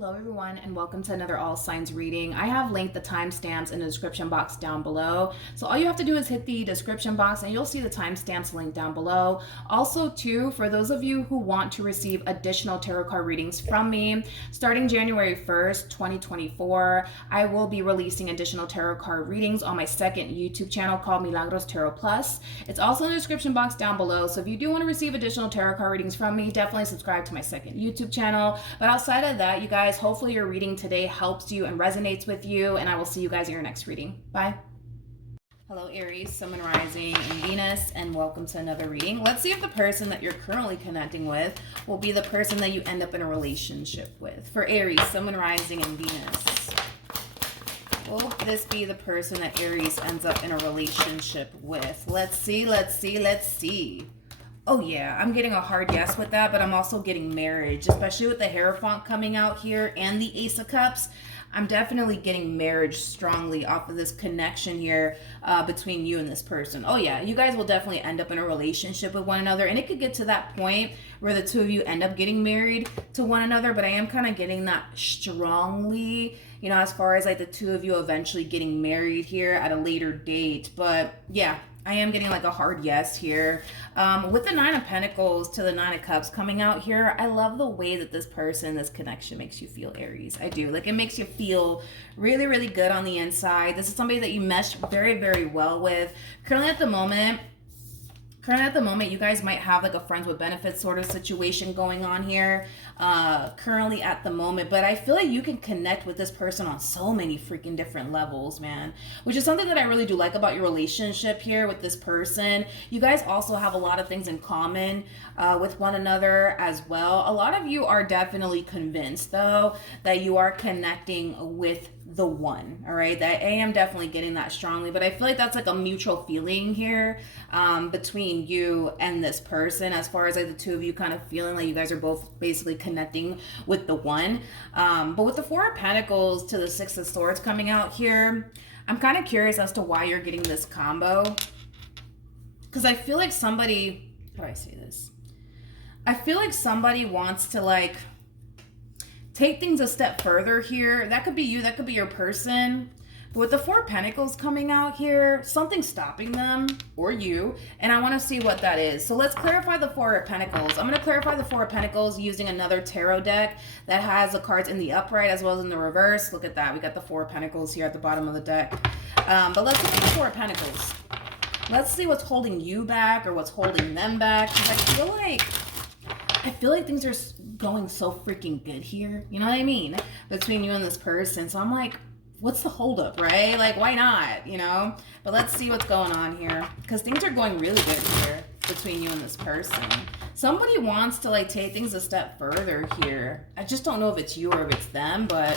Hello everyone and welcome to another all signs reading. I have linked the timestamps in the description box down below. So all you have to do is hit the description box and you'll see the timestamps linked down below. Also too, for those of you who want to receive additional tarot card readings from me, starting January 1st, 2024, I will be releasing additional tarot card readings on my second YouTube channel called Milagros Tarot Plus. It's also in the description box down below. So if you do want to receive additional tarot card readings from me, definitely subscribe to my second YouTube channel. But outside of that, you guys, hopefully your reading today helps you and resonates with you, and I will see you guys in your next reading. Bye. Hello Aries, Sun, Moon, Rising, and Venus, and welcome to another reading. Let's see if the person that you're currently connecting with will be the person that you end up in a relationship with. For Aries, Sun, Moon, Rising, and Venus, will this be the person that Aries ends up in a relationship with? Let's see, let's see, let's see. Oh yeah, I'm getting a hard yes with that, but I'm also getting marriage, especially with the Hierophant coming out here and the Ace of Cups. I'm definitely getting marriage strongly off of this connection here between you and this person. Oh yeah, you guys will definitely end up in a relationship with one another, and it could get to that point where the two of you end up getting married to one another, but I am kind of getting that strongly, you know, as far as like the two of you eventually getting married here at a later date. But yeah, I am getting like a hard yes here. With the Nine of Pentacles to the Nine of Cups coming out here, I love the way that this person, this connection makes you feel, Aries. I do. Like, it makes you feel really, really good on the inside. This is somebody that you mesh very, very well with. Currently at the moment, you guys might have like a friends with benefits sort of situation going on here currently at the moment, but I feel like you can connect with this person on so many freaking different levels, man, which is something that I really do like about your relationship here with this person. You guys also have a lot of things in common with one another as well. A lot of you are definitely convinced though that you are connecting with the one. All right, that I am definitely getting that strongly, but I feel like that's like a mutual feeling here between you and this person, as far as like the two of you kind of feeling like you guys are both basically connecting with the one. But with the Four of Pentacles to the Six of Swords coming out here, I'm kind of curious as to why you're getting this combo, because I feel like somebody, how do I say this? I feel like somebody wants to like take things a step further here. That could be you, that could be your person. But with the Four of Pentacles coming out here, something's stopping them or you, and I want to see what that is. So let's clarify the Four of Pentacles. I'm going to clarify the Four of Pentacles using another tarot deck that has the cards in the upright as well as in the reverse. Look at that. We got the Four of Pentacles here at the bottom of the deck. But let's look at the Four of Pentacles. Let's see what's holding you back or what's holding them back. Because I feel like things are going so freaking good here. You know what I mean? Between you and this person. So I'm like, what's the holdup, right? Like, why not, you know? But let's see what's going on here, because things are going really good here between you and this person. Somebody wants to like take things a step further here. I just don't know if it's you or if it's them, but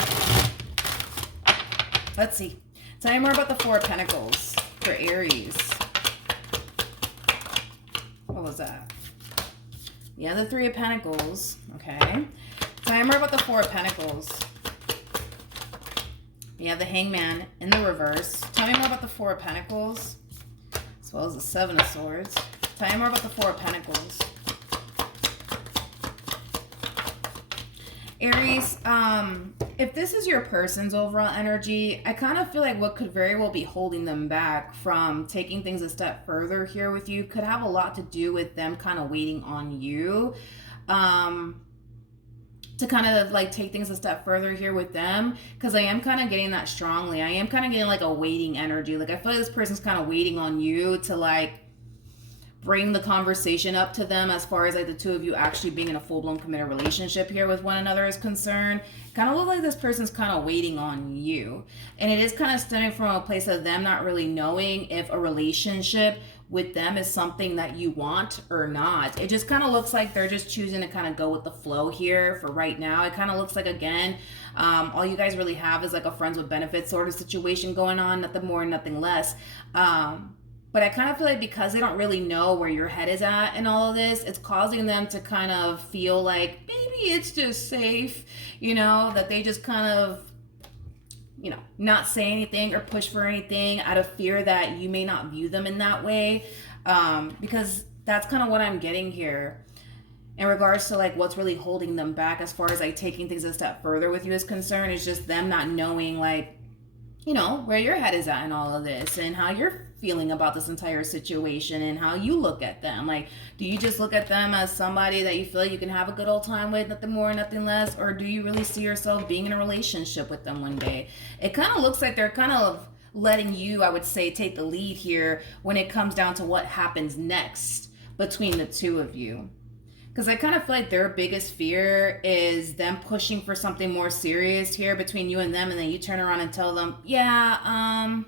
let's see. Tell me more about the Four of Pentacles for Aries. What was that? Yeah, the Three of Pentacles. Okay. Tell me more about the Four of Pentacles. You have the Hangman in the reverse. Tell me more about the Four of Pentacles, as well as the Seven of Swords. Tell me more about the Four of Pentacles. Aries, if this is your person's overall energy, I kind of feel like what could very well be holding them back from taking things a step further here with you could have a lot to do with them kind of waiting on you. To kind of like take things a step further here with them, because I am kind of getting that strongly. I am kind of getting like a waiting energy. Like, I feel like this person's kind of waiting on you to like bring the conversation up to them as far as like the two of you actually being in a full-blown committed relationship here with one another is concerned. Kind of look like this person's kind of waiting on you, and it is kind of stemming from a place of them not really knowing if a relationship with them is something that you want or not. It just kind of looks like they're just choosing to kind of go with the flow here for right now. It kind of looks like, again, all you guys really have is like a friends with benefits sort of situation going on, nothing more, nothing less. But I kind of feel like because they don't really know where your head is at in all of this, it's causing them to kind of feel like maybe it's just safe, you know, that they just kind of, you know, not say anything or push for anything out of fear that you may not view them in that way. Because that's kind of what I'm getting here. in regards to like what's really holding them back as far as like taking things a step further with you is concerned. It's just them not knowing like, you know, where your head is at in all of this and how you're feeling about this entire situation and how you look at them. Like, do you just look at them as somebody that you feel like you can have a good old time with, nothing more, nothing less? Or do you really see yourself being in a relationship with them one day? It kind of looks like they're kind of letting you, I would say, take the lead here when it comes down to what happens next between the two of you. Because I kind of feel like their biggest fear is them pushing for something more serious here between you and them, and then you turn around and tell them, yeah, I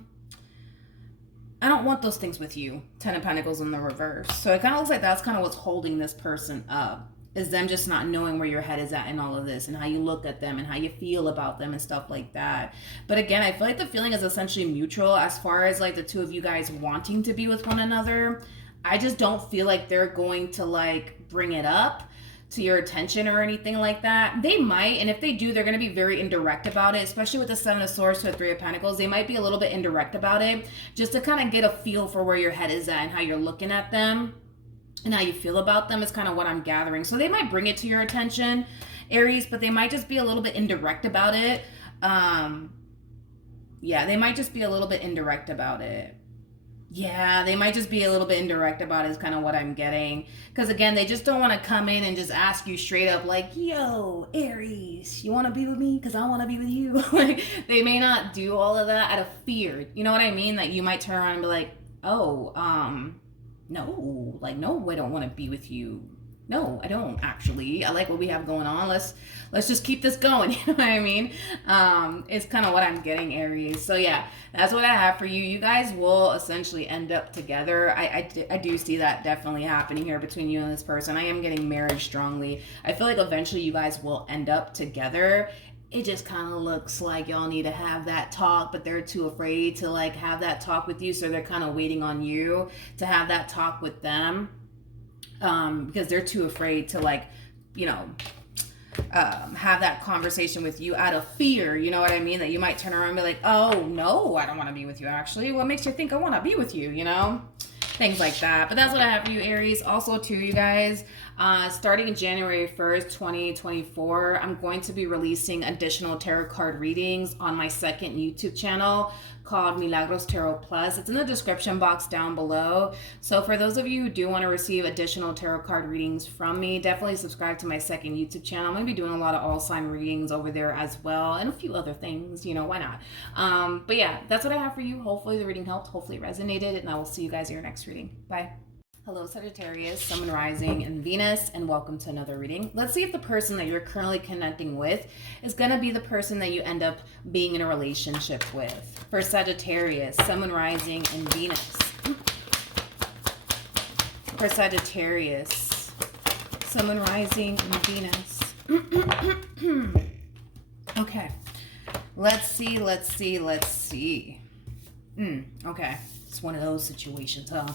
don't want those things with you. 10 of Pentacles in the reverse. So it kind of looks like that's kind of what's holding this person up, is them just not knowing where your head is at in all of this and how you look at them and how you feel about them and stuff like that. But again, I feel like the feeling is essentially mutual as far as like the two of you guys wanting to be with one another. I just don't feel like they're going to like bring it up to your attention or anything like that. They might, and if they do, they're going to be very indirect about it, especially with the 7 of Swords to the 3 of Pentacles. They might be a little bit indirect about it just to kind of get a feel for where your head is at and how you're looking at them and how you feel about them is kind of what I'm gathering. So they might bring it to your attention, Aries, but they might just be a little bit indirect about it. Yeah, they might just be a little bit indirect about it. Yeah, they might just be a little bit indirect about it is kind of what I'm getting. Because again, they just don't want to come in and just ask you straight up like, yo, Aries, you want to be with me? Because I want to be with you. Like, they may not do all of that out of fear. You know what I mean? That you might turn around and be like, oh, no, like, no, I don't want to be with you. No, I don't actually. I like what we have going on. Let's just keep this going. You know what I mean? It's kind of what I'm getting, Aries. So yeah, that's what I have for you. You guys will essentially end up together. I do see that definitely happening here between you and this person. I am getting marriage strongly. I feel like eventually you guys will end up together. It just kind of looks like y'all need to have that talk, but they're too afraid to like have that talk with you. So they're kind of waiting on you to have that talk with them. Because they're too afraid to like, you know, have that conversation with you out of fear. You know what I mean? That you might turn around and be like, oh no, I don't want to be with you actually. What makes you think I want to be with you? You know, things like that. But that's what I have for you, Aries. Also too, you guys, starting January 1st, 2024, I'm going to be releasing additional tarot card readings on my second YouTube channel called Milagros Tarot Plus. It's in the description box down below. So for those of you who do want to receive additional tarot card readings from me, definitely subscribe to my second YouTube channel. I'm going to be doing a lot of all sign readings over there as well, and a few other things, you know, why not? But yeah, that's what I have for you. Hopefully the reading helped, hopefully it resonated, and I will see you guys in your next reading. Bye. Hello Sagittarius, Sun, Rising, and Venus, and welcome to another reading. Let's see if the person that you're currently connecting with is going to be the person that you end up being in a relationship with. For Sagittarius, Sun, Rising, and Venus. For Sagittarius, Sun, Rising, and Venus. Okay, let's see. Okay, it's one of those situations, huh?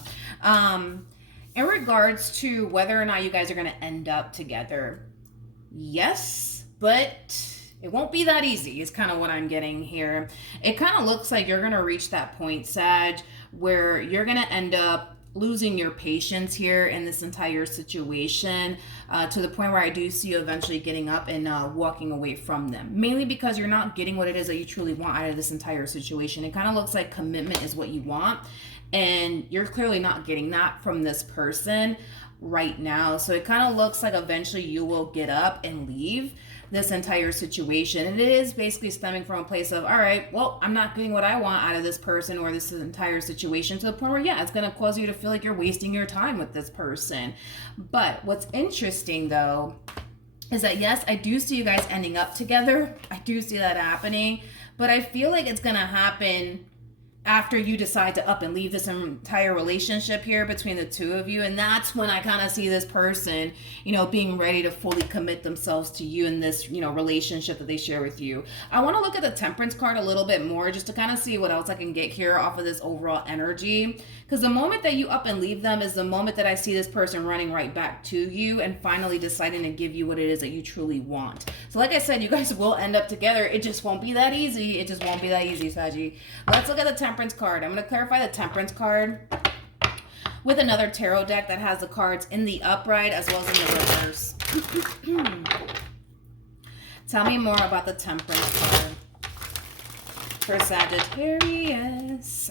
In regards to whether or not you guys are going to end up together, yes, but it won't be that easy is kind of what I'm getting here. It kind of looks like you're going to reach that point, Sag, where you're going to end up losing your patience here in this entire situation, to the point where I do see you eventually getting up and walking away from them, mainly because you're not getting what it is that you truly want out of this entire situation. It kind of looks like commitment is what you want, and you're clearly not getting that from this person right now. So it kind of looks like eventually you will get up and leave this entire situation. And it is basically stemming from a place of, all right, well, I'm not getting what I want out of this person or this entire situation, to the point where, yeah, it's going to cause you to feel like you're wasting your time with this person. But what's interesting though is that, yes, I do see you guys ending up together. I do see that happening, but I feel like it's going to happen after you decide to up and leave this entire relationship here between the two of you. And that's when I kind of see this person, you know, being ready to fully commit themselves to you in this, you know, relationship that they share with you. I want to look at the Temperance card a little bit more just to kind of see what else I can get here off of this overall energy. Because the moment that you up and leave them is the moment that I see this person running right back to you and finally deciding to give you what it is that you truly want. So like I said, you guys will end up together. It just won't be that easy. It just won't be that easy, Saggy. Let's look at the Temperance card. I'm going to clarify the Temperance card. with another tarot deck that has the cards in the upright as well as in the reverse. Tell me more about the Temperance card for Sagittarius.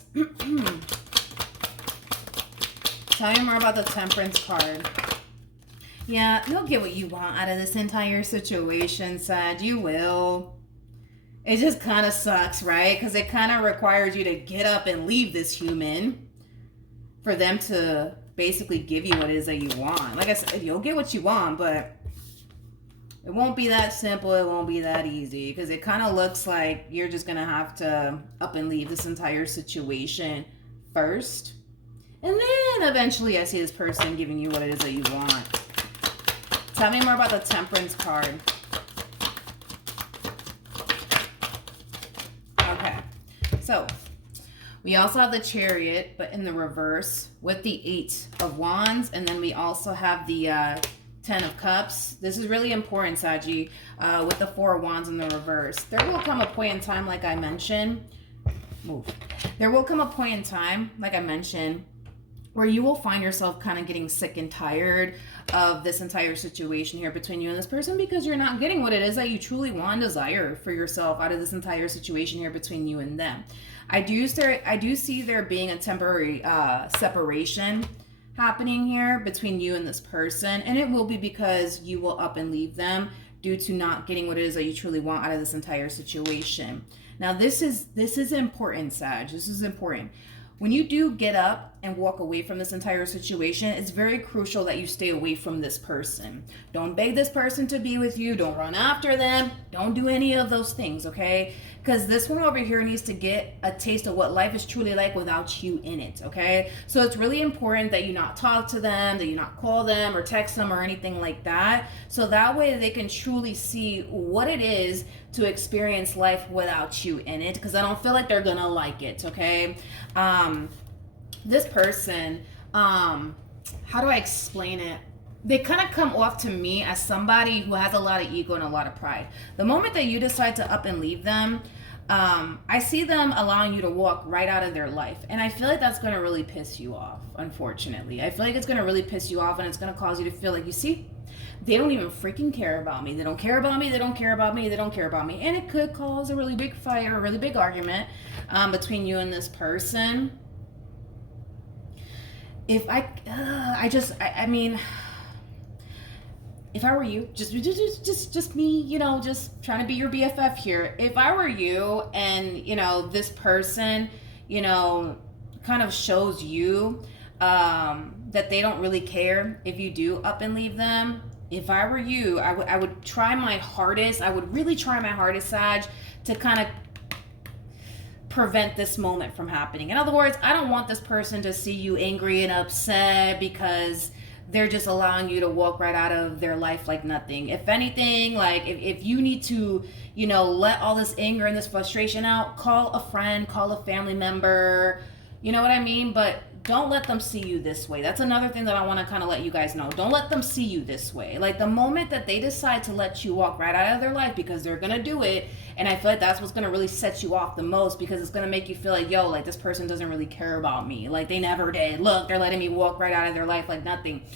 Tell me more about the Temperance card. Yeah, you'll get what you want out of this entire situation, Sag. You will. It just kind of sucks, right? Because it kind of requires you to get up and leave this human for them to basically give you what it is that you want. Like I said, you'll get what you want, but it won't be that simple. It won't be that easy, because it kind of looks like you're just going to have to up and leave this entire situation first. And then eventually I see this person giving you what it is that you want. Tell me more about the Temperance card. Okay, so we also have the Chariot, but in the reverse with the 8 of Wands. And then we also have the 10 of Cups. This is really important, Saggy, with the 4 of Wands in the reverse. There will come a point in time, like I mentioned, There will come a point in time, like I mentioned, where you will find yourself kind of getting sick and tired of this entire situation here between you and this person, because you're not getting what it is that you truly want and desire for yourself out of this entire situation here between you and them. I do see there being a temporary separation happening here between you and this person, and it will be because you will up and leave them due to not getting what it is that you truly want out of this entire situation. Now, this is important, Sag. This is important. When you do get up and walk away from this entire situation, it's very crucial that you stay away from this person. Don't beg this person to be with you. Don't run after them. Don't do any of those things, okay? Because this one over here needs to get a taste of what life is truly like without you in it, okay? So it's really important that you not talk to them, that you not call them or text them or anything like that. So that way they can truly see what it is to experience life without you in it, because I don't feel like they're gonna like it, okay? This person, how do I explain it? They kind of come off to me as somebody who has a lot of ego and a lot of pride. The moment that you decide to up and leave them, I see them allowing you to walk right out of their life. And I feel like that's going to really piss you off, unfortunately. I feel like it's going to really piss you off, and it's going to cause you to feel like, you see, they don't even freaking care about me. They don't care about me. They don't care about me. They don't care about me. And it could cause a really big fight or a really big argument between you and this person. If I mean, if I were you, just me, you know, just trying to be your BFF here. If I were you and, you know, this person, you know, kind of shows you that they don't really care if you do up and leave them. If I were you, I would try my hardest. I would really try my hardest, Sag, to kind of prevent this moment from happening. In other words, I don't want this person to see you angry and upset because they're just allowing you to walk right out of their life like nothing. If anything, like if you need to, you know, let all this anger and this frustration out, call a friend, call a family member, you know what I mean? But don't let them see you this way. That's another thing that I want to kind of let you guys know. Don't let them see you this way. Like the moment that they decide to let you walk right out of their life, because they're going to do it. And I feel like that's what's going to really set you off the most, because it's going to make you feel like, yo, like this person doesn't really care about me. Like they never did. Look, they're letting me walk right out of their life like nothing.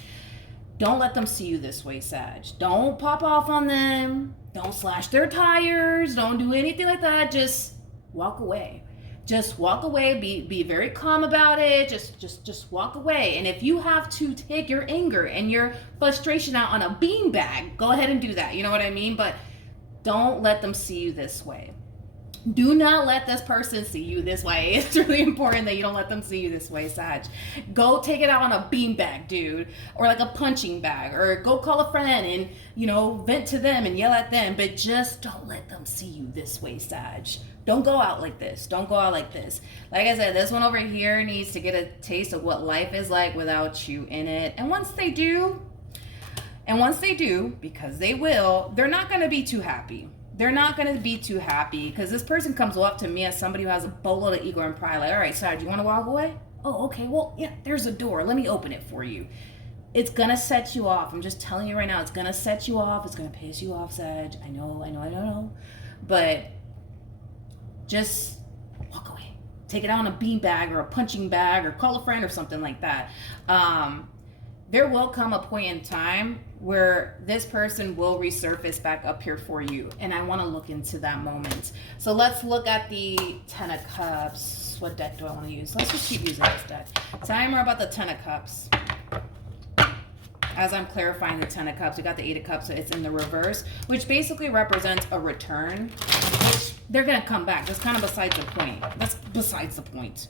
Don't let them see you this way, Sag. Don't pop off on them. Don't slash their tires. Don't do anything like that. Just walk away. Just walk away. Be very calm about it. Just walk away. And if you have to take your anger and your frustration out on a beanbag, go ahead and do that. You know what I mean? But don't let them see you this way. Do not let this person see you this way. It's really important that you don't let them see you this way, Sag. Go take it out on a beanbag, dude. Or like a punching bag. Or go call a friend and, you know, vent to them and yell at them. But just don't let them see you this way, Sag. Don't go out like this. Don't go out like this. Like I said, this one over here needs to get a taste of what life is like without you in it. And once they do, because they will, they're not going to be too happy. They're not going to be too happy, because this person comes off to me as somebody who has a boatload of ego and pride. Like, all right, Sag, you want to walk away? Oh, okay. Well, yeah, there's a door. Let me open it for you. It's going to set you off. I'm just telling you right now, it's going to set you off. It's going to piss you off, Sag. I know. But just walk away. take it out on a beanbag or a punching bag or call a friend or something like that. There will come a point in time where this person will resurface back up here for you. And I want to look into that moment. So let's look at the Ten of Cups. What deck do I want to use? Let's just keep using this deck. Tell me more about the Ten of Cups. As I'm clarifying the Ten of Cups, we got the Eight of Cups, so it's in the reverse, which basically represents a return, which they're going to come back. That's kind of besides the point. That's besides the point.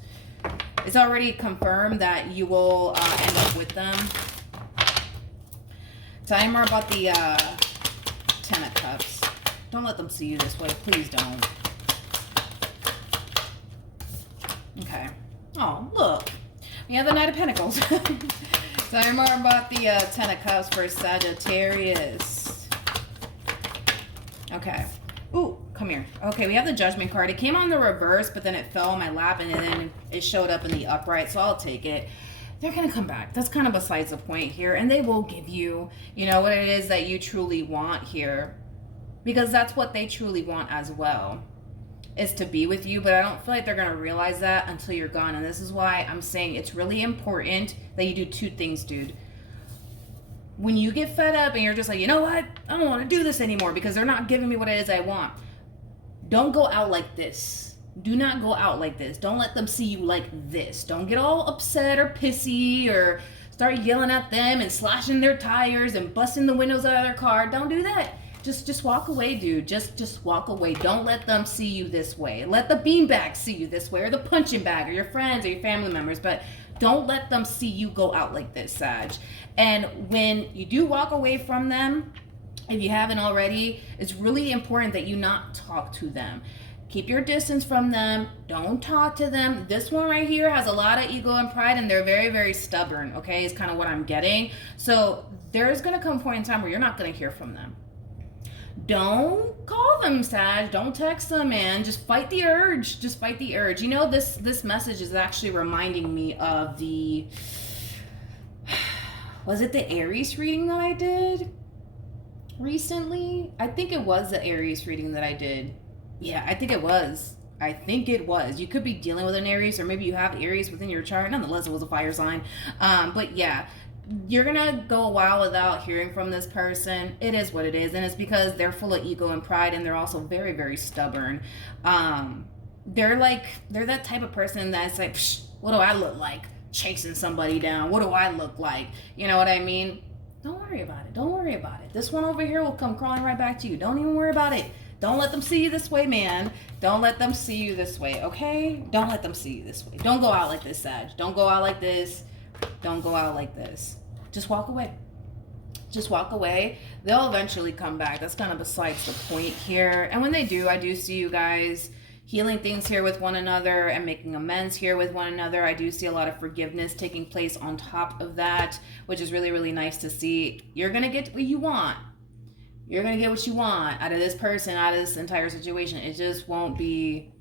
It's already confirmed that you will end up with them. Tell me more about the Ten of Cups. Don't let them see you this way. Please don't. Okay. Oh, look. We have the Knight of Pentacles. Tell me more about the Ten of Cups for Sagittarius. Okay. Ooh, come here. Okay, we have the Judgment card. It came on the reverse, but then it fell on my lap, and then it showed up in the upright, so I'll take it. They're going to come back. That's kind of besides the point here, and they will give you, you know, what it is that you truly want here, because that's what they truly want as well, is to be with you, but I don't feel like they're going to realize that until you're gone, and this is why I'm saying it's really important that you do two things, dude. When you get fed up and you're just like, you know what? I don't want to do this anymore because they're not giving me what it is I want. Don't go out like this. Do not go out like this. Don't let them see you like this. Don't get all upset or pissy or start yelling at them and slashing their tires and busting the windows out of their car. Don't do that. Just walk away, dude. Just walk away. Don't let them see you this way. Let the beanbag see you this way, or the punching bag, or your friends or your family members, but don't let them see you go out like this, Sag. And when you do walk away from them, if you haven't already, it's really important that you not talk to them. Keep your distance from them. Don't talk to them. This one right here has a lot of ego and pride, and they're very, very stubborn, okay, is kind of what I'm getting. So there's going to come a point in time where you're not going to hear from them. Don't call them, Sag. Don't text them, man. Just fight the urge. Just fight the urge. You know, this message is actually reminding me of the... Was it the Aries reading that I did recently? I think it was the Aries reading that I did. Yeah, I think it was. You could be dealing with an Aries, or maybe you have Aries within your chart. Nonetheless, it was a fire sign. But yeah, you're gonna go a while without hearing from this person. It is what it is, and it's because they're full of ego and pride, and they're also very, very stubborn. They're that type of person that's like, psh, what do I look like? Chasing somebody down. What do I look like? You know what I mean? Don't worry about it. Don't worry about it. This one over here will come crawling right back to you. Don't even worry about it. Don't let them see you this way, man. Don't let them see you this way, okay? Don't let them see you this way. Don't go out like this, Sag. Don't go out like this. Don't go out like this. Just walk away. Just walk away. They'll eventually come back. That's kind of besides the point here. And when they do, I do see you guys healing things here with one another and making amends here with one another. I do see a lot of forgiveness taking place on top of that, which is really, really nice to see. You're going to get what you want. You're going to get what you want out of this person, out of this entire situation. It just won't be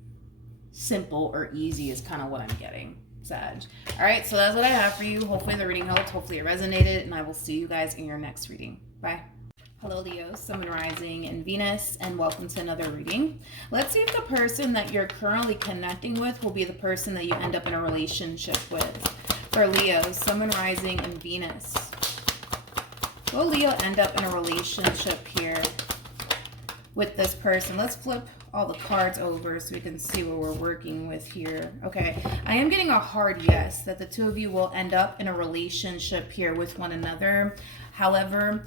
simple or easy is kind of what I'm getting, Sag. All right, so that's what I have for you. Hopefully the reading helped. Hopefully it resonated, and I will see you guys in your next reading. Bye. Hello, Leo, Sun, Rising, and Venus, and welcome to another reading. Let's see if the person that you're currently connecting with will be the person that you end up in a relationship with. For Leo, Sun, Rising, and Venus. Will Leo end up in a relationship here with this person? Let's flip all the cards over so we can see what we're working with here. Okay, I am getting a hard yes that the two of you will end up in a relationship here with one another. However,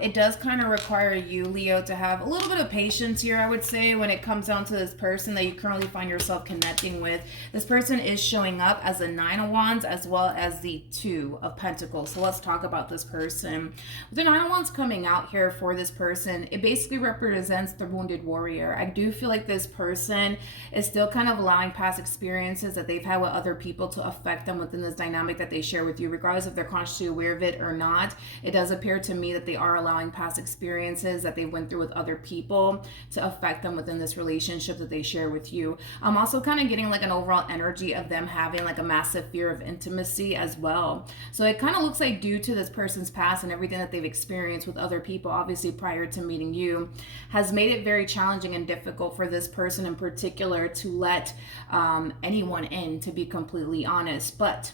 it does kind of require you, Leo, to have a little bit of patience here, I would say, when it comes down to this person that you currently find yourself connecting with. This person is showing up as the Nine of Wands as well as the Two of Pentacles. So let's talk about this person. With the Nine of Wands coming out here for this person, it basically represents the wounded warrior. I do feel like this person is still kind of allowing past experiences that they've had with other people to affect them within this dynamic that they share with you, regardless if they're consciously aware of it or not. It does does appear to me that they are allowing past experiences that they went through with other people to affect them within this relationship that they share with you. I'm also kind of getting like an overall energy of them having like a massive fear of intimacy as well. So it kind of looks like due to this person's past and everything that they've experienced with other people, obviously prior to meeting you, has made it very challenging and difficult for this person in particular to let anyone in, to be completely honest. But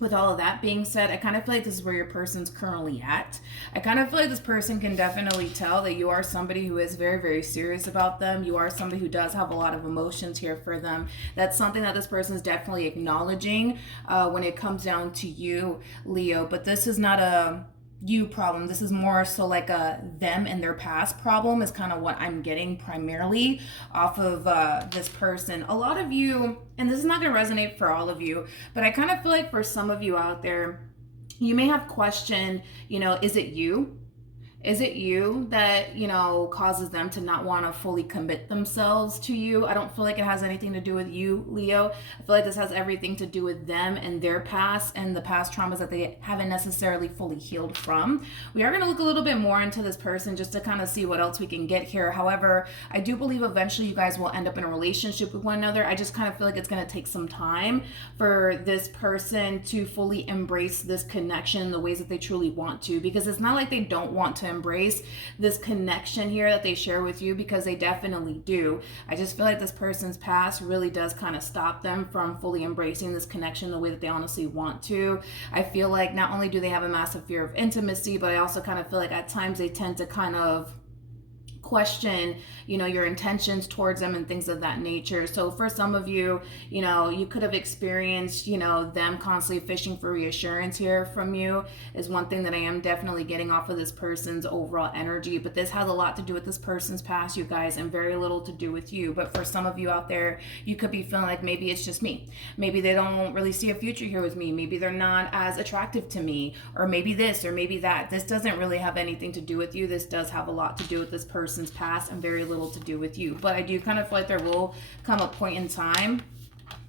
with all of that being said, I kind of feel like this is where your person's currently at. I kind of feel like this person can definitely tell that you are somebody who is very, very serious about them. You are somebody who does have a lot of emotions here for them. That's something that this person is definitely acknowledging when it comes down to you, Leo. But this is not a you problem. This is more so like a them and their past problem is kind of what I'm getting primarily off of this person. A lot of you, and this is not going to resonate for all of you, but I kind of feel like for some of you out there, you may have questioned, is it you? Is it you that, causes them to not want to fully commit themselves to you? I don't feel like it has anything to do with you, Leo. I feel like this has everything to do with them and their past and the past traumas that they haven't necessarily fully healed from. We are going to look a little bit more into this person just to kind of see what else we can get here. However, I do believe eventually you guys will end up in a relationship with one another. I just kind of feel like it's going to take some time for this person to fully embrace this connection in the ways that they truly want to, because it's not like they don't want to embrace this connection here that they share with you, because they definitely do. I just feel like this person's past really does kind of stop them from fully embracing this connection the way that they honestly want to. I feel like not only do they have a massive fear of intimacy, but I also kind of feel like at times they tend to kind of question, your intentions towards them and things of that nature. So for some of you, you could have experienced, them constantly fishing for reassurance here from you is one thing that I am definitely getting off of this person's overall energy. But this has a lot to do with this person's past, you guys, and very little to do with you. But for some of you out there, you could be feeling like maybe it's just me. Maybe they don't really see a future here with me. Maybe they're not as attractive to me, or maybe this, or maybe that. This doesn't really have anything to do with you. This does have a lot to do with this person's past and very little to do with you. But I do kind of feel like there will come a point in time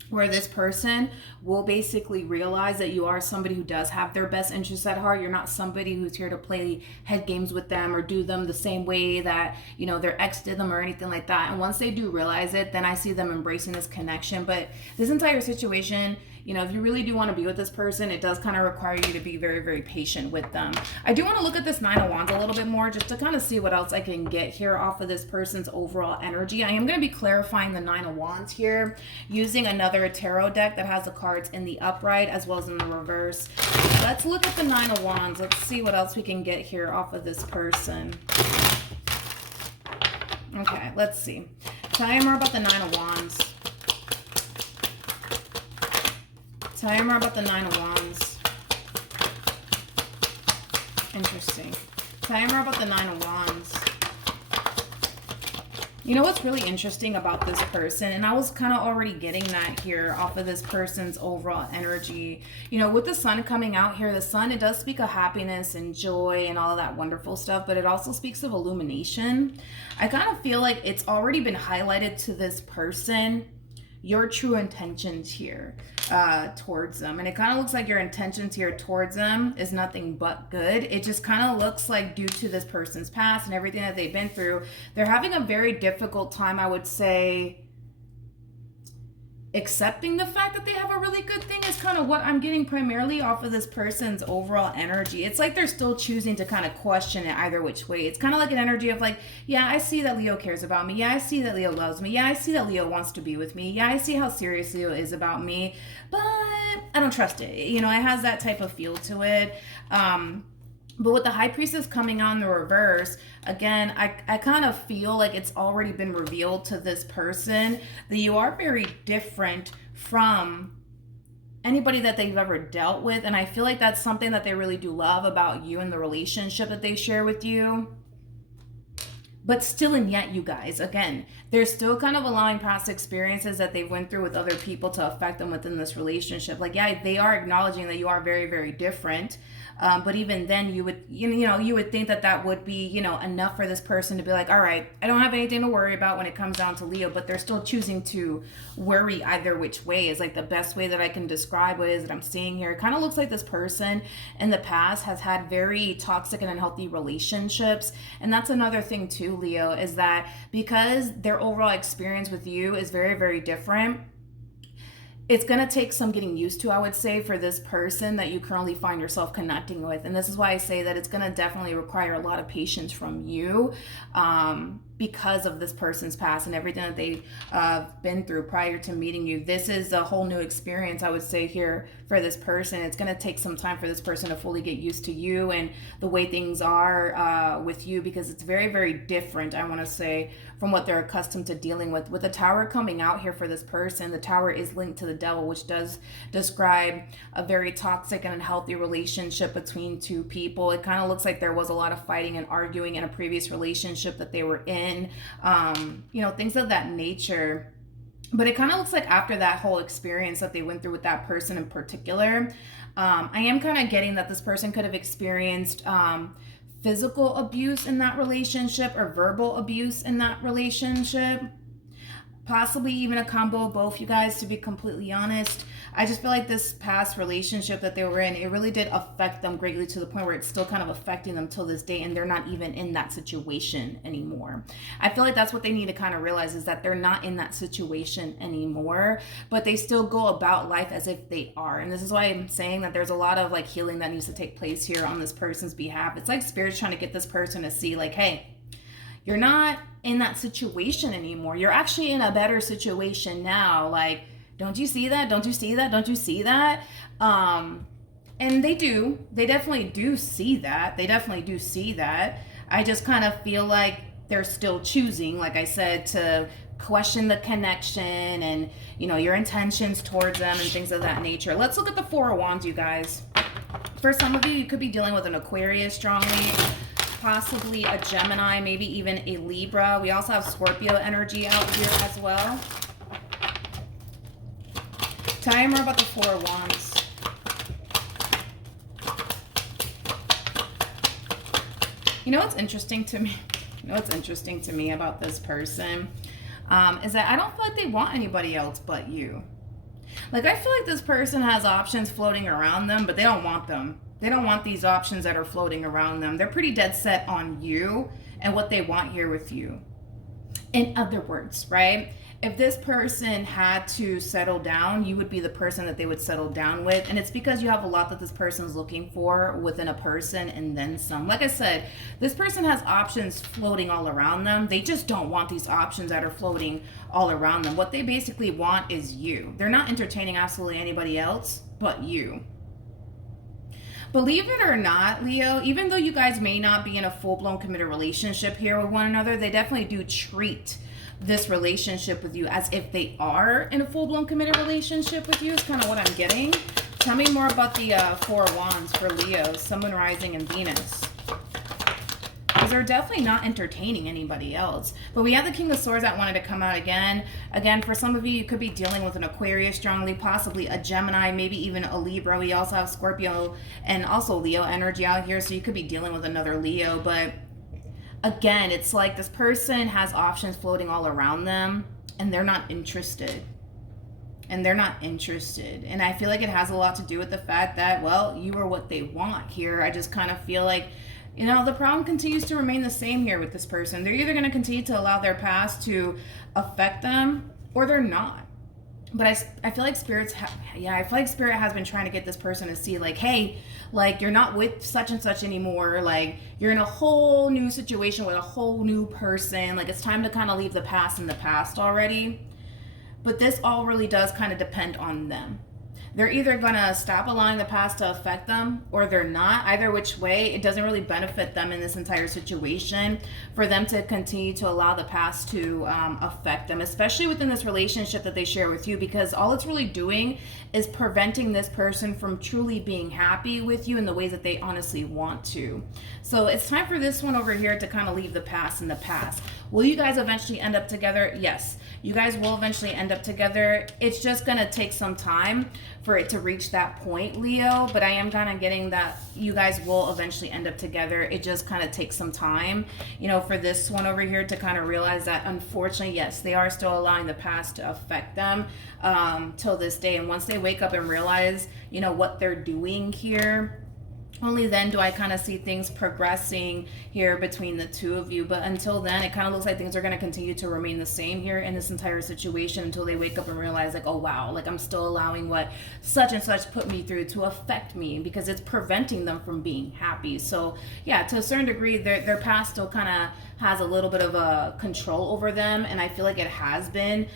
where this person will basically realize that you are somebody who does have their best interests at heart. You're not somebody who's here to play head games with them or do them the same way that, their ex did them or anything like that. And once they do realize it, then I see them embracing this connection. But this entire situation, if you really do want to be with this person, it does kind of require you to be very, very patient with them. I do want to look at this Nine of Wands a little bit more just to kind of see what else I can get here off of this person's overall energy. I am going to be clarifying the Nine of Wands here using another tarot deck that has the cards in the upright as well as in the reverse. Let's look at the Nine of Wands. Let's see what else we can get here off of this person. Okay, let's see. Tell me more about the Nine of Wands. Tell me more about the Nine of Wands. Interesting. Tell me more about the Nine of Wands. You know what's really interesting about this person, and I was kind of already getting that here off of this person's overall energy. With the sun coming out here, the sun, it does speak of happiness and joy and all of that wonderful stuff, but it also speaks of illumination. I kind of feel like it's already been highlighted to this person, your true intentions here towards them. And it kind of looks like your intentions here towards them is nothing but good. It just kind of looks like due to this person's past and everything that they've been through, they're having a very difficult time, I would say, accepting the fact that they have a really good thing is kind of what I'm getting primarily off of this person's overall energy. It's like they're still choosing to kind of question it either which way. It's kind of like an energy of like, yeah, I see that Leo cares about me. Yeah, I see that Leo loves me. Yeah, I see that Leo wants to be with me. Yeah, I see how serious Leo is about me, but I don't trust it. It has that type of feel to it. But with the High Priestess coming on the reverse, again, I kind of feel like it's already been revealed to this person that you are very different from anybody that they've ever dealt with. And I feel like that's something that they really do love about you and the relationship that they share with you. But still and yet, you guys, again, they're still kind of allowing past experiences that they went through with other people to affect them within this relationship. Like, yeah, they are acknowledging that you are very, very different. But even then, you would, you would think that that would be, enough for this person to be like, all right, I don't have anything to worry about when it comes down to Leo, but they're still choosing to worry either which way is like the best way that I can describe what it is that I'm seeing here. It kind of looks like this person in the past has had very toxic and unhealthy relationships. And that's another thing too, Leo, is that because their overall experience with you is very, very different, it's going to take some getting used to, I would say, for this person that you currently find yourself connecting with. And this is why I say that it's going to definitely require a lot of patience from you, because of this person's past and everything that they've been through prior to meeting you. This is a whole new experience, I would say, here for this person. It's going to take some time for this person to fully get used to you and the way things are with you, because it's very, very different, I want to say, from what they're accustomed to dealing with. With the Tower coming out here for this person, the Tower is linked to the Devil, which does describe a very toxic and unhealthy relationship between two people. It kind of looks like there was a lot of fighting and arguing in a previous relationship that they were in, things of that nature. But it kind of looks like after that whole experience that they went through with that person in particular, I am kind of getting that this person could have experienced physical abuse in that relationship or verbal abuse in that relationship. Possibly even a combo of both, you guys, to be completely honest. I just feel like this past relationship that they were in, it really did affect them greatly to the point where it's still kind of affecting them till this day, and they're not even in that situation anymore. I feel like that's what they need to kind of realize, is that they're not in that situation anymore, but they still go about life as if they are. And this is why I'm saying that there's a lot of like healing that needs to take place here on this person's behalf. It's like Spirit's trying to get this person to see like, hey, you're not in that situation anymore. You're actually in a better situation now. Like, don't you see that? Don't you see that? Don't you see that? And they do. They definitely do see that. They definitely do see that. I just kind of feel like they're still choosing, like I said, to question the connection and, your intentions towards them and things of that nature. Let's look at the Four of Wands, you guys. For some of you, you could be dealing with an Aquarius strongly, possibly a Gemini, maybe even a Libra. We also have Scorpio energy out here as well. Tell me more about the Four of Wands. What's interesting to me? What's interesting to me about this person is that I don't feel like they want anybody else but you. Like, I feel like this person has options floating around them, but they don't want them. They don't want these options that are floating around them. They're pretty dead set on you and what they want here with you. In other words, right? If this person had to settle down, you would be the person that they would settle down with. And it's because you have a lot that this person is looking for within a person and then some. Like I said, this person has options floating all around them. They just don't want these options that are floating all around them. What they basically want is you. They're not entertaining absolutely anybody else but you. Believe it or not, Leo, even though you guys may not be in a full-blown committed relationship here with one another, they definitely do treat this relationship with you as if they are in a full-blown committed relationship with you, is kind of what I'm getting. Tell me more about the Four of Wands for Leo, Sun, Moon, Rising, and Venus. Because they're definitely not entertaining anybody else. But we have the King of Swords that wanted to come out again. Again, for some of you, you could be dealing with an Aquarius strongly, possibly a Gemini, maybe even a Libra. We also have Scorpio and also Leo energy out here, so you could be dealing with another Leo. But again, it's like this person has options floating all around them, and they're not interested. And they're not interested. And I feel like it has a lot to do with the fact that, well, you are what they want here. I just kind of feel like, the problem continues to remain the same here with this person. They're either going to continue to allow their past to affect them, or they're not. But I feel like Spirit has been trying to get this person to see, like, hey, like, you're not with such and such anymore. Like, you're in a whole new situation with a whole new person. Like, it's time to kind of leave the past in the past already. But this all really does kind of depend on them. They're either going to stop allowing the past to affect them, or they're not. Either which way, it doesn't really benefit them in this entire situation for them to continue to allow the past to affect them, especially within this relationship that they share with you, because all it's really doing is preventing this person from truly being happy with you in the ways that they honestly want to. So it's time for this one over here to kind of leave the past in the past. Will you guys eventually end up together? Yes, you guys will eventually end up together. It's just going to take some time for it to reach that point, Leo, but I am kind of getting that you guys will eventually end up together. It just kind of takes some time, you know, for this one over here to kind of realize that, unfortunately, yes, they are still allowing the past to affect them till this day. And once they wake up and realize, you know, what they're doing here, only then do I kind of see things progressing here between the two of you. But until then, it kind of looks like things are going to continue to remain the same here in this entire situation until they wake up and realize, like, oh wow, like I'm still allowing what such and such put me through to affect me, because it's preventing them from being happy. So yeah, to a certain degree, their past still kind of has a little bit of a control over them, and I feel like it has been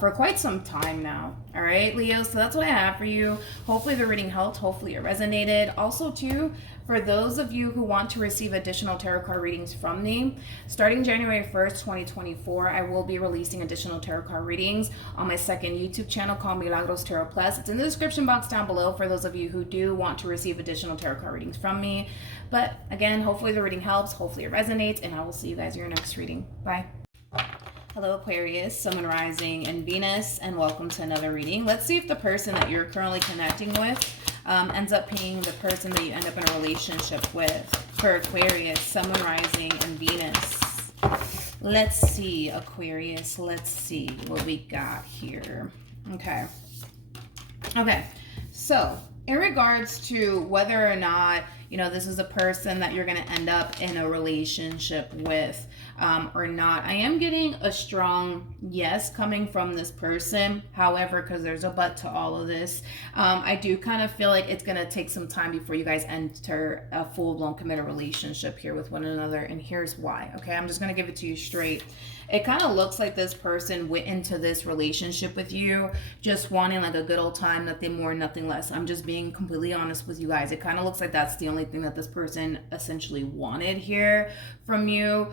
for quite some time now. All right, Leo, so that's what I have for you. Hopefully the reading helped. Hopefully it resonated. Also too, for those of you who want to receive additional tarot card readings from me, starting January 1st, 2024, I will be releasing additional tarot card readings on my second YouTube channel called Milagros Tarot Plus. It's in the description box down below for those of you who do want to receive additional tarot card readings from me. But again, hopefully the reading helps, hopefully it resonates, and I will see you guys in your next reading. Bye. Hello Aquarius, Sun, Moon, Rising, and Venus, and welcome to another reading. Let's see if the person that you're currently connecting with ends up being the person that you end up in a relationship with. For Aquarius, Sun, Moon, Rising, and Venus. Let's see, Aquarius, let's see what we got here. Okay, so in regards to whether or not, you know, this is a person that you're going to end up in a relationship with or not, I am getting a strong yes coming from this person. However, because there's a but to all of this, I do kind of feel like it's going to take some time before you guys enter a full-blown committed relationship here with one another. And here's why. Okay, I'm just going to give it to you straight. It kind of looks like this person went into this relationship with you just wanting like a good old time, nothing more, nothing less. I'm just being completely honest with you guys. It kind of looks like that's the only thing that this person essentially wanted here from you.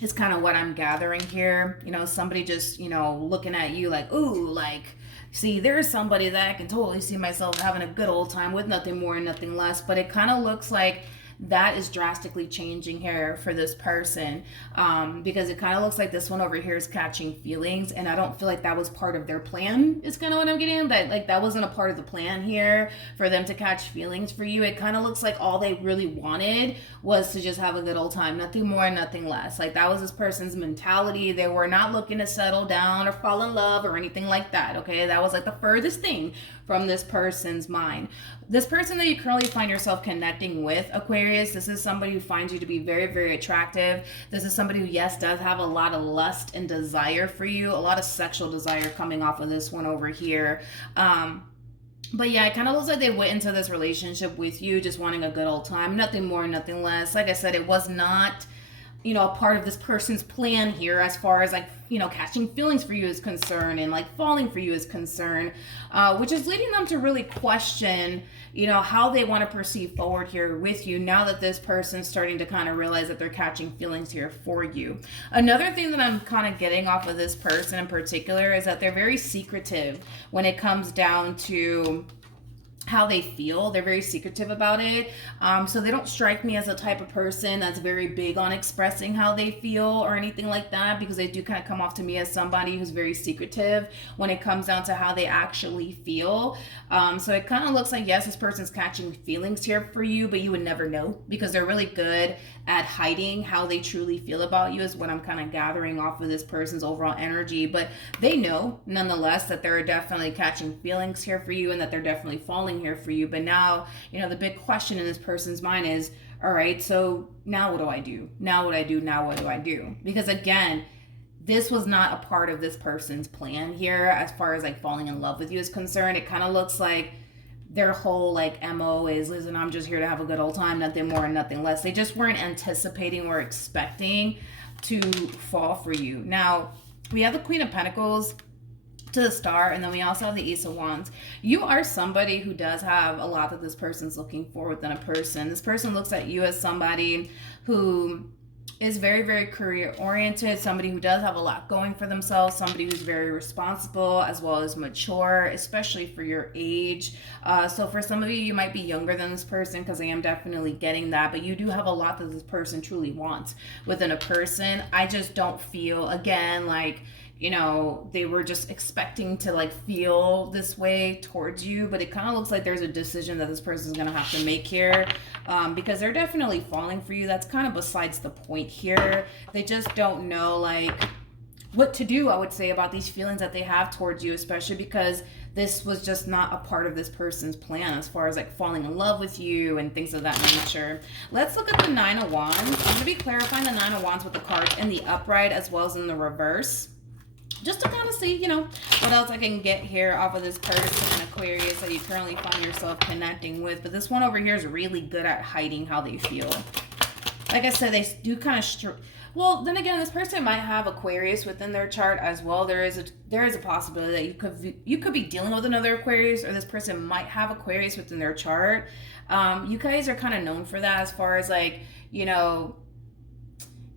It's kind of what I'm gathering here. You know, somebody just, you know, looking at you like, ooh, like, see, there's somebody that I can totally see myself having a good old time with, nothing more and nothing less. But it kind of looks like that is drastically changing here for this person, because it kind of looks like this one over here is catching feelings, and I don't feel like that was part of their plan, is kind of what I'm getting. That like that wasn't a part of the plan here for them to catch feelings for you. It kind of looks like all they really wanted was to just have a good old time, nothing more, nothing less. Like that was this person's mentality. They were not looking to settle down or fall in love or anything like that. Okay, that was like the furthest thing from this person's mind. This person that you currently find yourself connecting with, Aquarius, this is somebody who finds you to be very, very attractive. This is somebody who, yes, does have a lot of lust and desire for you, a lot of sexual desire coming off of this one over here. But yeah, it kind of looks like they went into this relationship with you just wanting a good old time, nothing more, nothing less. Like I said, it was not, you know, a part of this person's plan here as far as like, you know, catching feelings for you is concerned and like falling for you is concerned, which is leading them to really question, you know, how they want to proceed forward here with you now that this person's starting to kind of realize that they're catching feelings here for you. Another thing that I'm kind of getting off of this person in particular is that they're very secretive when it comes down to how they feel. They're very secretive about it. So they don't strike me as a type of person that's very big on expressing how they feel or anything like that, because they do kind of come off to me as somebody who's very secretive when it comes down to how they actually feel. So it kind of looks like, yes, this person's catching feelings here for you, but you would never know because they're really good at hiding how they truly feel about you, is what I'm kind of gathering off of this person's overall energy. But they know nonetheless that they're definitely catching feelings here for you and that they're definitely falling here for you. But now, you know, the big question in this person's mind is, all right, so now what do I do? Now what do I do? Because again, this was not a part of this person's plan here as far as like falling in love with you is concerned. It kind of looks like their whole like MO is, listen, I'm just here to have a good old time, nothing more and nothing less. They just weren't anticipating or expecting to fall for you. Now, we have the Queen of Pentacles to the Star, and then we also have the Ace of Wands. You are somebody who does have a lot that this person's looking for within a person. This person looks at you as somebody who is very, very career oriented, somebody who does have a lot going for themselves, somebody who's very responsible as well as mature, especially for your age. So for some of you, you might be younger than this person, because I am definitely getting that, but you do have a lot that this person truly wants within a person. I just don't feel, again, like, you know, they were just expecting to like feel this way towards you, but it kind of looks like there's a decision that this person is going to have to make here, because they're definitely falling for you. That's kind of besides the point here. They just don't know like what to do, I would say, about these feelings that they have towards you, especially because this was just not a part of this person's plan as far as like falling in love with you and things of that nature. Let's look at the Nine of Wands. I'm going to be clarifying the Nine of Wands with the cards in the upright as well as in the reverse, just to kind of see, you know, what else I can get here off of this person, Aquarius, that you currently find yourself connecting with. But this one over here is really good at hiding how they feel. Like I said, they do kind of well, then again, this person might have Aquarius within their chart as well. There is a possibility that you could be dealing with another Aquarius, or this person might have Aquarius within their chart. You guys are kind of known for that, as far as like, you know,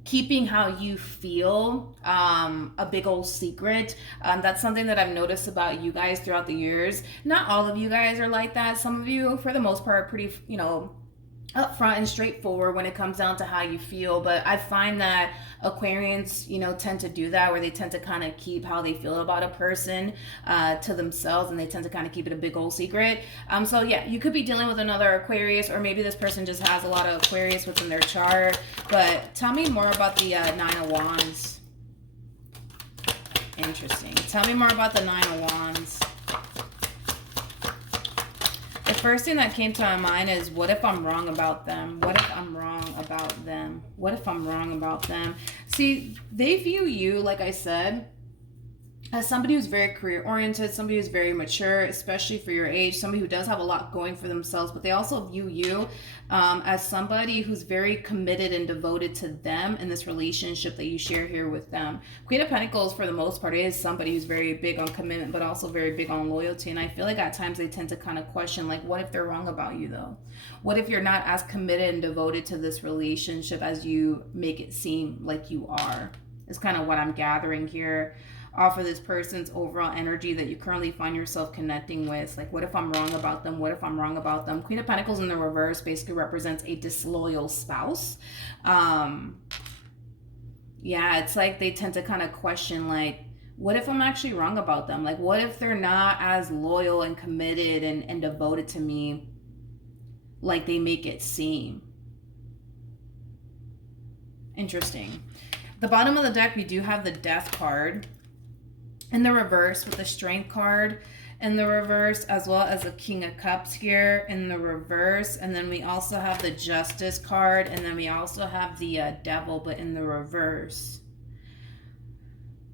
keeping how you feel a big old secret. That's something that I've noticed about you guys throughout the years. Not all of you guys are like that. Some of you, for the most part, are pretty, you know, upfront and straightforward when it comes down to how you feel. But I find that Aquarians, you know, tend to do that, where they tend to kind of keep how they feel about a person to themselves, and they tend to kind of keep it a big old secret. So yeah, you could be dealing with another Aquarius, or maybe this person just has a lot of Aquarius within their chart. But tell me more about the Nine of Wands. Interesting. Tell me more about the Nine of Wands. The first thing that came to my mind is, what if I'm wrong about them? What if I'm wrong about them? What if I'm wrong about them? See, they view you, like I said, as somebody who's very career-oriented, somebody who's very mature, especially for your age, somebody who does have a lot going for themselves, but they also view you as somebody who's very committed and devoted to them in this relationship that you share here with them. Queen of Pentacles, for the most part, is somebody who's very big on commitment, but also very big on loyalty. And I feel like at times they tend to kind of question, like, what if they're wrong about you, though? What if you're not as committed and devoted to this relationship as you make it seem like you are? Is kind of what I'm gathering here off of this person's overall energy that you currently find yourself connecting with. Like, what if I'm wrong about them? What if I'm wrong about them? Queen of Pentacles in the reverse basically represents a disloyal spouse. Yeah, it's like they tend to kind of question, like, what if I'm actually wrong about them? Like, what if they're not as loyal and committed and devoted to me like they make it seem? Interesting. The bottom of the deck, we do have the Death card in the reverse, with the Strength card in the reverse, as well as the King of Cups here in the reverse. And then we also have the Justice card, and then we also have the Devil, but in the reverse.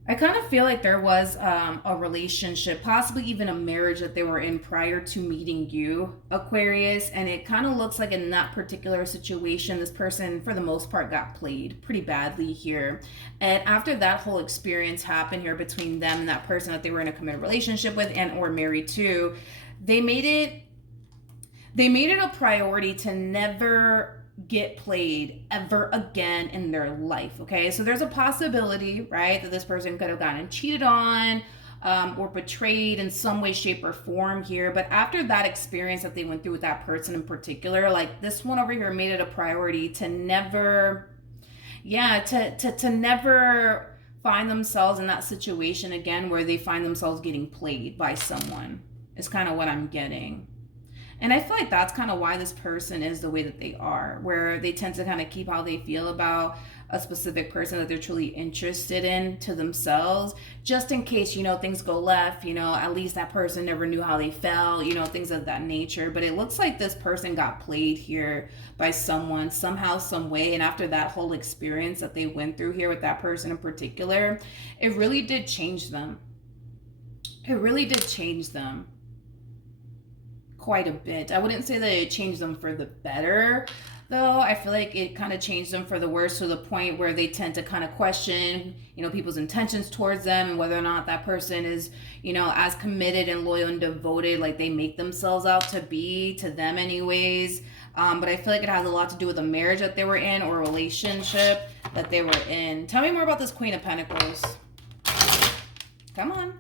I kind of feel like there was a relationship, possibly even a marriage that they were in prior to meeting you, Aquarius. And it kind of looks like in that particular situation, this person, for the most part, got played pretty badly here. And after that whole experience happened here between them and that person that they were in a committed relationship with and or married to, they made it a priority to never get played ever again in their life. Okay, so there's a possibility, right, that this person could have gotten cheated on or betrayed in some way, shape, or form here. But after that experience that they went through with that person in particular, like, this one over here made it a priority to never, to never find themselves in that situation again where they find themselves getting played by someone, is kind of what I'm getting. And I feel like that's kind of why this person is the way that they are, where they tend to kind of keep how they feel about a specific person that they're truly interested in to themselves, just in case, you know, things go left, you know, at least that person never knew how they felt, you know, things of that nature. But it looks like this person got played here by someone, somehow, some way. And after that whole experience that they went through here with that person in particular, it really did change them. It really did change them quite a bit. I wouldn't say that it changed them for the better, though. I feel like it kind of changed them for the worse, to the point where they tend to kind of question, you know, people's intentions towards them and whether or not that person is, you know, as committed and loyal and devoted like they make themselves out to be to them anyways. But I feel like it has a lot to do with the marriage that they were in, or a relationship that they were in. Tell me more about this Queen of Pentacles. Come on.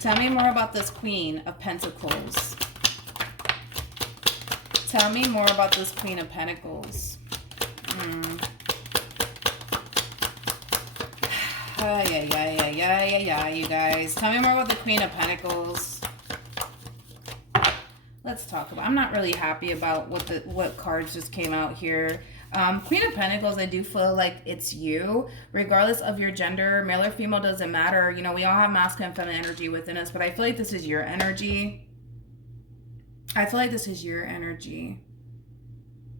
Tell me more about this Queen of Pentacles. Tell me more about this Queen of Pentacles. Yeah, you guys. Tell me more about the Queen of Pentacles. Let's talk about. I'm not really happy about what cards just came out here. Queen of Pentacles, I do feel like it's you, regardless of your gender, male or female, doesn't matter. You know, we all have masculine and feminine energy within us, but I feel like this is your energy. I feel like this is your energy,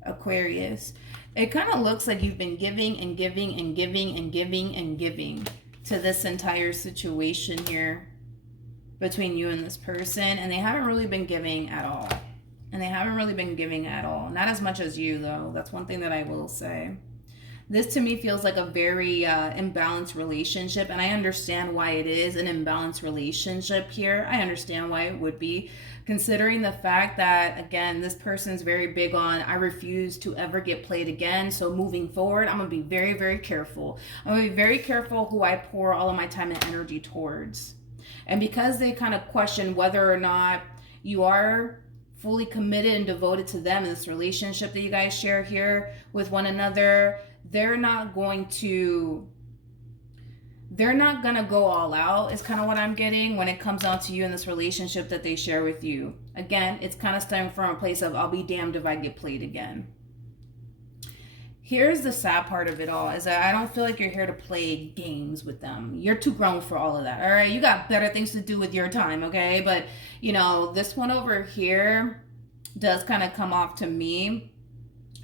Aquarius. It kind of looks like you've been giving and giving and giving and giving and giving to this entire situation here between you and this person, and they haven't really been giving at all. And they haven't really been giving at all. Not as much as you, though. That's one thing that I will say. This to me feels like a very imbalanced relationship, and I understand why it is an imbalanced relationship here. I understand why it would be, considering the fact that, again, this person's very big on, I refuse to ever get played again. So moving forward, I'm going to be very, very careful. I'm going to be very careful who I pour all of my time and energy towards. And because they kind of question whether or not you are fully committed and devoted to them in this relationship that you guys share here with one another, they're not going to go all out, is kind of what I'm getting when it comes down to you in this relationship that they share with you. Again, it's kind of stemming from a place of, I'll be damned if I get played again. Here's the sad part of it all, is that I don't feel like you're here to play games with them. You're too grown for all of that, all right? You got better things to do with your time, okay? But, you know, this one over here does kind of come off to me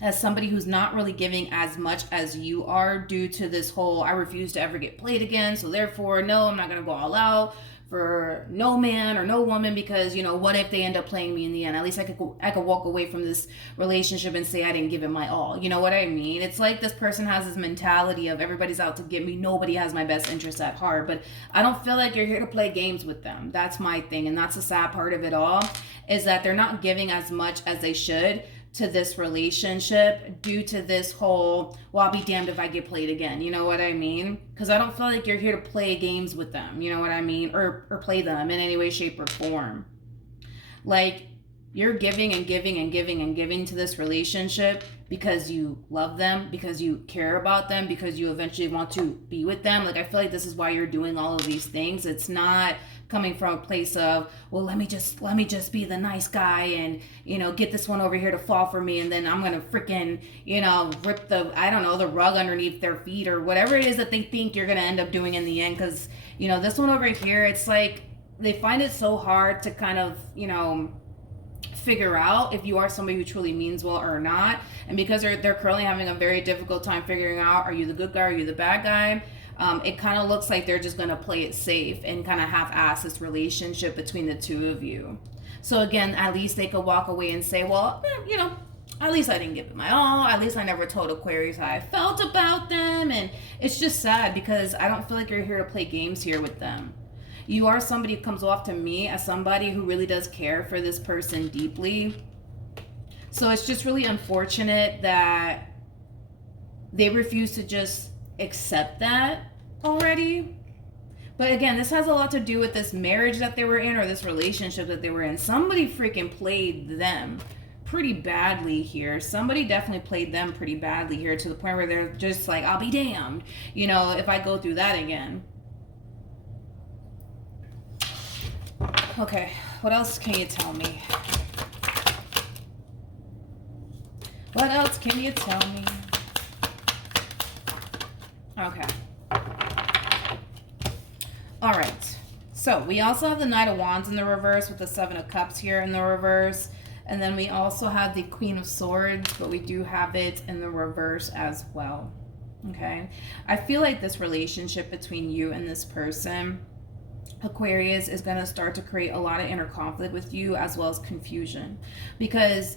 as somebody who's not really giving as much as you are, due to this whole, I refuse to ever get played again, so therefore, no, I'm not going to go all out for no man or no woman, because, you know, what if they end up playing me in the end? At least I could walk away from this relationship and say I didn't give it my all. You know what I mean? It's like this person has this mentality of everybody's out to get me. Nobody has my best interest at heart. But I don't feel like you're here to play games with them. That's my thing. And that's the sad part of it all, is that they're not giving as much as they should to this relationship, due to this whole, well, I'll be damned if I get played again. You know what I mean? Because I don't feel like you're here to play games with them. You know what I mean? Or play them in any way, shape, or form. Like, you're giving and giving and giving and giving to this relationship because you love them, because you care about them, because you eventually want to be with them. Like, I feel like this is why you're doing all of these things. It's not coming from a place of, well, let me just be the nice guy and, you know, get this one over here to fall for me, and then I'm gonna freaking, you know, rip the, I don't know, the rug underneath their feet, or whatever it is that they think you're gonna end up doing in the end. Because, you know, this one over here, it's like they find it so hard to kind of, you know, figure out if you are somebody who truly means well or not. And because they're currently having a very difficult time figuring out, are you the good guy, are you the bad guy? It kind of looks like they're just going to play it safe and kind of half-ass this relationship between the two of you. So again, at least they could walk away and say, well, you know, at least I didn't give it my all. At least I never told Aquarius how I felt about them. And it's just sad, because I don't feel like you're here to play games here with them. You are somebody who comes off to me as somebody who really does care for this person deeply. So it's just really unfortunate that they refuse to just accept that already. But again, this has a lot to do with this marriage that they were in, or this relationship that they were in. Somebody freaking played them pretty badly here. Somebody definitely played them pretty badly here, to the point where they're just like, I'll be damned, you know, if I go through that again. Okay, what else can you tell me? What else can you tell me? Okay. All right. So we also have the Knight of Wands in the reverse, with the Seven of Cups here in the reverse. And then we also have the Queen of Swords, but we do have it in the reverse as well. Okay. I feel like this relationship between you and this person, Aquarius, is going to start to create a lot of inner conflict with you, as well as confusion, because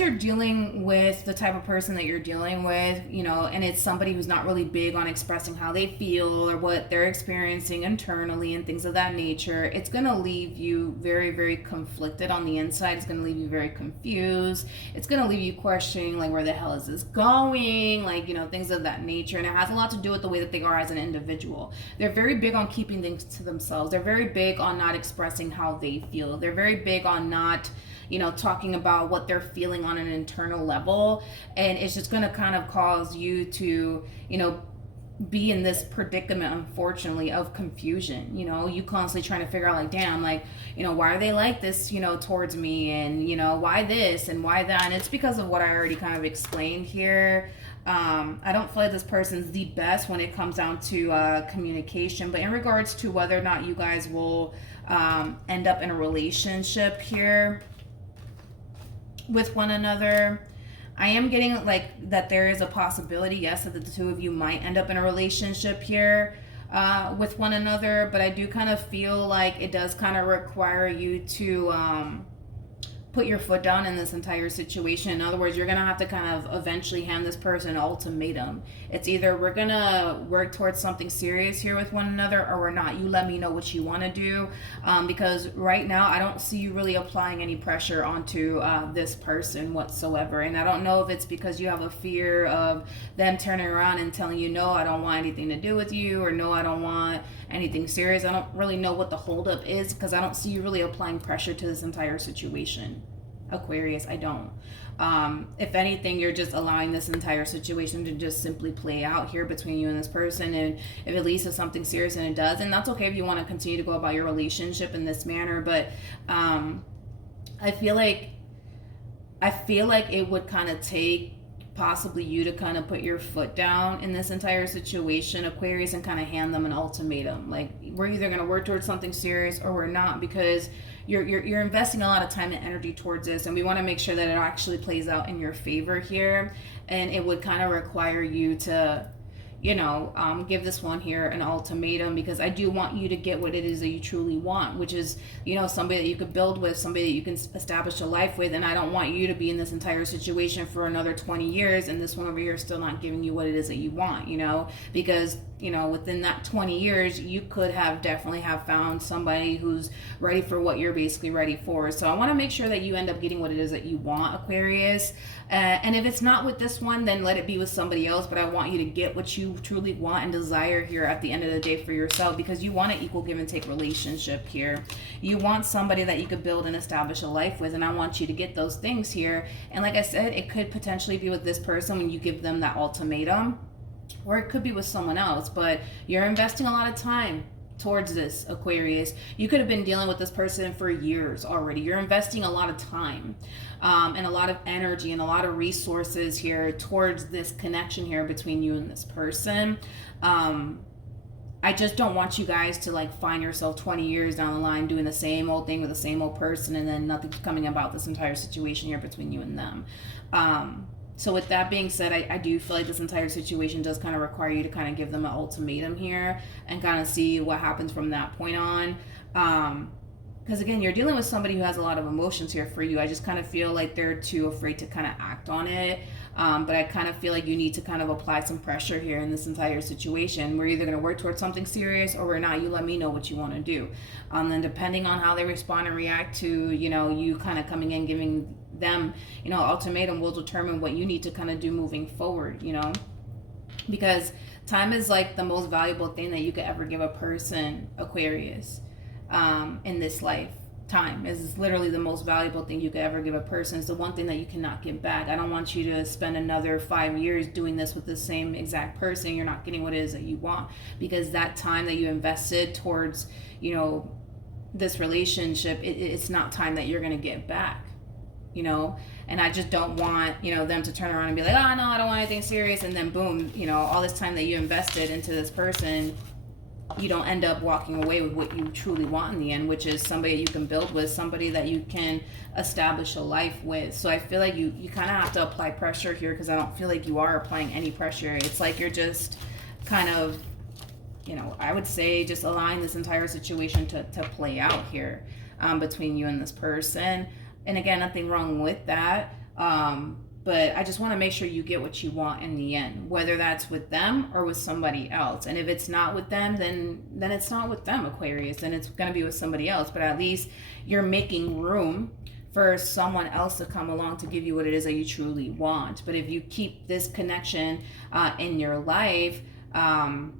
you're dealing with the type of person that you're dealing with, you know, and it's somebody who's not really big on expressing how they feel or what they're experiencing internally and things of that nature. It's going to leave you very, very conflicted on the inside. It's going to leave you very confused. It's going to leave you questioning, like, where the hell is this going? Like, you know, things of that nature. And it has a lot to do with the way that they are as an individual. They're very big on keeping things to themselves. They're very big on not expressing how they feel. They're very big on not, you know, talking about what they're feeling on an internal level. And it's just going to kind of cause you to, you know, be in this predicament, unfortunately, of confusion. You know, you constantly trying to figure out, like, damn, like, you know, why are they like this, you know, towards me, and, you know, why this and why that. And it's because of what I already kind of explained here. I don't feel like this person's the best when it comes down to communication, but in regards to whether or not you guys will end up in a relationship here with one another, I am getting like that there is a possibility, yes, that the two of you might end up in a relationship here with one another, but I do kind of feel like it does kind of require you to put your foot down in this entire situation. In other words, you're gonna have to kind of eventually hand this person an ultimatum. It's either we're gonna work towards something serious here with one another, or we're not. You let me know what you want to do, because right now I don't see you really applying any pressure onto this person whatsoever. And I don't know if it's because you have a fear of them turning around and telling you, no, I don't want anything to do with you, or no, I don't want anything serious. I don't really know what the holdup is, because I don't see you really applying pressure to this entire situation, Aquarius. I don't. If anything, you're just allowing this entire situation to just simply play out here between you and this person. And if it leads to something serious, and it does, and that's okay if you want to continue to go about your relationship in this manner. But I feel like it would kind of take possibly you to kind of put your foot down in this entire situation, Aquarius, and kind of hand them an ultimatum. Like, we're either going to work towards something serious or we're not, because you're investing a lot of time and energy towards this, and we want to make sure that it actually plays out in your favor here. And it would kind of require you to, you know, give this one here an ultimatum, because I do want you to get what it is that you truly want, which is, you know, somebody that you could build with, somebody that you can establish a life with. And I don't want you to be in this entire situation for another 20 years and this one over here is still not giving you what it is that you want, you know, because, you know, within that 20 years, you could have definitely have found somebody who's ready for what you're basically ready for. So I want to make sure that you end up getting what it is that you want, Aquarius. And if it's not with this one, then let it be with somebody else. But I want you to get what you truly want and desire here at the end of the day for yourself, because you want an equal give and take relationship here. You want somebody that you could build and establish a life with, and I want you to get those things here. And like I said, it could potentially be with this person when you give them that ultimatum, or it could be with someone else, but you're investing a lot of time towards this, Aquarius. You could have been dealing with this person for years already. You're investing a lot of time and a lot of energy and a lot of resources here towards this connection here between you and this person. I just don't want you guys to like find yourself 20 years down the line doing the same old thing with the same old person, and then nothing's coming about this entire situation here between you and them. So with that being said, I do feel like this entire situation does kind of require you to kind of give them an ultimatum here and kind of see what happens from that point on. Because again, you're dealing with somebody who has a lot of emotions here for you. I just kind of feel like they're too afraid to kind of act on it. But I kind of feel like you need to kind of apply some pressure here in this entire situation. We're either going to work towards something serious or we're not. You let me know what you want to do. Then depending on how they respond and react to, you know, you kind of coming in, giving them, you know, ultimatum will determine what you need to kind of do moving forward, you know, because time is like the most valuable thing that you could ever give a person, Aquarius, in this life. Time is literally the most valuable thing you could ever give a person. It's the one thing that you cannot get back. I don't want you to spend another 5 years doing this with the same exact person. You're not getting what it is that you want, because that time that you invested towards, you know, this relationship, it's not time that you're going to get back, you know. And I just don't want, you know, them to turn around and be like, oh no, I don't want anything serious, and then boom, you know, all this time that you invested into this person, you don't end up walking away with what you truly want in the end, which is somebody you can build with, somebody that you can establish a life with. So I feel like you kind of have to apply pressure here, because I don't feel like you are applying any pressure. It's like you're just kind of, you know, I would say just allowing this entire situation to play out here between you and this person. And again, nothing wrong with that. But I just want to make sure you get what you want in the end, whether that's with them or with somebody else. And if it's not with them, then it's not with them, Aquarius. Then it's going to be with somebody else. But at least you're making room for someone else to come along to give you what it is that you truly want. But if you keep this connection in your life, and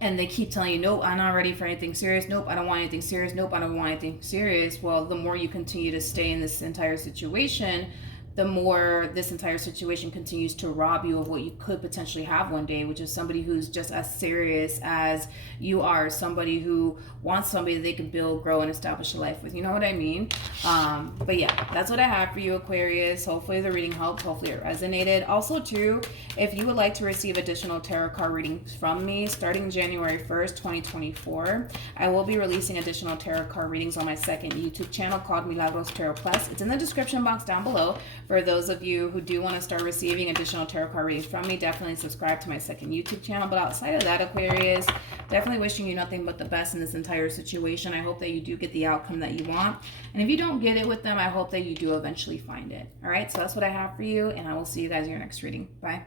they keep telling you, nope, I'm not ready for anything serious. Nope, I don't want anything serious. Nope, I don't want anything serious. Well, the more you continue to stay in this entire situation, the more this entire situation continues to rob you of what you could potentially have one day, which is somebody who's just as serious as you are, somebody who wants somebody that they can build, grow, and establish a life with. You know what I mean? But yeah, that's what I have for you, Aquarius. Hopefully the reading helped. Hopefully it resonated. Also, too, if you would like to receive additional tarot card readings from me, starting January 1st, 2024, I will be releasing additional tarot card readings on my second YouTube channel called Milagros Tarot Plus. It's in the description box down below. For those of you who do want to start receiving additional tarot card readings from me, definitely subscribe to my second YouTube channel. But outside of that, Aquarius, definitely wishing you nothing but the best in this entire situation. I hope that you do get the outcome that you want. And if you don't get it with them, I hope that you do eventually find it. All right, so that's what I have for you, and I will see you guys in your next reading. Bye.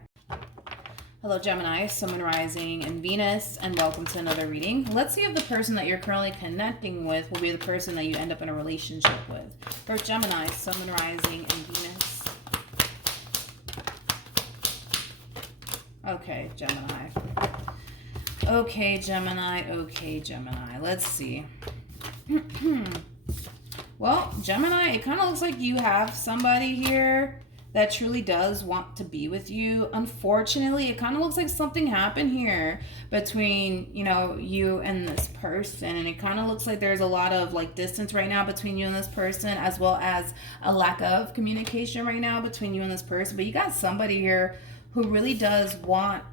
Hello, Gemini, Sun, Moon, Rising, and Venus, and welcome to another reading. Let's see if the person that you're currently connecting with will be the person that you end up in a relationship with. For Gemini, Sun, Moon, Rising, and Venus. Okay, Gemini. Okay, Gemini. Okay, Gemini. Let's see. Well, Gemini, it kind of looks like you have somebody here that truly does want to be with you. Unfortunately, it kind of looks like something happened here between, you know, you and this person. And it kind of looks like there's a lot of like distance right now between you and this person, as well as a lack of communication right now between you and this person. But you got somebody here who really does want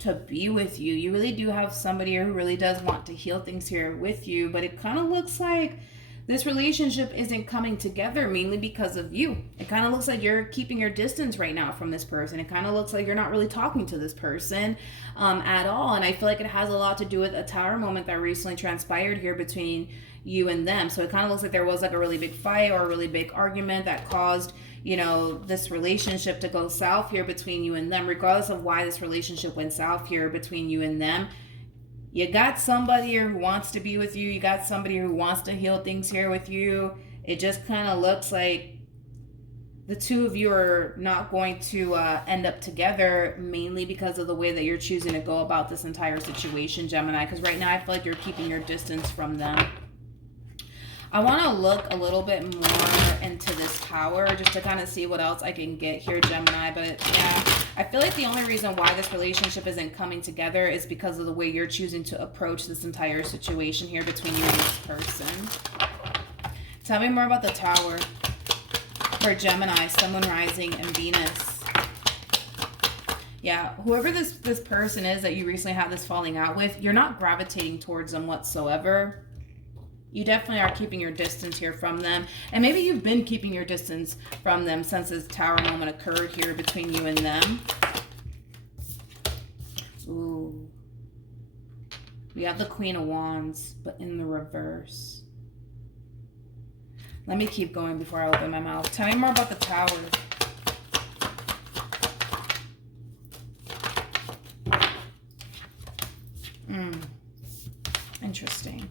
to be with you. You really do have somebody here who really does want to heal things here with you. But it kind of looks like this relationship isn't coming together mainly because of you. It kind of looks like you're keeping your distance right now from this person. It kind of looks like you're not really talking to this person at all. And I feel like it has a lot to do with a tower moment that recently transpired here between you and them. So it kind of looks like there was like a really big fight or a really big argument that caused, you know, this relationship to go south here between you and them. Regardless of why this relationship went south here between you and them, you got somebody here who wants to be with you. You got somebody who wants to heal things here with you. It just kind of looks like the two of you are not going to end up together, mainly because of the way that you're choosing to go about this entire situation, Gemini. Because right now I feel like you're keeping your distance from them. I want to look a little bit more into this tower just to kind of see what else I can get here, Gemini. But yeah, I feel like the only reason why this relationship isn't coming together is because of the way you're choosing to approach this entire situation here between you and this person. Tell me more about the tower for Gemini, Sun, Moon, Rising, and Venus. Yeah, whoever this person is that you recently had this falling out with, you're not gravitating towards them whatsoever. You definitely are keeping your distance here from them. And maybe you've been keeping your distance from them since this tower moment occurred here between you and them. Ooh. We have the Queen of Wands, but in the reverse. Let me keep going before I open my mouth. Tell me more about the tower. Interesting.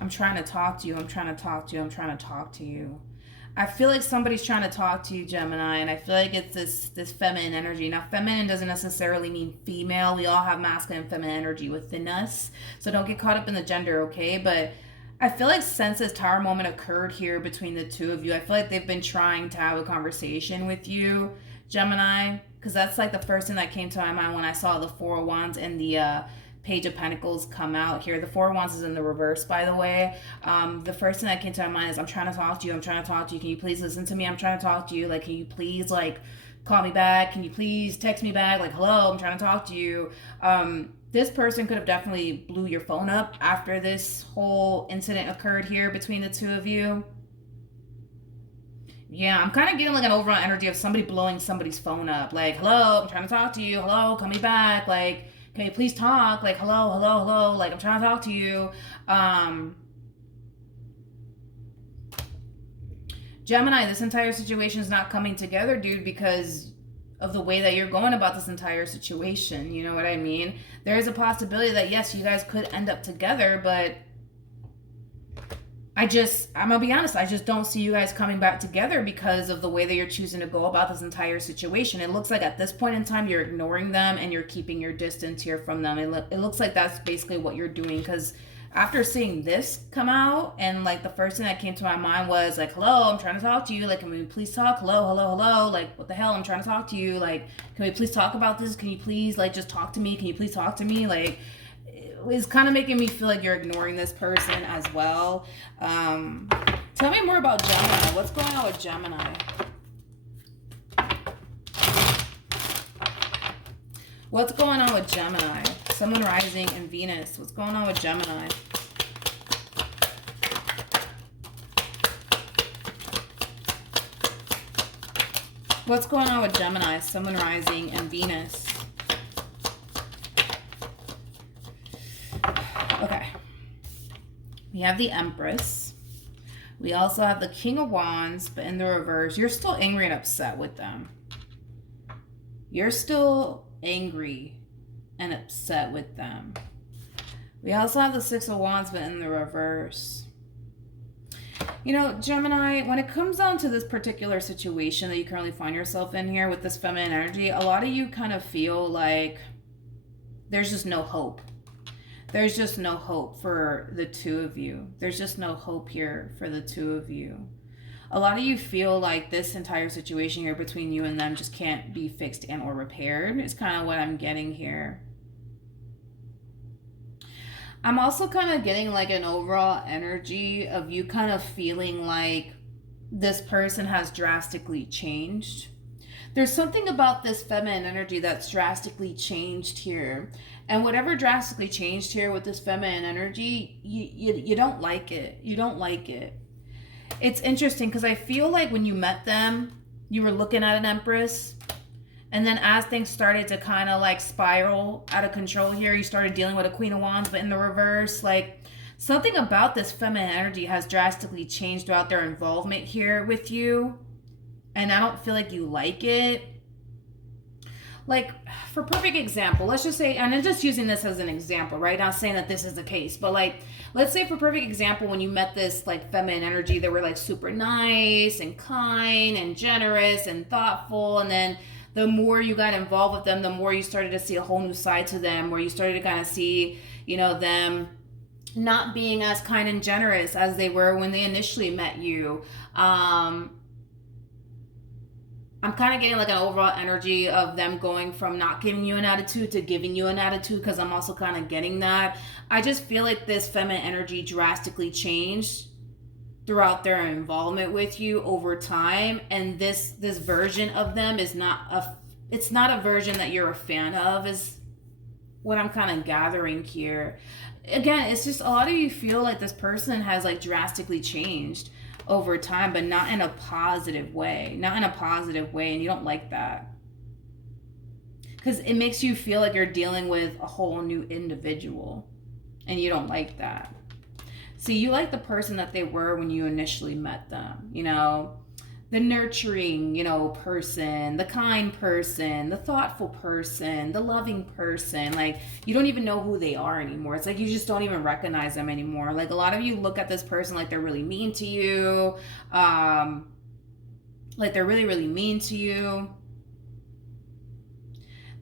I'm trying to talk to you. I'm trying to talk to you. I'm trying to talk to you. I feel like somebody's trying to talk to you, Gemini, and I feel like it's this feminine energy. Now, feminine doesn't necessarily mean female. We all have masculine and feminine energy within us, so don't get caught up in the gender, okay? But I feel like since this tower moment occurred here between the two of you, I feel like they've been trying to have a conversation with you, Gemini, because that's like the first thing that came to my mind when I saw the Four of Wands and the Page of Pentacles come out here. The Four of Wands is in the reverse, by the way. The first thing that came to my mind is, I'm trying to talk to you. I'm trying to talk to you. Can you please listen to me? I'm trying to talk to you. Like, can you please, like, call me back? Can you please text me back? Like, hello, I'm trying to talk to you. This person could have definitely blew your phone up after this whole incident occurred here between the two of you. Yeah, I'm kind of getting like an overall energy of somebody blowing somebody's phone up. Like, hello, I'm trying to talk to you. Hello, call me back. Like, can you please talk? Like, hello, hello, hello. Like, I'm trying to talk to you. Gemini, this entire situation is not coming together, dude, because of the way that you're going about this entire situation. You know what I mean? There is a possibility that, yes, you guys could end up together, but I'm gonna be honest, I just don't see you guys coming back together because of the way that you're choosing to go about this entire situation. It looks like at this point in time, you're ignoring them and you're keeping your distance here from them. It looks like that's basically what you're doing, because after seeing this come out, and like the first thing that came to my mind was like, hello, I'm trying to talk to you. Like, can we please talk? Hello. Like, what the hell? I'm trying to talk to you. Like, can we please talk about this? Can you please like just talk to me? Can you please talk to me? Like, it's kind of making me feel like you're ignoring this person as well. Tell me more about Gemini. What's going on with Gemini? What's going on with Gemini? Sun, Moon, Rising, and Venus. What's going on with Gemini? What's going on with Gemini? Sun, Moon, Rising, and Venus. Okay. We have the Empress. We also have the King of Wands, but in the reverse. You're still angry and upset with them. You're still angry and upset with them. We also have the Six of Wands, but in the reverse. You know, Gemini, when it comes down to this particular situation that you currently find yourself in here with this feminine energy, a lot of you kind of feel like there's just no hope. There's just no hope for the two of you. There's just no hope here for the two of you. A lot of you feel like this entire situation here between you and them just can't be fixed and or repaired. It's kind of what I'm getting here. I'm also kind of getting like an overall energy of you kind of feeling like this person has drastically changed. There's something about this feminine energy that's drastically changed here. And whatever drastically changed here with this feminine energy, you don't like it. You don't like it. It's interesting because I feel like when you met them, you were looking at an Empress. And then as things started to kind of like spiral out of control here, you started dealing with a Queen of Wands, but in the reverse, like something about this feminine energy has drastically changed throughout their involvement here with you. And I don't feel like you like it. Like, for perfect example, let's just say, and I'm just using this as an example, right? Not saying that this is the case, but like, let's say for perfect example, when you met this like feminine energy, they were like super nice and kind and generous and thoughtful. And then the more you got involved with them, the more you started to see a whole new side to them, where you started to kind of see, you know, them not being as kind and generous as they were when they initially met you. I'm kind of getting like an overall energy of them going from not giving you an attitude to giving you an attitude, because I'm also kind of getting that. I just feel like this feminine energy drastically changed throughout their involvement with you over time, and this version of them is not a version that you're a fan of, is what I'm kind of gathering here. Again, it's just a lot of you feel like this person has like drastically changed over time, but not in a positive way. Not in a positive way, and you don't like that. Because it makes you feel like you're dealing with a whole new individual, and you don't like that. See, you like the person that they were when you initially met them, you know, the nurturing, you know, person, the kind person, the thoughtful person, the loving person. Like, you don't even know who they are anymore. It's like you just don't even recognize them anymore. Like, a lot of you look at this person like they're really mean to you. Like they're really, really mean to you.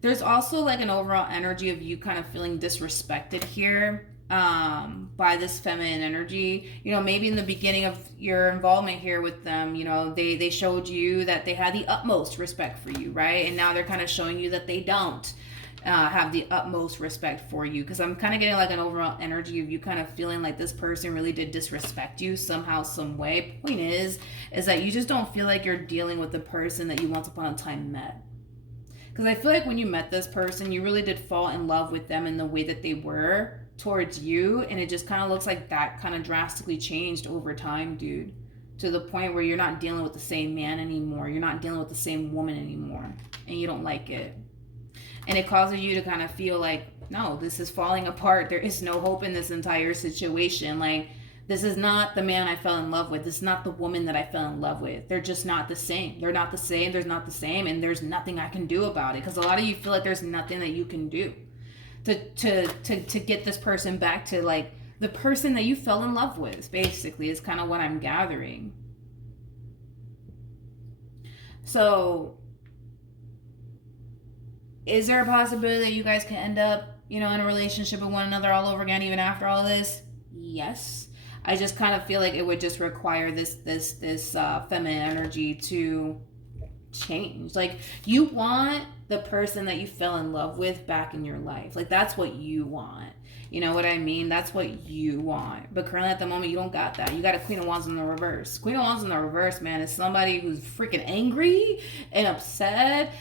There's also like an overall energy of you kind of feeling disrespected here by this feminine energy. You know, maybe in the beginning of your involvement here with them, you know, they showed you that they had the utmost respect for you, right? And now they're kind of showing you that they don't have the utmost respect for you, because I'm kind of getting like an overall energy of you kind of feeling like this person really did disrespect you somehow, some way. Point is that you just don't feel like you're dealing with the person that you once upon a time met. Because I feel like when you met this person, you really did fall in love with them in the way that they were towards you, and it just kind of looks like that kind of drastically changed over time, dude, to the point where you're not dealing with the same man anymore, you're not dealing with the same woman anymore, and you don't like it, and it causes you to kind of feel like, no, this is falling apart, there is no hope in this entire situation. Like, this is not the man I fell in love with, this is not the woman that I fell in love with. They're just not the same. They're not the same. There's not the same, and there's nothing I can do about it, because a lot of you feel like there's nothing that you can do to get this person back to like the person that you fell in love with, basically, is kind of what I'm gathering. So is there a possibility that you guys can end up, you know, in a relationship with one another all over again, even after all this? Yes. I just kind of feel like it would just require this feminine energy to change. Like, you want the person that you fell in love with back in your life. Like, that's what you want. You know what I mean? That's what you want. But currently at the moment, you don't got that. You got a Queen of Wands in the reverse. Queen of Wands in the reverse, man, is somebody who's freaking angry and upset.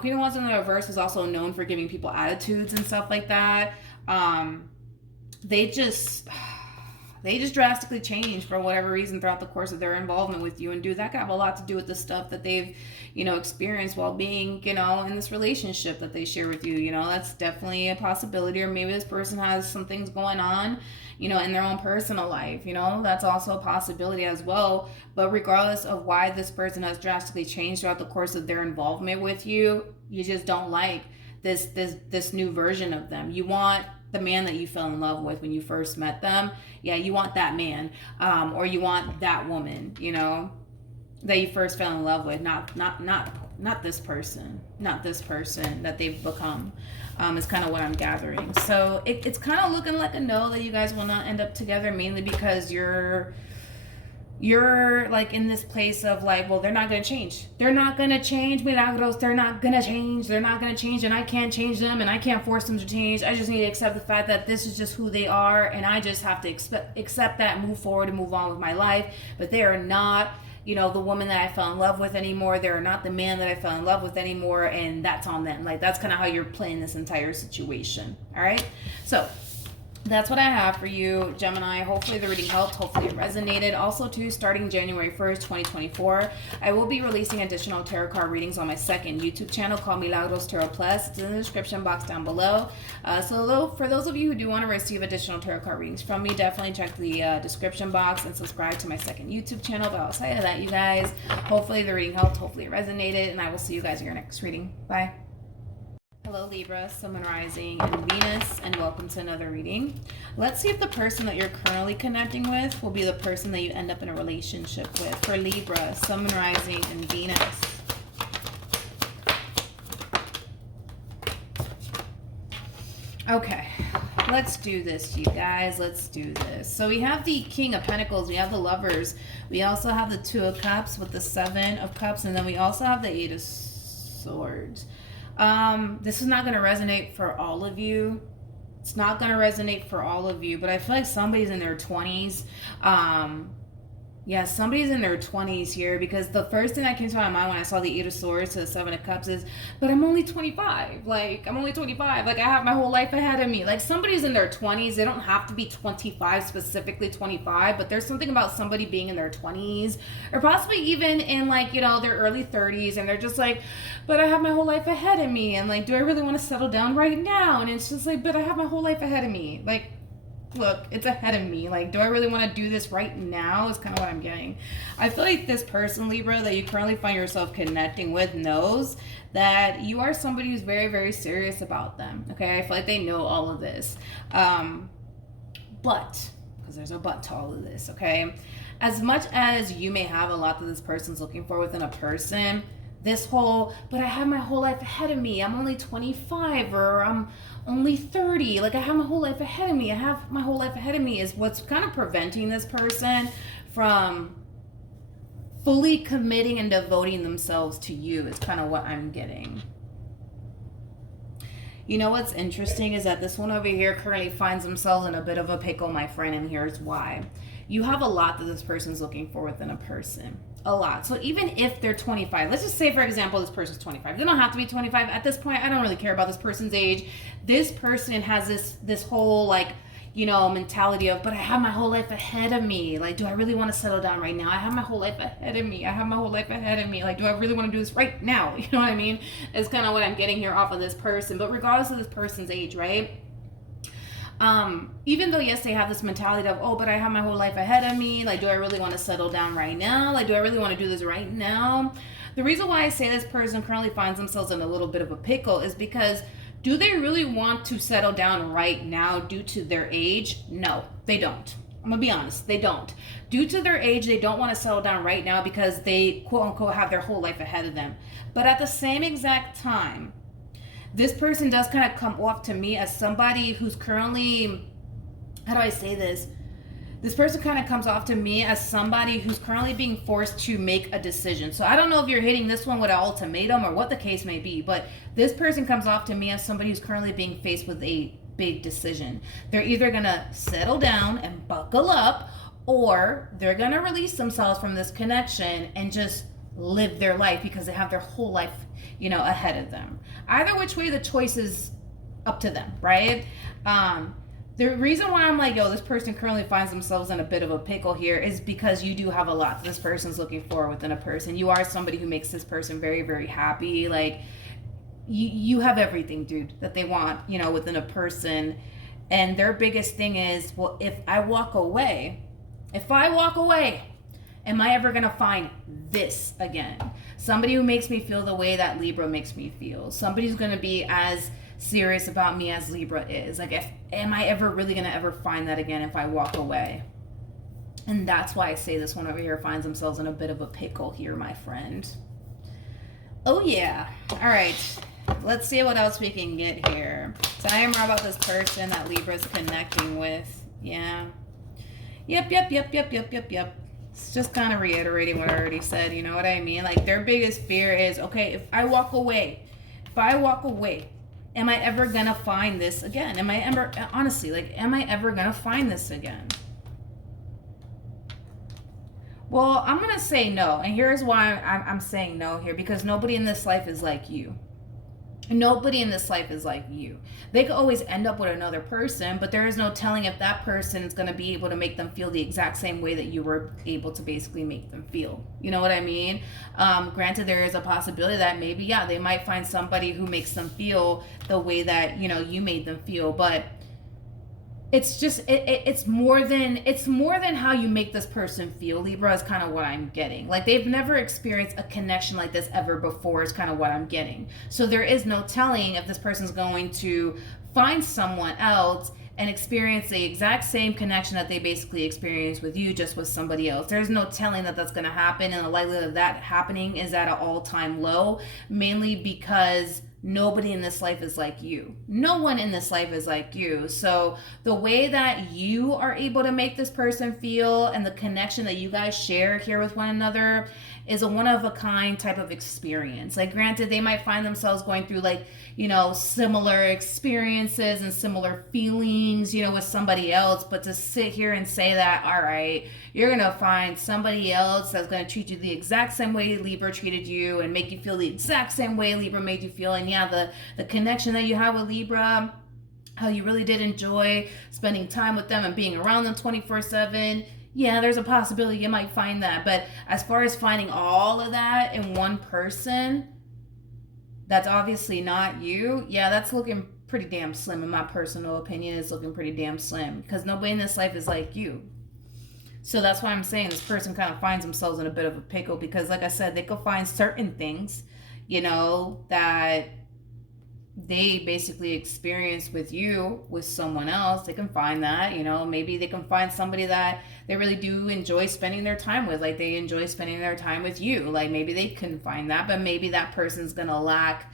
Queen of Wands in the reverse is also known for giving people attitudes and stuff like that. They just drastically change for whatever reason throughout the course of their involvement with you. And dude, that could have a lot to do with the stuff that they've, experienced while being, in this relationship that they share with you. That's definitely a possibility. Or maybe this person has some things going on, in their own personal life. That's also a possibility as well. But regardless of why this person has drastically changed throughout the course of their involvement with you, you just don't like this new version of them. You want the man that you fell in love with when you first met them. Yeah, you want that man, or you want that woman, that you first fell in love with. Not this person, that they've become. Is kind of what I'm gathering. So it's kind of looking like a no, that you guys will not end up together, mainly because you're like in this place of like, well, they're not going to change. They're not going to change, milagros. They're not going to change. They're not going to change, and I can't change them, and I can't force them to change. I just need to accept the fact that this is just who they are, and I just have to accept that, move forward, and move on with my life. But they are not, the woman that I fell in love with anymore. They're not the man that I fell in love with anymore, and that's on them. Like, that's kind of how you're playing this entire situation. All right? So that's what I have for you, Gemini. Hopefully the reading helped. Hopefully it resonated. Also, too, starting January 1st, 2024, I will be releasing additional tarot card readings on my second YouTube channel called Milagros Tarot Plus. It's in the description box down below. For those of you who do want to receive additional tarot card readings from me, definitely check the description box and subscribe to my second YouTube channel. But outside of that, you guys, hopefully the reading helped. Hopefully it resonated. And I will see you guys in your next reading. Bye. Hello Libra, Sun, Moon, Rising, and Venus, and welcome to another reading. Let's see if the person that you're currently connecting with will be the person that you end up in a relationship with. For Libra, Sun, Moon, Rising, and Venus. Okay, let's do this, you guys. Let's do this. So we have the King of Pentacles, we have the Lovers, we also have the Two of Cups with the Seven of Cups, and then we also have the Eight of Swords. This is not going to resonate for all of you. It's not going to resonate for all of you, but I feel like somebody's in their 20s. Yeah, somebody's in their 20s here, because the first thing that came to my mind when I saw the Eight of Swords to the Seven of Cups is, but I'm only 25. Like, I'm only 25. Like, I have my whole life ahead of me. Like, somebody's in their 20s. They don't have to be 25, specifically 25, but there's something about somebody being in their 20s, or possibly even in, like, their early 30s, and they're just like, but I have my whole life ahead of me, and, like, do I really want to settle down right now? And it's just like, but I have my whole life ahead of me. Like, look, it's ahead of me. Like, do I really want to do this right now is kind of what I'm getting. I feel like this person, Libra, that you currently find yourself connecting with knows that you are somebody who's very, very serious about them. Okay, I feel like they know all of this. But, because there's a but to all of this, okay? As much as you may have a lot that this person's looking for within a person, this whole, but I have my whole life ahead of me. I'm only 25, or I'm only 30. Like, I have my whole life ahead of me. I have my whole life ahead of me is what's kind of preventing this person from fully committing and devoting themselves to you. Is kind of what I'm getting. You know what's interesting is that this one over here currently finds themselves in a bit of a pickle, my friend, and here's why. You have a lot that this person's looking for within a person. A lot. So even if they're 25, let's just say, for example, this person's 25. They don't have to be 25. At this point, I don't really care about this person's age. This person has this whole, like, mentality of, but I have my whole life ahead of me. Like, do I really want to settle down right now? I have my whole life ahead of me. I have my whole life ahead of me. Like, do I really want to do this right now? You know what I mean? It's kind of what I'm getting here off of this person. But regardless of this person's age, right? Even though, yes, they have this mentality of, oh, but I have my whole life ahead of me. Like, do I really want to settle down right now? Like, do I really want to do this right now? The reason why I say this person currently finds themselves in a little bit of a pickle is because, do they really want to settle down right now due to their age? No, they don't. I'm going to be honest. They don't. Due to their age, they don't want to settle down right now because they, quote unquote, have their whole life ahead of them. But at the same exact time, this person does kind of come off to me as somebody who's currently, how do I say this? this person kind of comes off to me as somebody who's currently being forced to make a decision. So I don't know if you're hitting this one with an ultimatum or what the case may be, but this person comes off to me as somebody who's currently being faced with a big decision. They're either going to settle down and buckle up, or they're going to release themselves from this connection and just live their life because they have their whole life, ahead of them. Either which way, the choice is up to them, right? The reason why I'm like, yo, this person currently finds themselves in a bit of a pickle here is because you do have a lot that this person's looking for within a person. You are somebody who makes this person very, very happy. Like, you have everything, dude, that they want, within a person. And their biggest thing is, well, if I walk away, am I ever going to find this again? Somebody who makes me feel the way that Libra makes me feel. Somebody who's going to be as serious about me as Libra is. Like, am I ever really going to ever find that again if I walk away? And that's why I say this one over here finds themselves in a bit of a pickle here, my friend. Oh, yeah. All right. Let's see what else we can get here. Tell me more about this person that Libra's connecting with. Yeah. Yep. It's just kind of reiterating what I already said. You know what I mean? Like, their biggest fear is, okay, if I walk away, am I ever gonna find this again? Am I ever gonna find this again? Well, I'm gonna say no, and here's why I'm saying no here, because nobody in this life is like you. Nobody in this life is like you. They could always end up with another person, but there is no telling if that person is going to be able to make them feel the exact same way that you were able to basically make them feel. You know what I mean? Granted, there is a possibility that maybe, yeah, they might find somebody who makes them feel the way that, you made them feel, but it's just, it's more than how you make this person feel, Libra, is kind of what I'm getting. Like, they've never experienced a connection like this ever before is kind of what I'm getting. So there is no telling if this person's going to find someone else and experience the exact same connection that they basically experienced with you, just with somebody else. There's no telling that that's going to happen, and the likelihood of that happening is at an all-time low, mainly because nobody in this life is like you. No one in this life is like you. So the way that you are able to make this person feel and the connection that you guys share here with one another is a one-of-a-kind type of experience. Like, granted, they might find themselves going through, like, similar experiences and similar feelings, with somebody else, but to sit here and say that, all right, you're going to find somebody else that's going to treat you the exact same way Libra treated you and make you feel the exact same way Libra made you feel. And yeah, the connection that you have with Libra, how you really did enjoy spending time with them and being around them 24/7. Yeah, there's a possibility you might find that. But as far as finding all of that in one person, that's obviously not you. Yeah, that's looking pretty damn slim. In my personal opinion, it's looking pretty damn slim, because nobody in this life is like you. So that's why I'm saying this person kind of finds themselves in a bit of a pickle, because, like I said, they could find certain things, that they basically experience with you, with someone else. They can find that, maybe they can find somebody that they really do enjoy spending their time with, like they enjoy spending their time with you. Like, maybe they can find that, but maybe that person's gonna lack,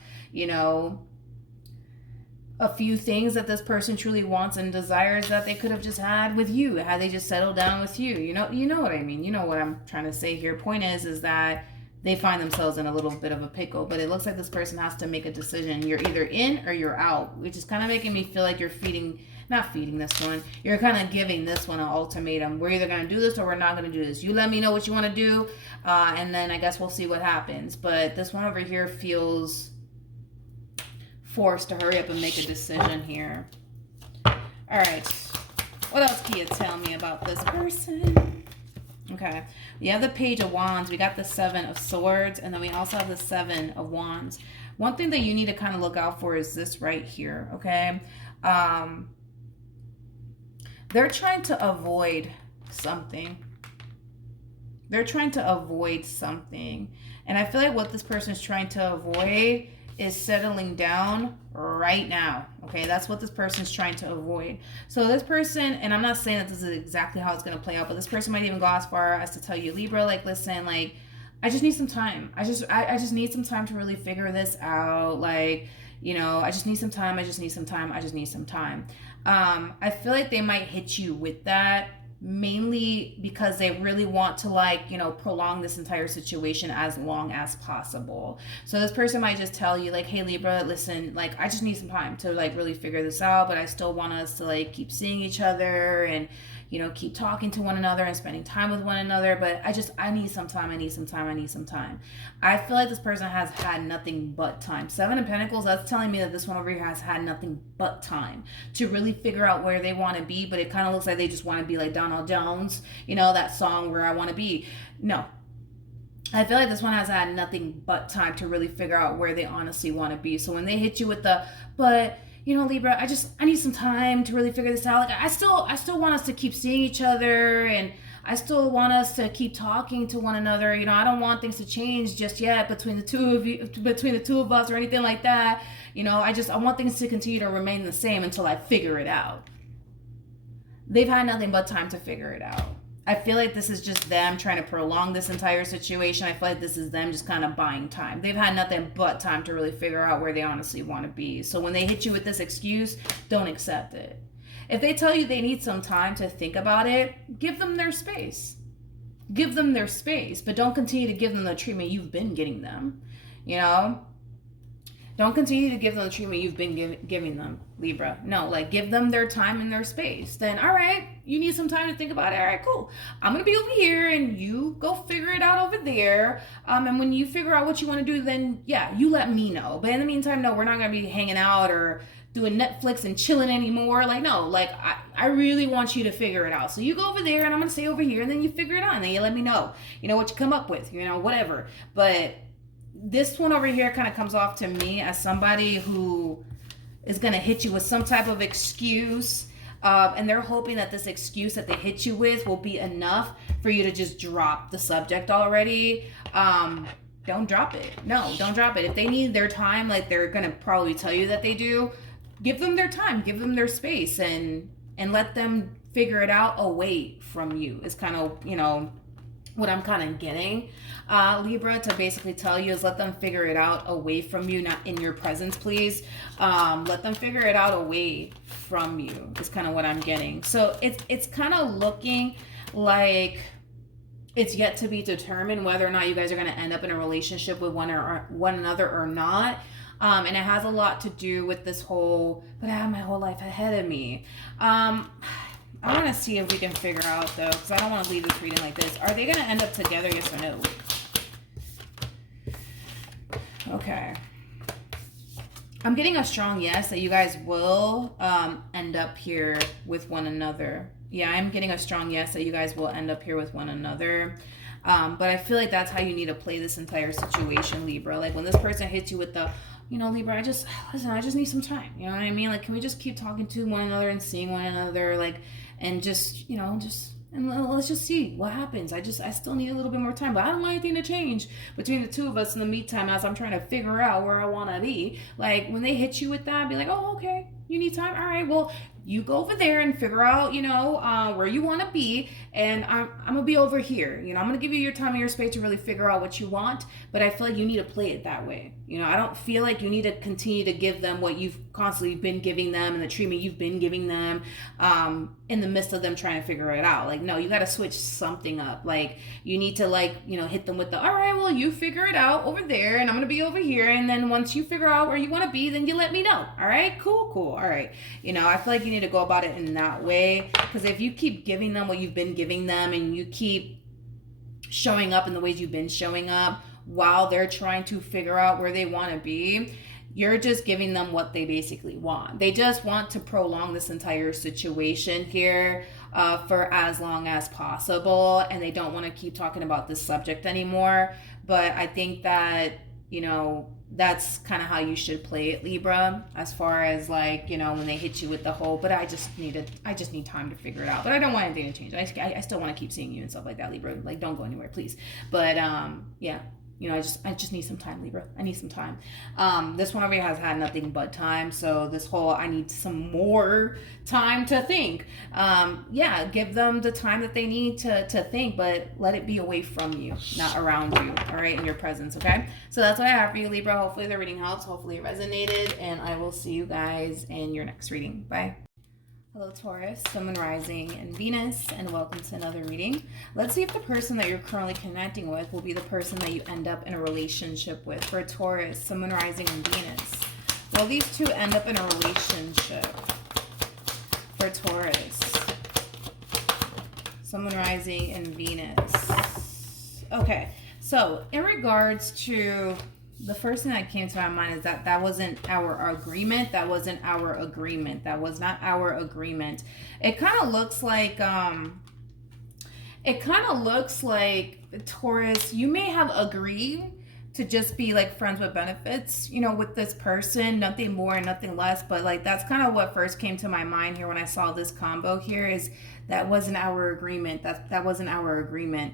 a few things that this person truly wants and desires that they could have just had with you, had they just settled down with you. You know what I mean? You know what I'm trying to say here. Point is that they find themselves in a little bit of a pickle, but it looks like this person has to make a decision. You're either in or you're out, which is kind of making me feel like you're not feeding this one. You're kind of giving this one an ultimatum. We're either going to do this or we're not going to do this. You let me know what you want to do, and then I guess we'll see what happens. But this one over here feels forced to hurry up and make a decision here. All right. What else can you tell me about this person? Okay, we have the Page of Wands, we got the Seven of Swords, and then we also have the Seven of Wands. One thing that you need to kind of look out for is this right here, okay? They're trying to avoid something. And I feel like what this person is trying to avoid is settling down right now. Okay, that's what this person's trying to avoid. So this person, and I'm not saying that this is exactly how it's going to play out, but this person might even go as far as to tell you, Libra, like, listen, like, I just need some time. I just need some time to really figure this out. Like, I just need some time. I feel like they might hit you with that mainly because they really want to, like, you know, prolong this entire situation as long as possible. So this person might just tell you, like, hey Libra, listen, like, I just need some time to, like, really figure this out, but I still want us to, like, keep seeing each other and, you know, keep talking to one another and spending time with one another, but I need some time, I need some time, I need some time. I feel like this person has had nothing but time. 7 of Pentacles, that's telling me that this one over here has had nothing but time to really figure out where they want to be, but it kind of looks like they just want to be like Donald Jones, you know, that song Where I Want to Be. No. I feel like this one has had nothing but time to really figure out where they honestly want to be. So when they hit you with the, but you know, Libra, I need some time to really figure this out. Like, I still want us to keep seeing each other, and I still want us to keep talking to one another. You know, I don't want things to change just yet between the two of us or anything like that. You know, I want things to continue to remain the same until I figure it out. They've had nothing but time to figure it out. I feel like this is just them trying to prolong this entire situation. I feel like this is them just kind of buying time. They've had nothing but time to really figure out where they honestly want to be. So when they hit you with this excuse, don't accept it. If they tell you they need some time to think about it, give them their space. Give them their space, but don't continue to give them the treatment you've been getting them. You know? Don't continue to give them the treatment you've been giving them, Libra. No, like, give them their time and their space. Then, all right, you need some time to think about it. All right, cool. I'm going to be over here and you go figure it out over there. And when you figure out what you want to do, then, yeah, you let me know. But in the meantime, no, we're not going to be hanging out or doing Netflix and chilling anymore. Like, no, like, I really want you to figure it out. So you go over there and I'm going to stay over here, and then you figure it out and then you let me know, you know, what you come up with, you know, whatever. But this one over here kind of comes off to me as somebody who is going to hit you with some type of excuse. And they're hoping that this excuse that they hit you with will be enough for you to just drop the subject already. Don't drop it. No, don't drop it. If they need their time, like they're going to probably tell you that they do, give them their time, give them their space, and let them figure it out away from you. Is kind of, you know, what I'm kind of getting, Libra, to basically tell you is let them figure it out away from you, not in your presence, please. Let them figure it out away from you is kind of what I'm getting. So it's kind of looking like it's yet to be determined whether or not you guys are going to end up in a relationship with one another or not. And it has a lot to do with this whole, but I have my whole life ahead of me. I want to see if we can figure out, though, because I don't want to leave this reading like this. Are they going to end up together, yes or no? Okay. I'm getting a strong yes that you guys will end up here with one another. Yeah, I'm getting a strong yes that you guys will end up here with one another. But I feel like that's how you need to play this entire situation, Libra. Like, when this person hits you with the, you know, Libra, I just need some time. You know what I mean? Like, can we just keep talking to one another and seeing one another? Like, and just, you know, and let's just see what happens. I still need a little bit more time, but I don't want anything to change between the two of us in the meantime as I'm trying to figure out where I want to be. Like, when they hit you with that, be like, oh, okay, you need time. All right, well, you go over there and figure out, you know, where you want to be, and I'm gonna be over here. You know, I'm gonna give you your time and your space to really figure out what you want, but I feel like you need to play it that way. You know, I don't feel like you need to continue to give them what you've constantly been giving them and the treatment you've been giving them in the midst of them trying to figure it out. Like, no, you got to switch something up. Like, you need to, like, you know, hit them with the, all right, well, you figure it out over there, and I'm going to be over here, and then once you figure out where you want to be, then you let me know. All right, cool, all right. You know, I feel like you need to go about it in that way, because if you keep giving them what you've been giving them and you keep showing up in the ways you've been showing up while they're trying to figure out where they want to be, you're just giving them what they basically want. They just want to prolong this entire situation here for as long as possible, and they don't want to keep talking about this subject anymore. But I think that, you know, that's kind of how you should play it, Libra, as far as, like, you know, when they hit you with the whole, but I just need time to figure it out. But I don't want anything to change. I still want to keep seeing you and stuff like that, Libra. Like, don't go anywhere, please. But yeah. You know, I just need some time, Libra. I need some time. This one over here has had nothing but time. So this whole, I need some more time to think. Yeah, give them the time that they need to think, but let it be away from you, not around you. All right, in your presence, okay? So that's what I have for you, Libra. Hopefully the reading helps. Hopefully it resonated. And I will see you guys in your next reading. Bye. Hello Taurus, Sun, Moon, Rising, and Venus, and welcome to another reading. Let's see if the person that you're currently connecting with will be the person that you end up in a relationship with. For Taurus, Sun, Moon, Rising, and Venus. Will these two end up in a relationship? For Taurus, Sun, Moon, Rising, and Venus. Okay, so in regards to the first thing that came to my mind is that that wasn't our agreement. That wasn't our agreement. That was not our agreement. It kind of looks like, Taurus, you may have agreed to just be like friends with benefits, you know, with this person, nothing more and nothing less. But like, that's kind of what first came to my mind here when I saw this combo here, is that wasn't our agreement. That wasn't our agreement.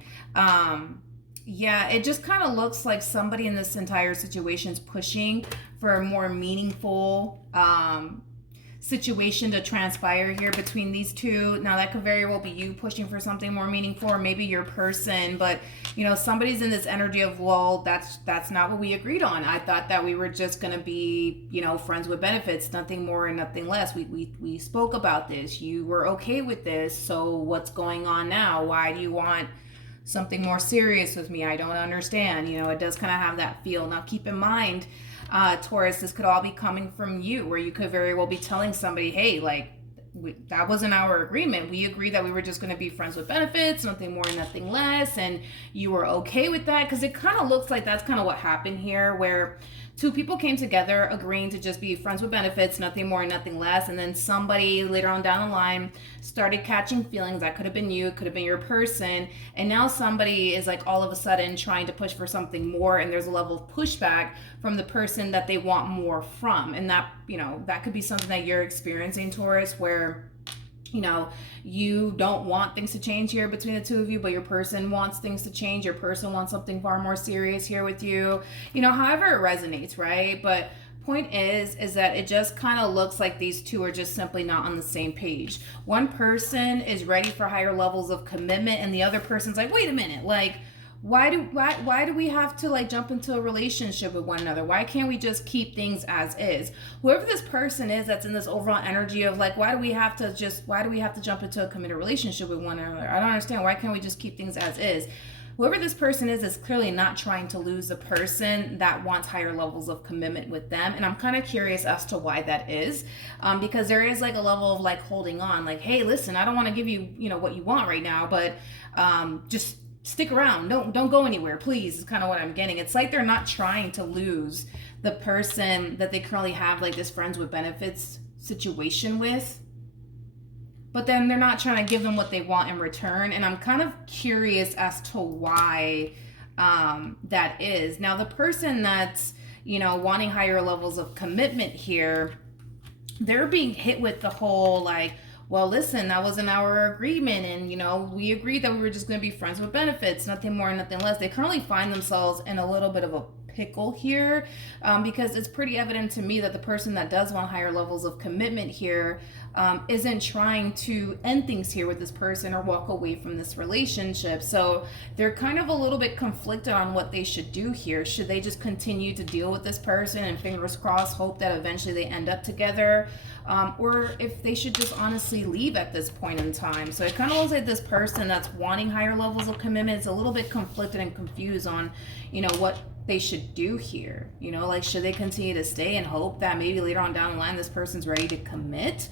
Yeah, it just kind of looks like somebody in this entire situation is pushing for a more meaningful situation to transpire here between these two. Now, that could very well be you pushing for something more meaningful, or maybe your person, but you know, somebody's in this energy of, well, that's not what we agreed on. I thought that we were just gonna be, you know, friends with benefits, nothing more and nothing less. We spoke about this. You were okay with this, so what's going on now? Why do you want something more serious with me? I don't understand. You know, it does kind of have that feel. Now, keep in mind, Taurus, this could all be coming from you, where you could very well be telling somebody, hey, like, that wasn't our agreement. We agreed that we were just going to be friends with benefits, nothing more, nothing less. And you were okay with that, because it kind of looks like that's kind of what happened here, where two people came together agreeing to just be friends with benefits, nothing more, nothing less. And then somebody later on down the line started catching feelings. That could have been you, it could have been your person. And now somebody is like all of a sudden trying to push for something more. And there's a level of pushback from the person that they want more from. And that, you know, that could be something that you're experiencing, Taurus, where, you know, you don't want things to change here between the two of you, but your person wants things to change. Your person wants something far more serious here with you. You know, however it resonates, right? But point is that it just kind of looks like these two are just simply not on the same page. One person is ready for higher levels of commitment, and the other person's like, wait a minute, like, why do we have to like jump into a relationship with one another? Why can't we just keep things as is? Whoever this person is that's in this overall energy of like, why do we have to jump into a committed relationship with one another? I don't understand. Why can't we just keep things as is? Whoever this person is clearly not trying to lose a person that wants higher levels of commitment with them. And I'm kind of curious as to why that is, because there is like a level of like holding on, like, hey, listen, I don't want to give you, you know, what you want right now, but just stick around. Don't go anywhere, please, is kind of what I'm getting. It's like they're not trying to lose the person that they currently have like this friends with benefits situation with, but then they're not trying to give them what they want in return. And I'm kind of curious as to why that is. Now, the person that's, you know, wanting higher levels of commitment here, they're being hit with the whole like, well, listen, that wasn't our agreement, and you know, we agreed that we were just going to be friends with benefits, nothing more, nothing less. They currently find themselves in a little bit of a pickle here, because it's pretty evident to me that the person that does want higher levels of commitment here isn't trying to end things here with this person or walk away from this relationship. So they're kind of a little bit conflicted on what they should do here. Should they just continue to deal with this person and fingers crossed hope that eventually they end up together, or if they should just honestly leave at this point in time? So it kind of looks like this person that's wanting higher levels of commitment is a little bit conflicted and confused on, you know, what they should do here. You know, like, should they continue to stay and hope that maybe later on down the line this person's ready to commit,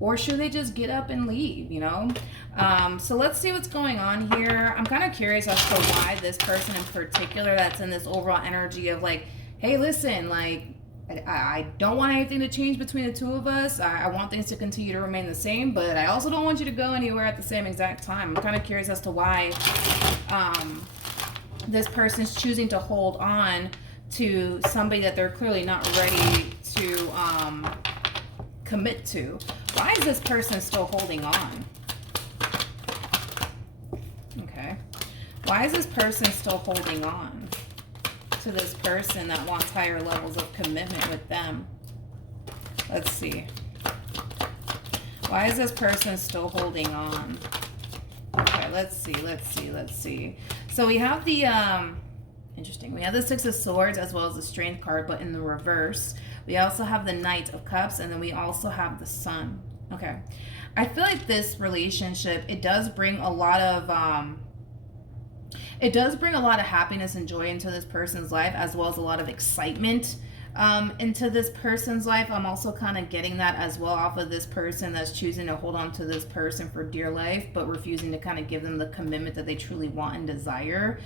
or should they just get up and leave, you know? So let's see what's going on here. I'm kind of curious as to why this person in particular that's in this overall energy of like, hey, listen, like, I don't want anything to change between the two of us. I want things to continue to remain the same, but I also don't want you to go anywhere at the same exact time. I'm kind of curious as to why this person's choosing to hold on to somebody that they're clearly not ready to commit to. Why is this person still holding on? Okay. Why is this person still holding on to this person that wants higher levels of commitment with them? Let's see. Why is this person still holding on? Okay, let's see. So we have the, interesting. We have the Six of Swords as well as the Strength card, but in the reverse. We also have the Knight of Cups, and then we also have the Sun. Okay. I feel like this relationship, it does bring a lot of happiness and joy into this person's life, as well as a lot of excitement into this person's life. I'm also kind of getting that as well off of this person that's choosing to hold on to this person for dear life, but refusing to kind of give them the commitment that they truly want and desire.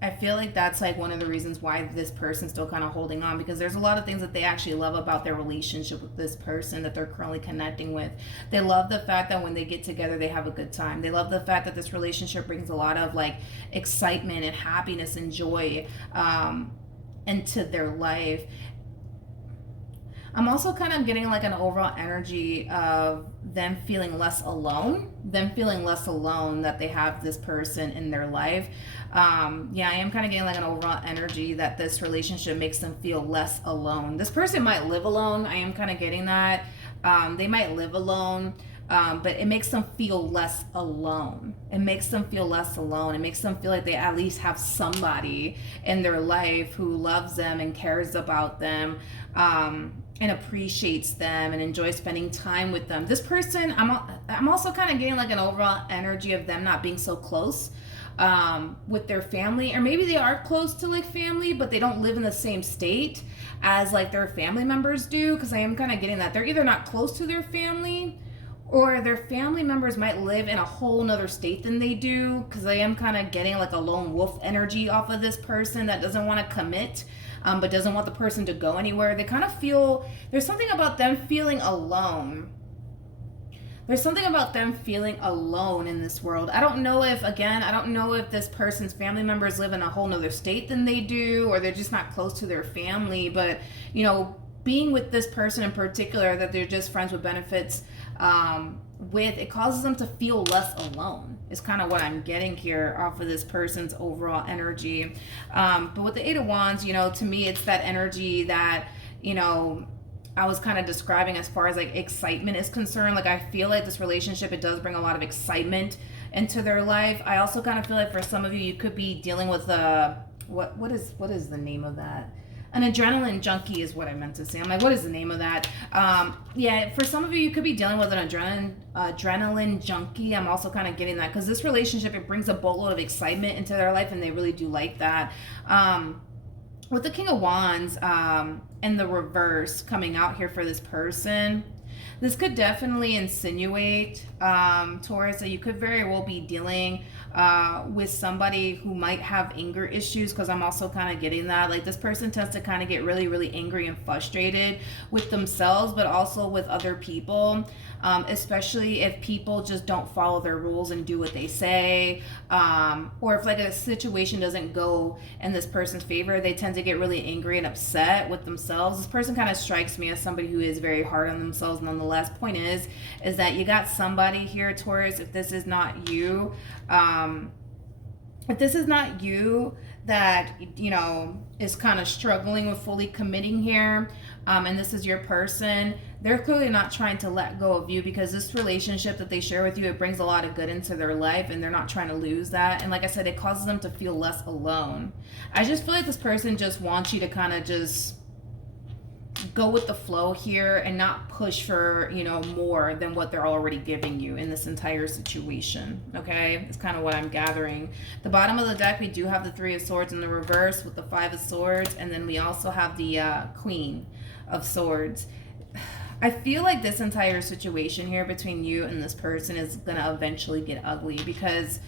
I feel like that's like one of the reasons why this person's still kind of holding on, because there's a lot of things that they actually love about their relationship with this person that they're currently connecting with. They love the fact that when they get together, they have a good time. They love the fact that this relationship brings a lot of like excitement and happiness and joy into their life. I'm also kind of getting like an overall energy of them feeling less alone, that they have this person in their life. Yeah, I am kind of getting like an overall energy that this relationship makes them feel less alone. This person might live alone. I am kind of getting that. They might live alone. But it makes them feel less alone. It makes them feel like they at least have somebody in their life who loves them and cares about them, and appreciates them and enjoys spending time with them. This person, I'm also kind of getting like an overall energy of them not being so close with their family, or maybe they are close to like family, but they don't live in the same state as like their family members do, because I am kind of getting that they're either not close to their family, or their family members might live in a whole nother state than they do, because I am kind of getting like a lone wolf energy off of this person that doesn't want to commit, but doesn't want the person to go anywhere. They kind of feel, there's something about them feeling alone. There's something about them feeling alone in this world. I don't know if this person's family members live in a whole nother state than they do, or they're just not close to their family, but, you know, being with this person in particular that they're just friends with benefits with, it causes them to feel less alone, is kind of what I'm getting here off of this person's overall energy. But with the Eight of Wands, you know, to me, it's that energy that, you know, I was kind of describing as far as like excitement is concerned. Like, I feel like this relationship, it does bring a lot of excitement into their life. I also kind of feel like for some of you, you could be dealing with what is the name of that? An adrenaline junkie is what I meant to say. I'm like, what is the name of that? Yeah, for some of you, you could be dealing with an adrenaline junkie. I'm also kind of getting that, because this relationship, it brings a boatload of excitement into their life, and they really do like that. With the King of Wands and the reverse coming out here for this person, this could definitely insinuate, Taurus, that you could very well be dealing with somebody who might have anger issues, because I'm also kind of getting that. Like, this person tends to kind of get really, really angry and frustrated with themselves, but also with other people, especially if people just don't follow their rules and do what they say, or if like a situation doesn't go in this person's favor, they tend to get really angry and upset with themselves. This person kind of strikes me as somebody who is very hard on themselves. Nonetheless, point is that you got somebody here, Taurus, if this is not you, that, you know, is kind of struggling with fully committing here, and this is your person, they're clearly not trying to let go of you, because this relationship that they share with you, it brings a lot of good into their life, and they're not trying to lose that. And like I said, it causes them to feel less alone. I just feel like this person just wants you to kind of just go with the flow here and not push for, you know, more than what they're already giving you in this entire situation. Okay, it's kind of what I'm gathering. The bottom of the deck, we do have the Three of Swords in the reverse with the Five of Swords, and then we also have the Queen of Swords. I feel like this entire situation here between you and this person is gonna eventually get ugly, because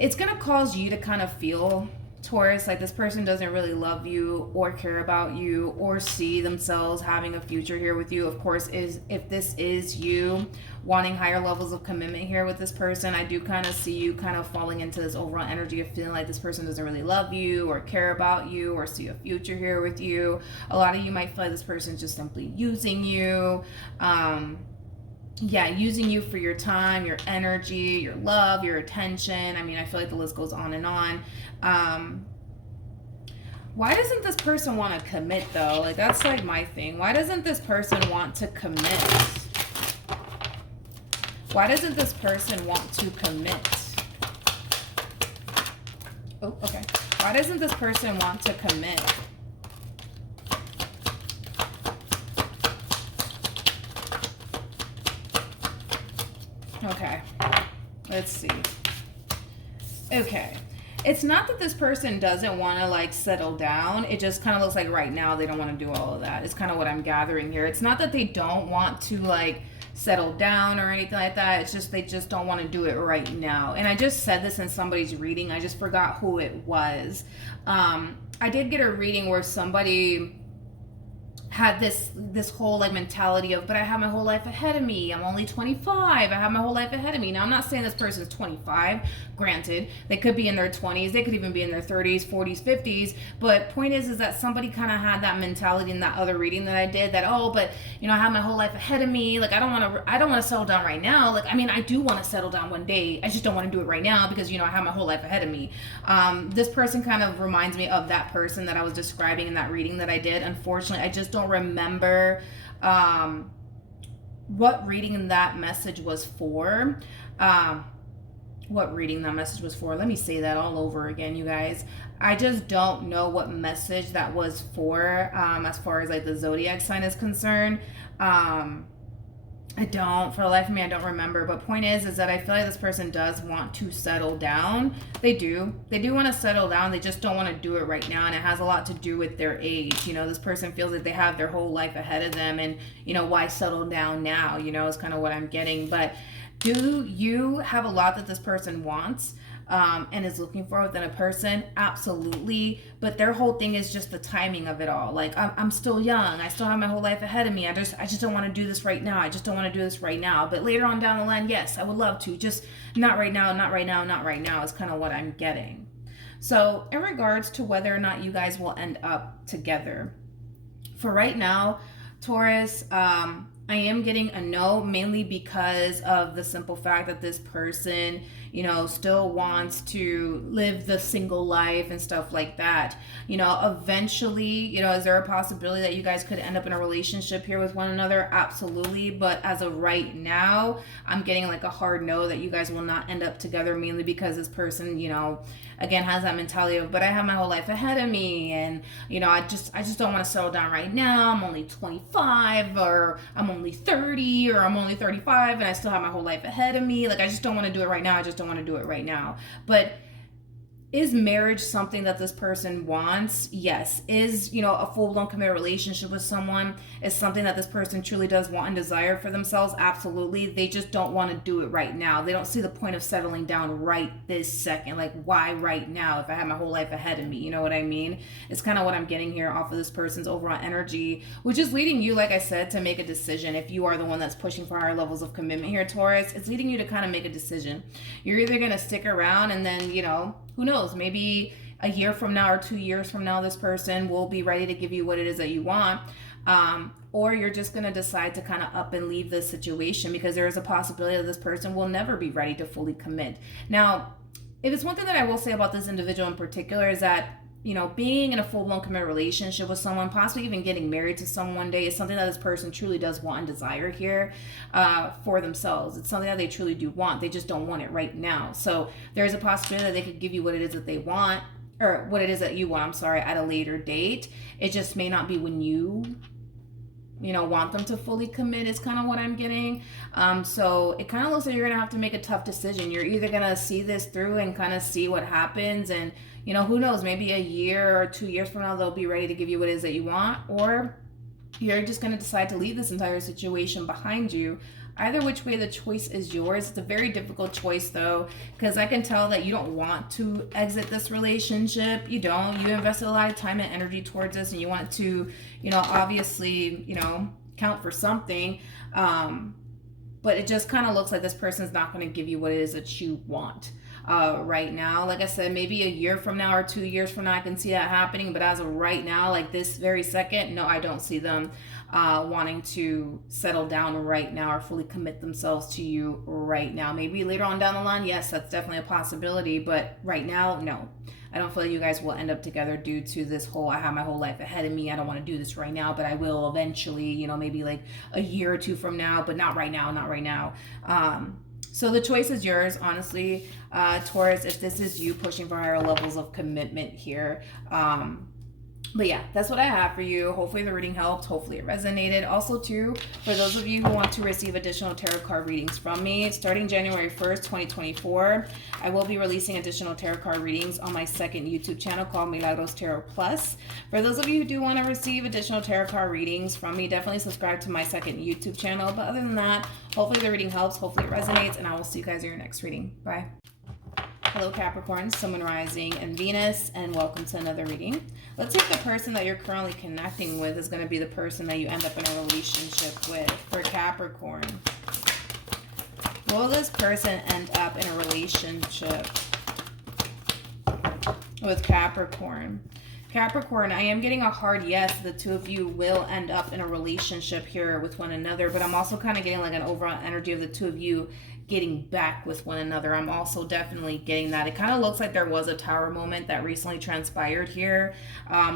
it's gonna cause you to kind of feel, Taurus, like this person doesn't really love you or care about you or see themselves having a future here with you. Of course, if this is you wanting higher levels of commitment here with this person, I do kind of see you kind of falling into this overall energy of feeling like this person doesn't really love you or care about you or see a future here with you. A lot of you might feel like this person is just simply using you. Yeah, using you for your time, your energy, your love, your attention. I mean, I feel like the list goes on and on. Why doesn't this person want to commit, though? Like, that's like my thing. Why doesn't this person want to commit? Why doesn't this person want to commit? Oh, okay. Why doesn't this person want to commit? Okay. Let's see. Okay. It's not that this person doesn't want to like settle down. It just kind of looks like right now they don't want to do all of that. It's kind of what I'm gathering here. It's not that they don't want to like settle down or anything like that. It's just they just don't want to do it right now. And I just said this in somebody's reading. I just forgot who it was. I did get a reading where somebody had this whole like mentality of, but I have my whole life ahead of me. I'm only 25. I have my whole life ahead of me. Now I'm not saying this person's 25. Granted, they could be in their 20s. They could even be in their 30s, 40s, 50s. But point is that somebody kind of had that mentality in that other reading that I did, that, oh, but I have my whole life ahead of me. Like I don't want to settle down right now. Like, I mean, I do want to settle down one day. I just don't want to do it right now because I have my whole life ahead of me. This person kind of reminds me of that person that I was describing in that reading that I did. Unfortunately, I just don't remember what reading that message was for. Let me say that all over again, you guys. I just don't know what message that was for, as far as like the zodiac sign is concerned. For the life of me, I don't remember. But point is that I feel like this person does want to settle down. They do want to settle down. They just don't want to do it right now. And it has a lot to do with their age. This person feels that they have their whole life ahead of them. And, why settle down now? Is kind of what I'm getting. But do you have a lot that this person wants? And is looking for within a person? Absolutely. But their whole thing is just the timing of it all. Like, I'm still young. I still have my whole life ahead of me. I just don't want to do this right now. I just don't want to do this right now. But later on down the line, yes, I would love to. Just not right now, not right now, not right now is kind of what I'm getting. So in regards to whether or not you guys will end up together, for right now, Taurus, I am getting a no, mainly because of the simple fact that this person, still wants to live the single life and stuff like that. Eventually, is there a possibility that you guys could end up in a relationship here with one another? Absolutely. But as of right now, I'm getting like a hard no that you guys will not end up together, mainly because this person, again, has that mentality of, but I have my whole life ahead of me. And, I just don't want to settle down right now. I'm only 25, or I'm only 30, or I'm only 35, and I still have my whole life ahead of me. Like, I just don't want to do it right now. I just don't want to do it right now. But is marriage something that this person wants? Yes. Is, a full-blown committed relationship with someone is something that this person truly does want and desire for themselves? Absolutely. They just don't want to do it right now. They don't see the point of settling down right this second. Like, why right now if I have my whole life ahead of me? You know what I mean? It's kind of what I'm getting here off of this person's overall energy, which is leading you, like I said, to make a decision. If you are the one that's pushing for higher levels of commitment here, Taurus, it's leading you to kind of make a decision. You're either going to stick around and then, who knows, maybe a year from now or 2 years from now, this person will be ready to give you what it is that you want. Or you're just going to decide to kind of up and leave this situation, because there is a possibility that this person will never be ready to fully commit. Now, if it's one thing that I will say about this individual in particular is that, being in a full-blown committed relationship with someone, possibly even getting married to someone one day, is something that this person truly does want and desire here for themselves. It's something that they truly do want. They just don't want it right now. So there's a possibility that they could give you what it is that they want, or what it is that you want, at a later date. It just may not be when you want them to fully commit, is kind of what I'm getting. So it kind of looks like you're going to have to make a tough decision. You're either going to see this through and kind of see what happens, and who knows, maybe a year or 2 years from now, they'll be ready to give you what it is that you want, or you're just going to decide to leave this entire situation behind you. Either which way, the choice is yours. It's a very difficult choice, though, because I can tell that you don't want to exit this relationship. You don't. You invested a lot of time and energy towards this, and you want to, obviously, count for something. But it just kind of looks like this person's not going to give you what it is that you want. Right now, like I said, maybe a year from now or 2 years from now, I can see that happening. But as of right now, like this very second, no, I don't see them wanting to settle down right now or fully commit themselves to you right now. Maybe later on down the line, yes, that's definitely a possibility. But right now, no. I don't feel like you guys will end up together due to this whole, I have my whole life ahead of me. I don't want to do this right now, but I will eventually, maybe like a year or two from now, but not right now, not right now. So the choice is yours, honestly, Taurus, if this is you pushing for higher levels of commitment here. But yeah, that's what I have for you. Hopefully the reading helped. Hopefully it resonated. Also, too, for those of you who want to receive additional tarot card readings from me, starting January 1st, 2024, I will be releasing additional tarot card readings on my second YouTube channel called Milagros Tarot Plus. For those of you who do want to receive additional tarot card readings from me, definitely subscribe to my second YouTube channel. But other than that, hopefully the reading helps. Hopefully it resonates. And I will see you guys in your next reading. Bye. Hello Capricorn, Sun, Moon, Rising, and Venus, and welcome to another reading. Let's see if the person that you're currently connecting with is going to be the person that you end up in a relationship with. For Capricorn, will this person end up in a relationship with Capricorn? Capricorn, I am getting a hard yes. The two of you will end up in a relationship here with one another, but I'm also kind of getting like an overall energy of the two of you getting back with one another. I'm also definitely getting that. It kind of looks like there was a tower moment that recently transpired here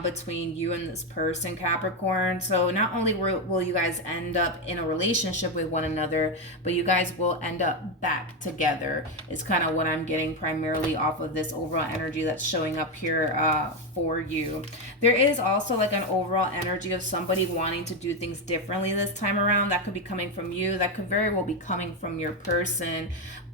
between you and this person, Capricorn. So not only will you guys end up in a relationship with one another, but you guys will end up back together. It's kind of what I'm getting primarily off of this overall energy that's showing up here for you. There is also like an overall energy of somebody wanting to do things differently this time around. That could be coming from you. That could very well be coming from your person.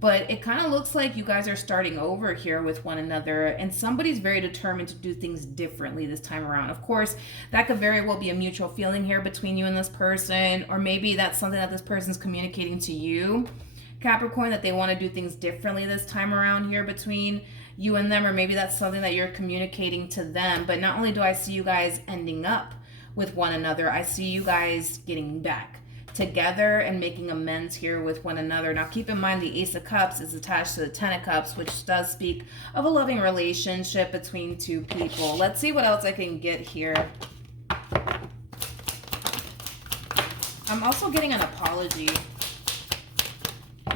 But it kind of looks like you guys are starting over here with one another, and somebody's very determined to do things differently this time around. Of course, that could very well be a mutual feeling here between you and this person, or maybe that's something that this person's communicating to you, Capricorn, that they want to do things differently this time around here between you and them, or maybe that's something that you're communicating to them. But not only do I see you guys ending up with one another, I see you guys getting back together and making amends here with one another. Now keep in mind the Ace of Cups is attached to the Ten of Cups, which does speak of a loving relationship between two people. Let's see what else I can get here. I'm also getting an apology.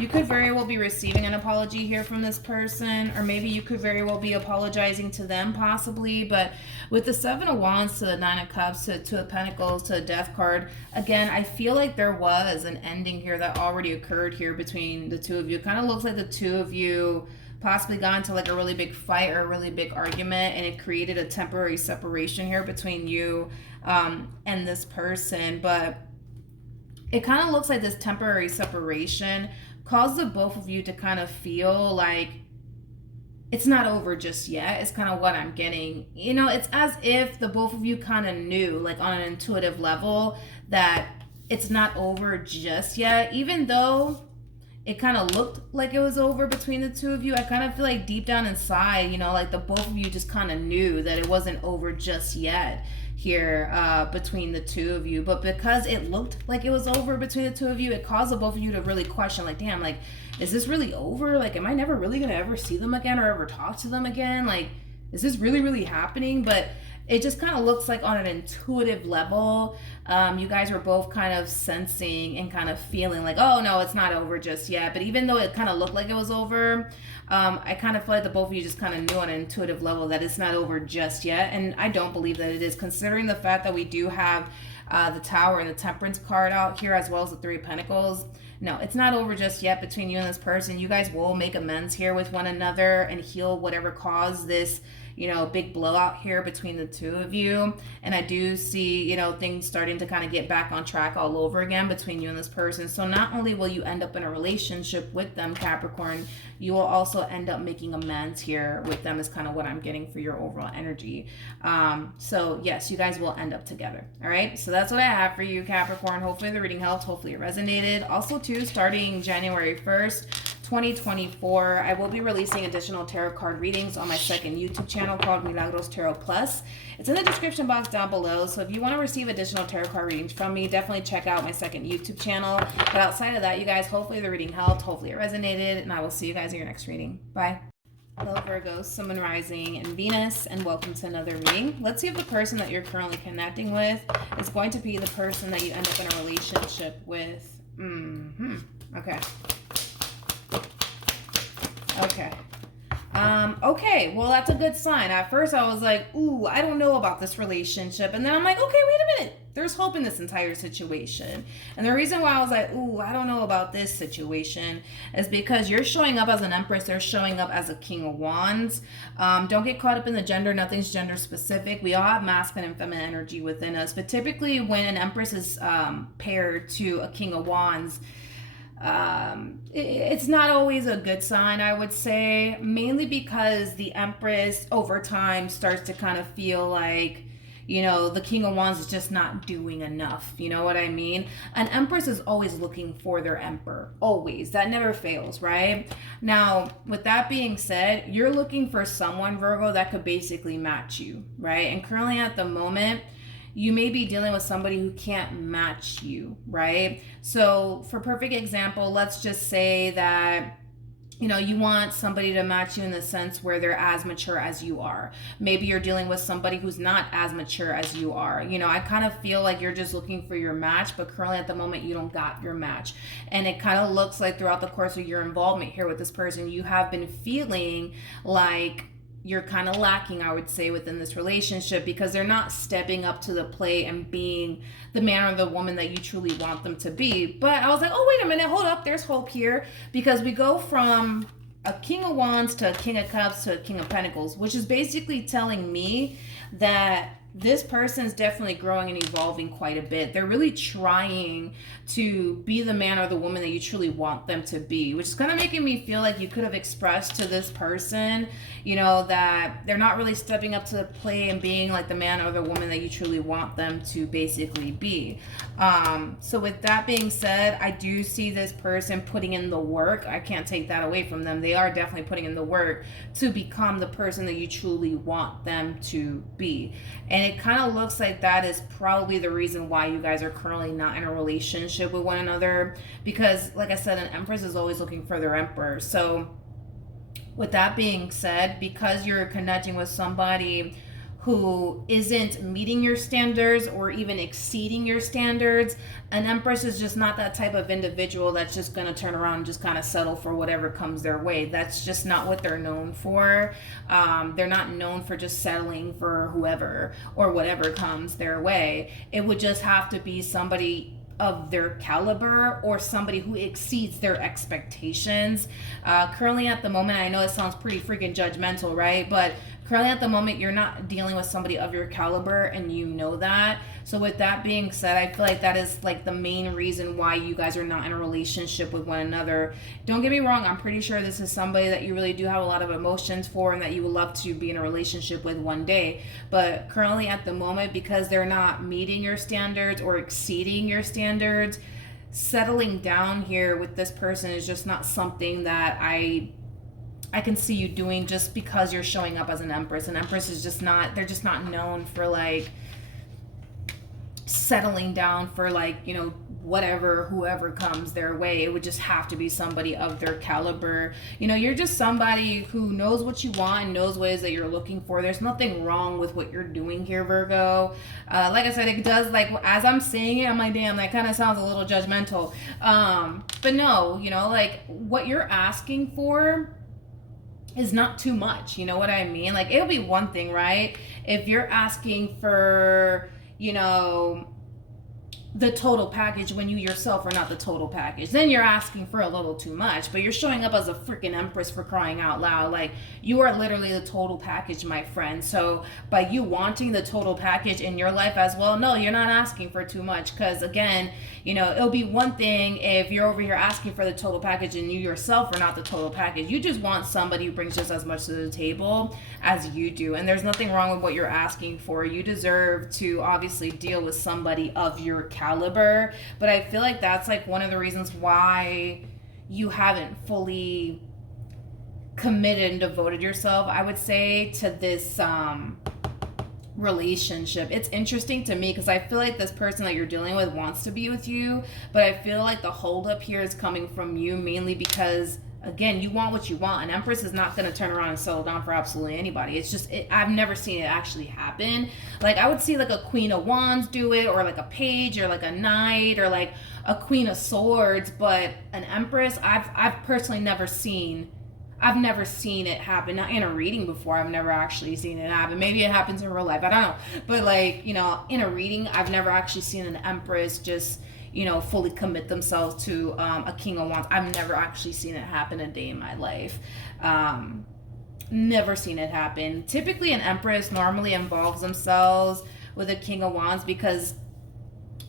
You could very well be receiving an apology here from this person, or maybe you could very well be apologizing to them possibly. But with the Seven of Wands to the Nine of Cups to Two of Pentacles to the Death card, again, I feel like there was an ending here that already occurred here between the two of you. It kind of looks like the two of you possibly got into like a really big fight or a really big argument, and it created a temporary separation here between you and this person. But it kind of looks like this temporary separation caused the both of you to kind of feel like it's not over just yet. It's kind of what I'm getting. You know, it's as if the both of you kind of knew, like on an intuitive level, that it's not over just yet. Even though it kind of looked like it was over between the two of you, I kind of feel like deep down inside, you know, like the both of you just kind of knew that it wasn't over just yet here between the two of you. But because it looked like it was over between the two of you, it caused the both of you to really question, like, damn, like, is this really over? Like, am I never really gonna ever see them again or ever talk to them again? Like, is this really happening? But it just kind of looks like on an intuitive level, you guys were both kind of sensing and kind of feeling like, oh no, it's not over just yet. But even though it kind of looked like it was over, I kind of feel like the both of you just kind of knew on an intuitive level that it's not over just yet. And I don't believe that it is, considering the fact that we do have the Tower and the Temperance card out here, as well as the Three of Pentacles. No, it's not over just yet between you and this person. You guys will make amends here with one another and heal whatever caused this, you know, big blowout here between the two of you. And I do see, you know, things starting to kind of get back on track all over again between you and this person. So not only will you end up in a relationship with them, Capricorn, you will also end up making amends here with them, is kind of what I'm getting for your overall energy. So yes, you guys will end up together. All right, so that's what I have for you, Capricorn. Hopefully the reading helped. Hopefully it resonated. Also too, starting January 1st, 2024, I will be releasing additional tarot card readings on my second YouTube channel called Milagros Tarot Plus. It's in the description box down below, so if you want to receive additional tarot card readings from me, definitely check out my second YouTube channel. But outside of that, you guys, hopefully the reading helped, hopefully it resonated, and I will see you guys in your next reading. Bye. Hello Virgo, Sun, Moon, Rising, and Venus, and welcome to another reading. Let's see if the person that you're currently connecting with is going to be the person that you end up in a relationship with. Okay. Okay, well, that's a good sign. At first I was like, ooh, I don't know about this relationship. And then I'm like, okay, wait a minute. There's hope in this entire situation. And the reason why I was like, ooh, I don't know about this situation is because you're showing up as an Empress. They're showing up as a King of Wands. Don't get caught up in the gender. Nothing's gender specific. We all have masculine and feminine energy within us. But typically when an Empress is paired to a King of Wands, it's not always a good sign, I would say, mainly because the Empress over time starts to kind of feel like, you know, the King of Wands is just not doing enough. You know what I mean? An Empress is always looking for their Emperor. Always. That never fails, right? Now, with that being said, you're looking for someone, Virgo, that could basically match you, right? And currently at the moment, you may be dealing with somebody who can't match you, right? So for perfect example, let's just say that, you know, you want somebody to match you in the sense where they're as mature as you are. Maybe you're dealing with somebody who's not as mature as you are. You know, I kind of feel like you're just looking for your match, but currently at the moment you don't got your match. And it kind of looks like throughout the course of your involvement here with this person, you have been feeling like you're kind of lacking, I would say, within this relationship because they're not stepping up to the plate and being the man or the woman that you truly want them to be. But I was like, oh, wait a minute, hold up, there's hope here, because we go from a King of Wands to a King of Cups to a King of Pentacles, which is basically telling me that this person's definitely growing and evolving quite a bit. They're really trying to be the man or the woman that you truly want them to be, which is kind of making me feel like you could have expressed to this person, you know, that they're not really stepping up to the plate and being like the man or the woman that you truly want them to basically be. So with that being said, I do see this person putting in the work. I can't take that away from them. They are definitely putting in the work to become the person that you truly want them to be. And it kind of looks like that is probably the reason why you guys are currently not in a relationship with one another. Because, like I said, an Empress is always looking for their Emperor. So, with that being said, because you're connecting with somebody who isn't meeting your standards or even exceeding your standards, an Empress is just not that type of individual that's just going to turn around and just kind of settle for whatever comes their way. That's just not what they're known for. They're not known for just settling for whoever or whatever comes their way. It would just have to be somebody of their caliber or somebody who exceeds their expectations. Currently at the moment, I know it sounds pretty freaking judgmental, right? But currently at the moment, you're not dealing with somebody of your caliber, and you know that. So with that being said, I feel like that is like the main reason why you guys are not in a relationship with one another. Don't get me wrong, I'm pretty sure this is somebody that you really do have a lot of emotions for and that you would love to be in a relationship with one day. But currently at the moment, because they're not meeting your standards or exceeding your standards, settling down here with this person is just not something that I can see you doing, just because you're showing up as an Empress. An Empress is just not, they're just not known for like settling down for like, you know, whatever, whoever comes their way. It would just have to be somebody of their caliber. You know, you're just somebody who knows what you want and knows what it is that you're looking for. There's nothing wrong with what you're doing here, Virgo. Like I said, it does, like, as I'm saying it, I'm like, damn, that kind of sounds a little judgmental. But no, you know, like, what you're asking for is not too much. You know what I mean? Like, it'll be one thing, right? If you're asking for, you know, the total package when you yourself are not the total package, then you're asking for a little too much. But you're showing up as a freaking Empress, for crying out loud. Like, you are literally the total package, my friend. So by you wanting the total package in your life as well, no, you're not asking for too much. Because again, you know, it'll be one thing if you're over here asking for the total package and you yourself are not the total package. You just want somebody who brings just as much to the table as you do. And there's nothing wrong with what you're asking for. You deserve to obviously deal with somebody of your caliber. But I feel like that's like one of the reasons why you haven't fully committed and devoted yourself, I would say, to this relationship. It's interesting to me because I feel like this person that you're dealing with wants to be with you, but I feel like the holdup here is coming from you, mainly because, again, you want what you want. An Empress is not going to turn around and settle down for absolutely anybody. It's just, I've never seen it actually happen. Like, I would see like a Queen of Wands do it, or like a Page, or like a Knight, or like a Queen of Swords, but an Empress, I've personally never seen. I've never seen it happen. Not in a reading before. I've never actually seen it happen. Maybe it happens in real life. I don't know. But like, you know, in a reading, I've never actually seen an Empress just, you know, fully commit themselves to a King of Wands. I've never actually seen it happen a day in my life. Never seen it happen. Typically, an Empress normally involves themselves with a King of Wands because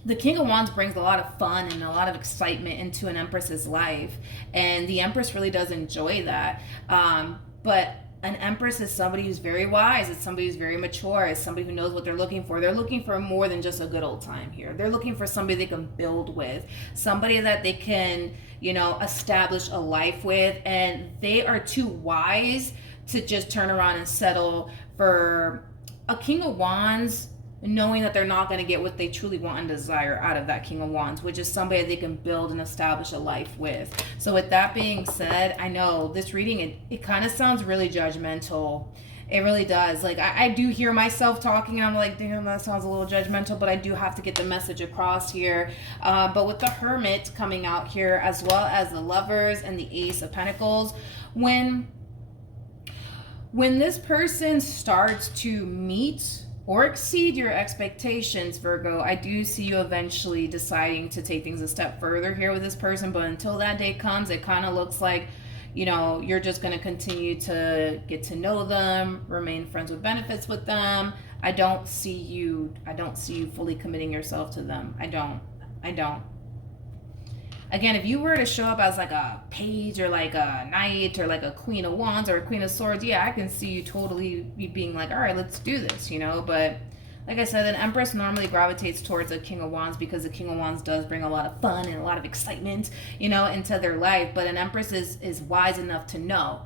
the King of Wands brings a lot of fun and a lot of excitement into an Empress's life, and the Empress really does enjoy that. But an Empress is somebody who's very wise. It's somebody who's very mature. It's somebody who knows what they're looking for. They're looking for more than just a good old time here. They're looking for somebody they can build with, somebody that they can, you know, establish a life with, and they are too wise to just turn around and settle for a King of Wands, knowing that they're not going to get what they truly want and desire out of that King of Wands, which is somebody they can build and establish a life with. So with that being said, I know this reading, it kind of sounds really judgmental. It really does. Like, I do hear myself talking and I'm like, damn, that sounds a little judgmental, but I do have to get the message across here. But with the Hermit coming out here, as well as the Lovers and the Ace of Pentacles, when this person starts to meet or exceed your expectations, Virgo, I do see you eventually deciding to take things a step further here with this person. But until that day comes, it kind of looks like, you know, you're just going to continue to get to know them, remain friends with benefits with them. I don't see you fully committing yourself to them. I don't. Again, if you were to show up as like a page or like a knight or like a Queen of Wands or a Queen of Swords, yeah, I can see you totally being like, all right, let's do this, you know. But like I said, an Empress normally gravitates towards a King of Wands because the King of Wands does bring a lot of fun and a lot of excitement, you know, into their life. But an Empress is wise enough to know,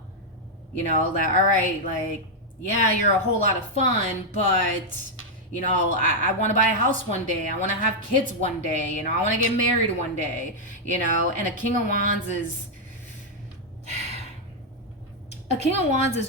you know, that, all right, like, yeah, you're a whole lot of fun, but, you know, I want to buy a house one day. I want to have kids one day. You know, I want to get married one day. You know, and a King of Wands is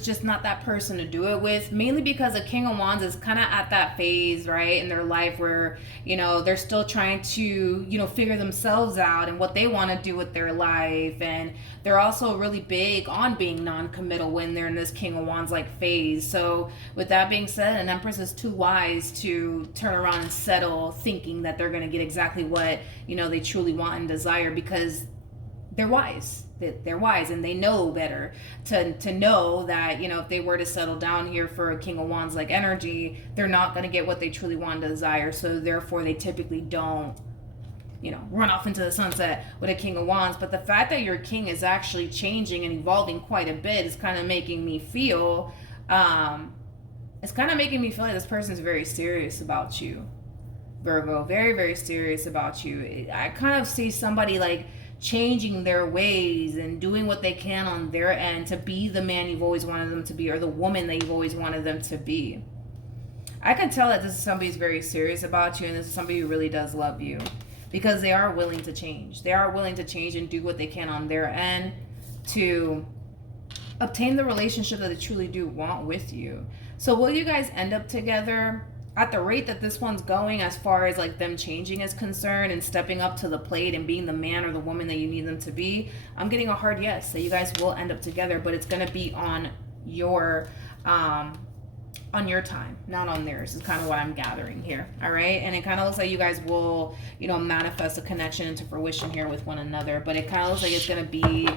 just not that person to do it with, mainly because a King of Wands is kind of at that phase, right, in their life where, you know, they're still trying to, you know, figure themselves out and what they want to do with their life. And they're also really big on being non-committal when they're in this King of Wands like phase. So with that being said, an Empress is too wise to turn around and settle thinking that they're going to get exactly what, you know, they truly want and desire, because they're wise. They're wise and they know better to know that, you know, if they were to settle down here for a King of Wands like energy, they're not going to get what they truly want and desire. So therefore they typically don't, you know, run off into the sunset with a King of Wands. But the fact that your king is actually changing and evolving quite a bit is kind of making me feel like this person is very serious about you, Virgo. Very, very serious about you. I kind of see somebody like changing their ways and doing what they can on their end to be the man you've always wanted them to be, or the woman that you've always wanted them to be. I can tell that this is somebody who's very serious about you, and this is somebody who really does love you, because they are willing to change. They are willing to change and do what they can on their end to obtain the relationship that they truly do want with you. So will you guys end up together? At the rate that this one's going, as far as like them changing is concerned and stepping up to the plate and being the man or the woman that you need them to be, I'm getting a hard yes that you guys will end up together, but it's going to be on your time, not on theirs, is kind of what I'm gathering here. All right. And it kind of looks like you guys will, you know, manifest a connection into fruition here with one another, but it kind of looks like it's going to be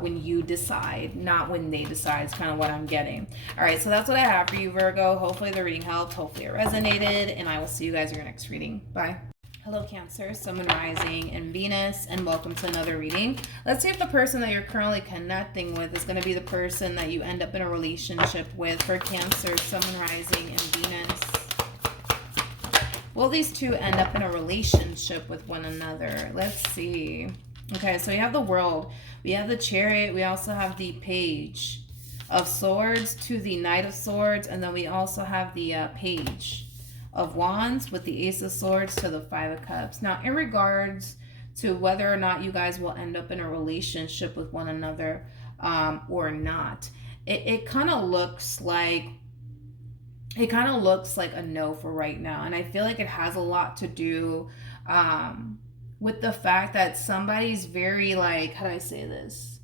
when you decide, not when they decide. It's kind of what I'm getting. All right. So that's what I have for you, Virgo. Hopefully the reading helped. Hopefully it resonated, and I will see you guys in your next reading. Bye. Hello, Cancer, Sun, Moon, Rising, and Venus, and welcome to another reading. Let's see if the person that you're currently connecting with is going to be the person that you end up in a relationship with. For Cancer, Sun, Moon, Rising, and Venus, will these two end up in a relationship with one another? Let's see. Okay, so we have the World, we have the Chariot, we also have the Page of Swords to the Knight of Swords, and then we also have the Page of Wands with the Ace of Swords to the Five of Cups. Now, in regards to whether or not you guys will end up in a relationship with one another or not, it kind of looks like a no for right now. And I feel like it has a lot to do with the fact that somebody's very, like, how do I say this?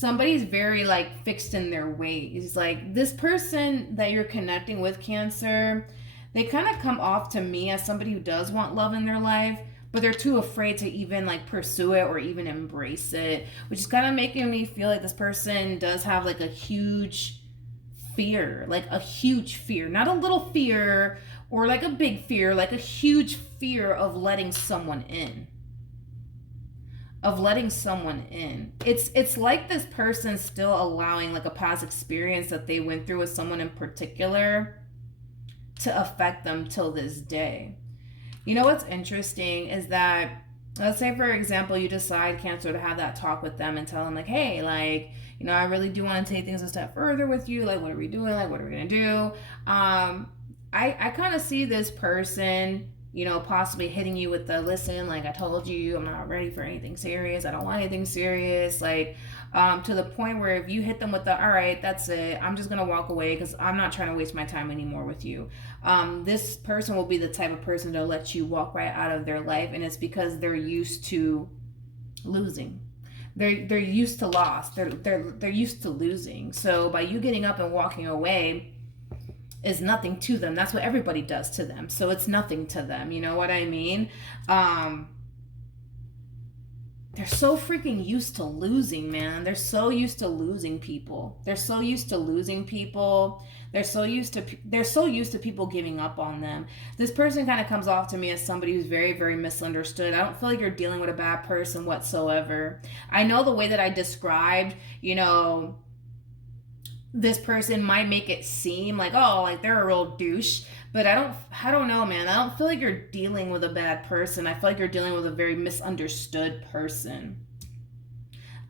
somebody's very like fixed in their ways. Like this person that you're connecting with, Cancer, they kind of come off to me as somebody who does want love in their life, but they're too afraid to even like pursue it or even embrace it, which is kind of making me feel like this person does have like a huge fear, like a huge fear, not a little fear or like a big fear, like a huge fear of letting someone in. It's like this person still allowing like a past experience that they went through with someone in particular to affect them till this day. You know what's interesting is that, let's say for example, you decide, Cancer, to have that talk with them and tell them like, hey, like, you know, I really do want to take things a step further with you. Like, what are we doing? Like, what are we gonna do? I kind of see this person, you know, possibly hitting you with the, listen, like I told you, I'm not ready for anything serious. I don't want anything serious. Like, to the point where if you hit them with the, all right, that's it, I'm just going to walk away because I'm not trying to waste my time anymore with you. This person will be the type of person to let you walk right out of their life. And it's because they're used to losing. They're used to loss. They're used to losing. So by you getting up and walking away, is nothing to them. That's what everybody does to them. So it's nothing to them. You know what I mean? They're so freaking used to losing, man. They're so used to losing people. They're so used to people giving up on them. This person kind of comes off to me as somebody who's very, very misunderstood. I don't feel like you're dealing with a bad person whatsoever. I know the way that I described, you know, this person might make it seem like, oh, like they're a real douche, but I don't know, man. I don't feel like you're dealing with a bad person. I feel like you're dealing with a very misunderstood person.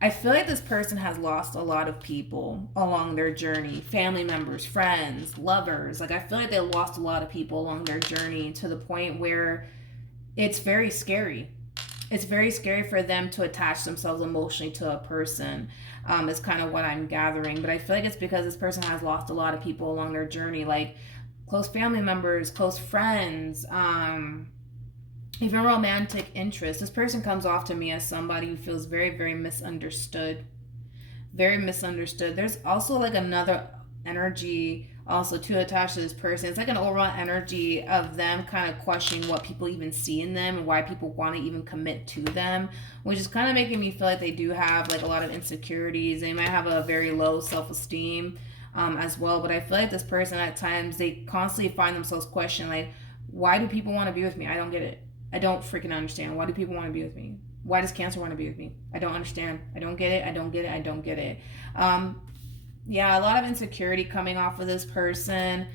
I feel like this person has lost a lot of people along their journey, family members, friends, lovers. Like I feel like they lost a lot of people along their journey to the point where it's very scary. It's very scary for them to attach themselves emotionally to a person. Is kind of what I'm gathering. But I feel like it's because this person has lost a lot of people along their journey, like close family members, close friends, even romantic interests. This person comes off to me as somebody who feels very, very misunderstood. Very misunderstood. There's also like another energy also to attach to this person. It's like an overall energy of them kind of questioning what people even see in them and why people want to even commit to them, which is kind of making me feel like they do have like a lot of insecurities. They might have a very low self-esteem as well. But I feel like this person at times, they constantly find themselves questioning like, why do people want to be with me? I don't get it. I don't freaking understand. Why do people want to be with me? Why does Cancer want to be with me? I don't understand. I don't get it. I don't get it. I don't get it. Yeah, a lot of insecurity coming off of this person.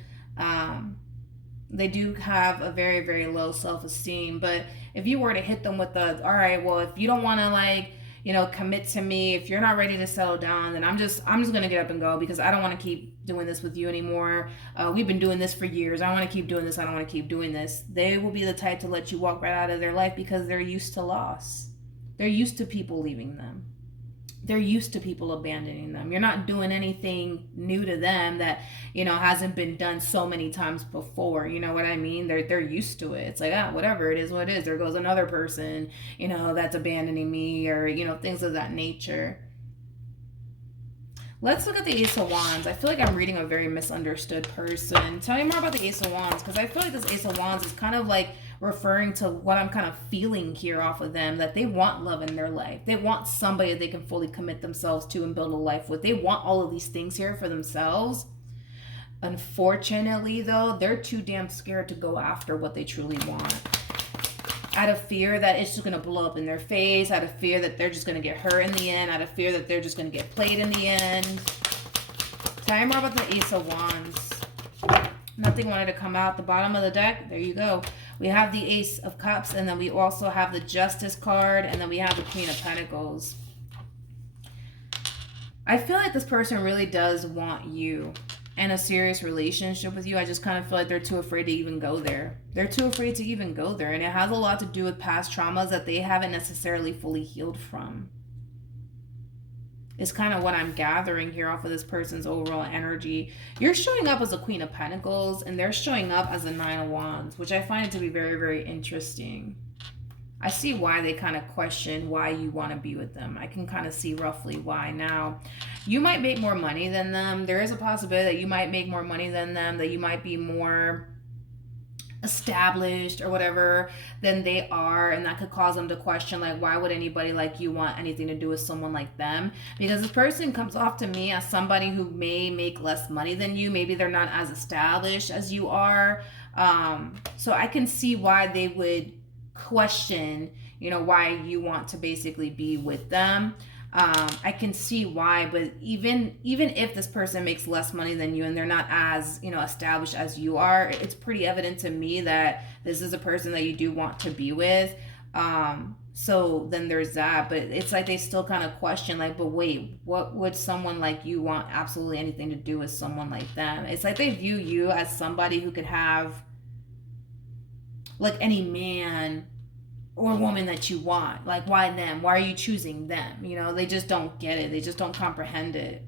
They do have a very, very low self-esteem. But if you were to hit them with the, all right, well, if you don't want to like, you know, commit to me, if you're not ready to settle down, then I'm just going to get up and go because I don't want to keep doing this with you anymore. We've been doing this for years. I don't want to keep doing this. I don't want to keep doing this. They will be the type to let you walk right out of their life because they're used to loss. They're used to people leaving them. They're used to people abandoning them. You're not doing anything new to them that, you know, hasn't been done so many times before. You know what I mean? They're used to it. It's like, whatever, it is what it is. There goes another person, you know, that's abandoning me, or, you know, things of that nature. Let's look at the Ace of Wands. I feel like I'm reading a very misunderstood person. Tell me more about the Ace of Wands, because I feel like this Ace of Wands is kind of like referring to what I'm kind of feeling here off of them, that they want love in their life. They want somebody that they can fully commit themselves to and build a life with. They want all of these things here for themselves. Unfortunately, though, they're too damn scared to go after what they truly want. Out of fear that it's just going to blow up in their face, out of fear that they're just going to get hurt in the end, out of fear that they're just going to get played in the end. Tell me more about the Ace of Wands. Nothing wanted to come out the bottom of the deck. There you go. We have the Ace of Cups, and then we also have the Justice card, and then we have the Queen of Pentacles. I feel like this person really does want you and a serious relationship with you. I just kind of feel like they're too afraid to even go there. They're too afraid to even go there, and it has a lot to do with past traumas that they haven't necessarily fully healed from. Is kind of what I'm gathering here off of this person's overall energy. You're showing up as a Queen of Pentacles, and they're showing up as a Nine of Wands, which I find it to be very, very interesting. I see why they kind of question why you want to be with them. I can kind of see roughly why. Now, you might make more money than them. There is a possibility that you might make more money than them, that you might be more established or whatever than they are, and that could cause them to question, like, why would anybody like you want anything to do with someone like them? Because this person comes off to me as somebody who may make less money than you. Maybe they're not as established as you are. So I can see why they would question, why you want to basically be with them. I can see why, but even if this person makes less money than you and they're not as established as you are, it's pretty evident to me that this is a person that you do want to be with. So then there's that, but it's like they still kind of question, like, but wait, what would someone like you want absolutely anything to do with someone like them? It's like they view you as somebody who could have like any man or woman that you want. Like, why them? Why are you choosing them? They just don't get it. They just don't comprehend it.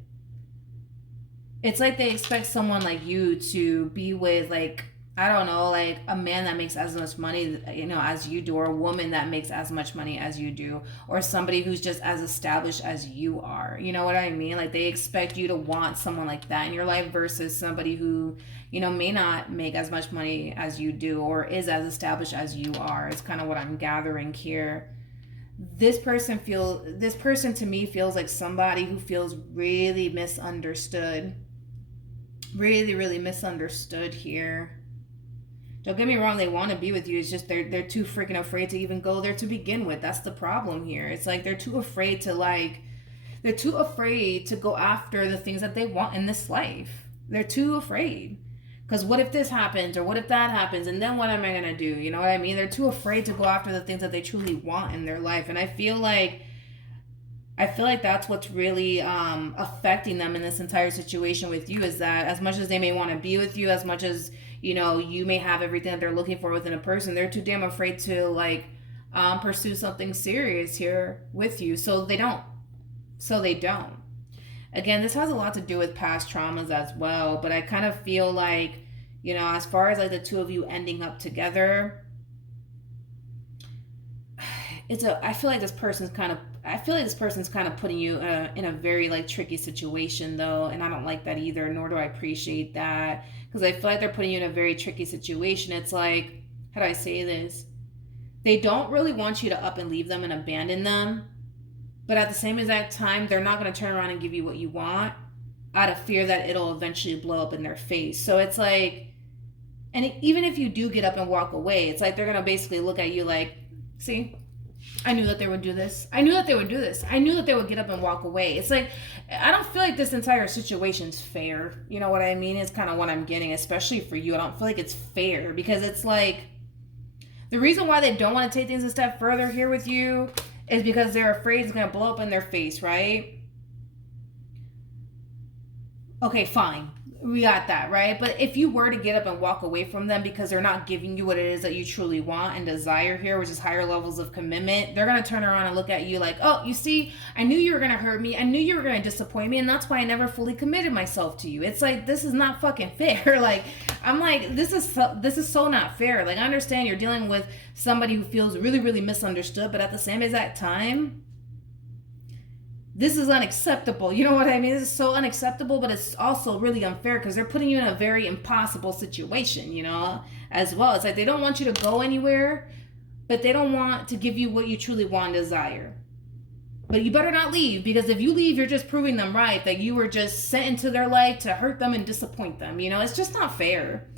It's like they expect someone like you to be with, like, I don't know, like a man that makes as much money, as you do, or a woman that makes as much money as you do, or somebody who's just as established as you are. You know what I mean? Like, they expect you to want someone like that in your life versus somebody who, may not make as much money as you do or is as established as you are. It's kind of what I'm gathering here. This person to me feels like somebody who feels really misunderstood. Really, really misunderstood here. Don't get me wrong, they want to be with you. It's just they're too freaking afraid to even go there to begin with. That's the problem here. It's like they're too afraid to go after the things that they want in this life. They're too afraid. Because what if this happens, or what if that happens, and then what am I going to do? You know what I mean? They're too afraid to go after the things that they truly want in their life. And I feel like that's what's really affecting them in this entire situation with you, is that as much as they may want to be with you, as much as you may have everything that they're looking for within a person, they're too damn afraid to pursue something serious here with you. So they don't. Again, this has a lot to do with past traumas as well, but I kind of feel like, as far as like the two of you ending up together, I feel like this person's kind of putting you in a very like tricky situation though, and I don't like that either, nor do I appreciate that, because I feel like they're putting you in a very tricky situation. It's like, how do I say this? They don't really want you to up and leave them and abandon them, but at the same exact time, they're not going to turn around and give you what you want out of fear that it'll eventually blow up in their face. So it's like, and even if you do get up and walk away, it's like they're going to basically look at you like, see, I knew that they would do this. I knew that they would do this. I knew that they would get up and walk away. It's like, I don't feel like this entire situation's fair. You know what I mean? It's kind of what I'm getting, especially for you. I don't feel like it's fair, because it's like, the reason why they don't want to take things a step further here with you is because they're afraid it's going to blow up in their face, right? Okay, fine. We got that, right? But if you were to get up and walk away from them because they're not giving you what it is that you truly want and desire here, which is higher levels of commitment, they're going to turn around and look at you like, oh, you see, I knew you were going to hurt me. I knew you were going to disappoint me. And that's why I never fully committed myself to you. It's like, this is not fucking fair. Like, I'm like, this is so not fair. Like, I understand you're dealing with somebody who feels really, really misunderstood, but at the same exact time, this is unacceptable. You know what I mean? This is so unacceptable, but it's also really unfair because they're putting you in a very impossible situation, as well. It's like they don't want you to go anywhere, but they don't want to give you what you truly want and desire. But you better not leave, because if you leave, you're just proving them right, that you were just sent into their life to hurt them and disappoint them. It's just not fair.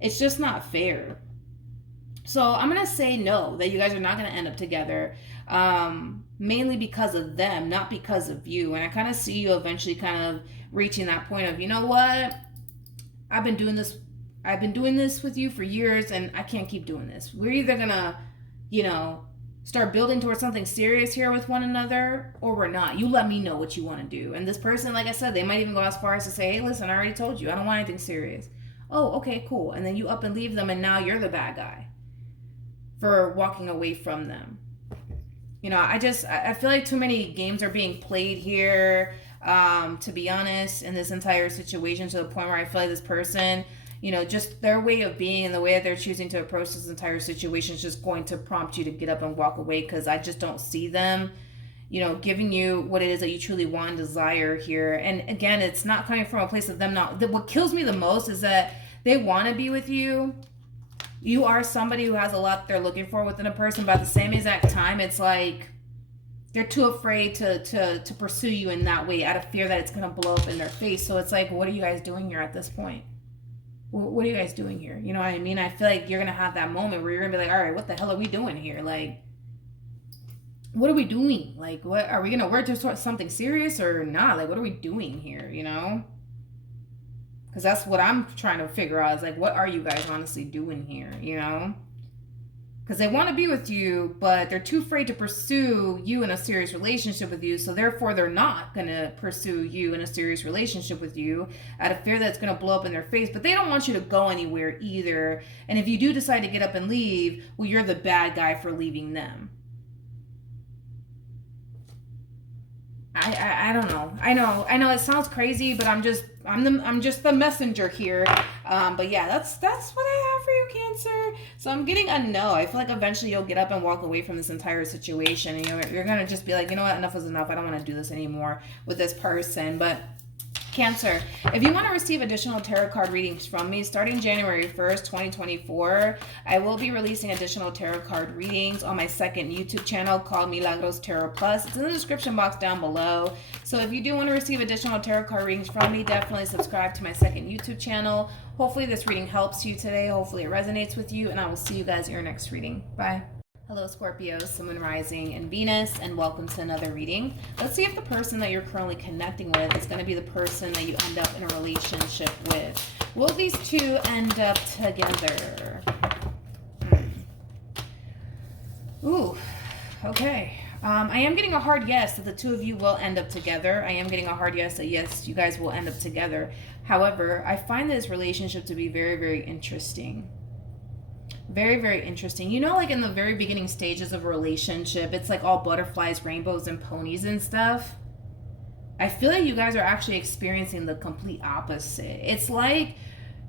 It's just not fair. So I'm going to say no, that you guys are not going to end up together. Mainly because of them, not because of you. And I kind of see you eventually kind of reaching that point of, you know what? I've been doing this with you for years, and I can't keep doing this. We're either going to, start building towards something serious here with one another, or we're not. You let me know what you want to do. And this person, like I said, they might even go as far as to say, hey, listen, I already told you, I don't want anything serious. Oh, okay, cool. And then you up and leave them, and now you're the bad guy for walking away from them. I feel like too many games are being played here, to be honest, in this entire situation, to the point where I feel like this person you know, just their way of being and the way that they're choosing to approach this entire situation is just going to prompt you to get up and walk away, because I just don't see them, you know, giving you what it is that you truly want and desire here. And again, it's not coming from a place of them not. What kills me the most is that they want to be with you. You are somebody who has a lot they're looking for within a person, but at the same exact time, it's like they're too afraid to pursue you in that way out of fear that it's going to blow up in their face. So it's like, what are you guys doing here at this point? What are you guys doing here? You know what I mean? I feel like you're going to have that moment where you're going to be like, all right, what the hell are we doing here? Like, what are we doing? Like, what are we going to work to something serious or not? Like, what are we doing here? You know? Because that's what I'm trying to figure out, is like, what are you guys honestly doing here, you know? Because they want to be with you, but they're too afraid to pursue you in a serious relationship with you, so therefore they're not going to pursue you in a serious relationship with you out of fear that it's going to blow up in their face. But they don't want you to go anywhere either. And if you do decide to get up and leave, well, you're the bad guy for leaving them. I don't know. I know it sounds crazy, but I'm just the messenger here. But yeah, that's what I have for you, Cancer. So I'm getting a no. I feel like eventually you'll get up and walk away from this entire situation, and you're gonna just be like, you know what, enough is enough. I don't want to do this anymore with this person. But Cancer, if you want to receive additional tarot card readings from me, starting January 1st, 2024, I will be releasing additional tarot card readings on my second YouTube channel called Milagros Tarot Plus. It's in the description box down below. So if you do want to receive additional tarot card readings from me, definitely subscribe to my second YouTube channel. Hopefully this reading helps you today. Hopefully it resonates with you, and I will see you guys in your next reading. Bye. Hello Scorpio, Sun, Moon, Rising, and Venus, and welcome to another reading. Let's see if the person that you're currently connecting with is going to be the person that you end up in a relationship with. Will these two end up together? Ooh, okay. I am getting a hard yes that the two of you will end up together. I am getting a hard yes that yes, you guys will end up together. However, I find this relationship to be very, very interesting. Very, very interesting. You know, like in the very beginning stages of a relationship, it's like all butterflies, rainbows, and ponies and stuff. I feel like you guys are actually experiencing the complete opposite. It's like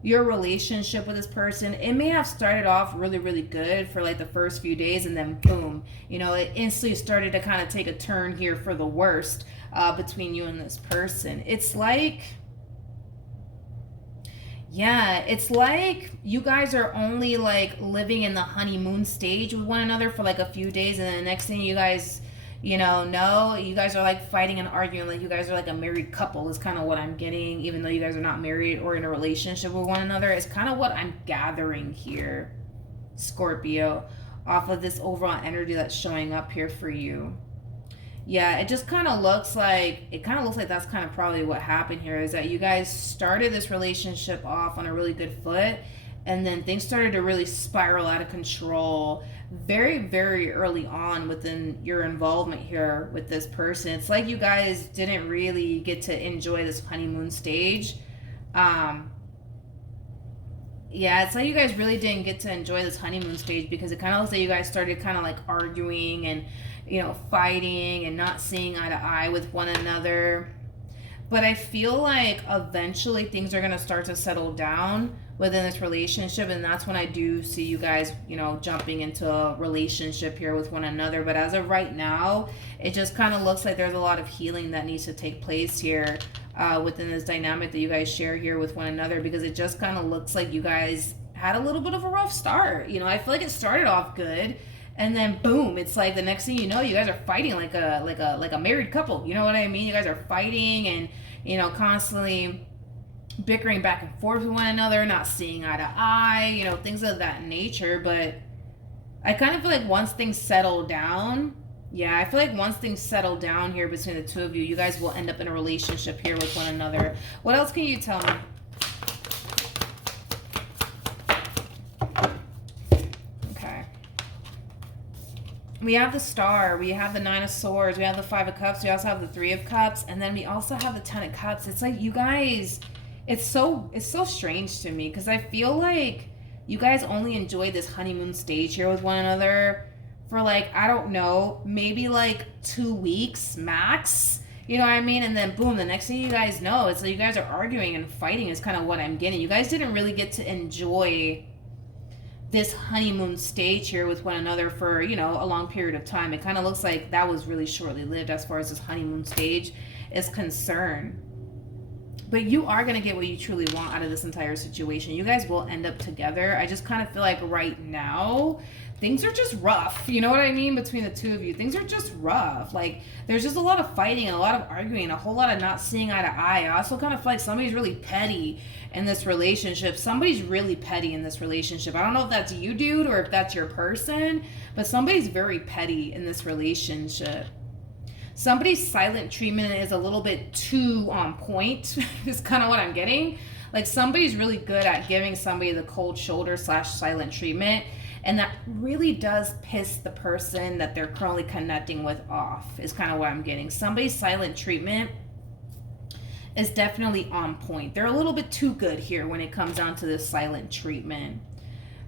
your relationship with this person, it may have started off really, really good for like the first few days, and then boom, you know, it instantly started to kind of take a turn here for the worst between you and this person. It's like... yeah, it's like you guys are only like living in the honeymoon stage with one another for like a few days, and then the next thing you guys, you know, you guys are like fighting and arguing like you guys are like a married couple is kind of what I'm getting, even though you guys are not married or in a relationship with one another. It's kind of what I'm gathering here, Scorpio, off of this overall energy that's showing up here for you. Yeah, it just kind of looks like, that's kind of probably what happened here, is that you guys started this relationship off on a really good foot, and then things started to really spiral out of control very, very early on within your involvement here with this person. It's like you guys didn't really get to enjoy this honeymoon stage. Yeah, it's like you guys really didn't get to enjoy this honeymoon stage, because it kind of looks like you guys started kind of like arguing and, you know, fighting and not seeing eye to eye with one another. But I feel like eventually things are going to start to settle down within this relationship, and that's when I do see you guys, you know, jumping into a relationship here with one another. But as of right now, it just kind of looks like there's a lot of healing that needs to take place here within this dynamic that you guys share here with one another, because it just kind of looks like you guys had a little bit of a rough start. You know, I feel like it started off good, and then boom, it's like the next thing you know, you guys are fighting like a married couple. You know what I mean? You guys are fighting and, you know, constantly bickering back and forth with one another, not seeing eye to eye, you know, things of that nature. But I kind of feel like once things settle down, yeah, I feel like once things settle down here between the two of you, you guys will end up in a relationship here with one another. What else can you tell me? We have the Star, we have the Nine of Swords, we have the Five of Cups, we also have the Three of Cups, and then we also have the Ten of Cups. It's like you guys, it's so strange to me, because I feel like you guys only enjoyed this honeymoon stage here with one another for like, I don't know, maybe like 2 weeks max. You know what I mean? And then boom, the next thing you guys know, it's like you guys are arguing and fighting is kind of what I'm getting. You guys didn't really get to enjoy this honeymoon stage here with one another for, you know, a long period of time. It kind of looks like that was really shortly lived as far as this honeymoon stage is concerned. But you are going to get what you truly want out of this entire situation. You guys will end up together. I just kind of feel like right now, things are just rough. You know what I mean? Between the two of you. Things are just rough. Like, there's just a lot of fighting and a lot of arguing and a whole lot of not seeing eye to eye. I also kind of feel like somebody's really petty in this relationship. Somebody's really petty in this relationship. I don't know if that's you, dude, or if that's your person, but somebody's very petty in this relationship. Somebody's silent treatment is a little bit too on point. Is kind of what I'm getting. Like, somebody's really good at giving somebody the cold shoulder / silent treatment. And that really does piss the person that they're currently connecting with off, is kind of what I'm getting. Somebody's silent treatment is definitely on point. They're a little bit too good here when it comes down to this silent treatment.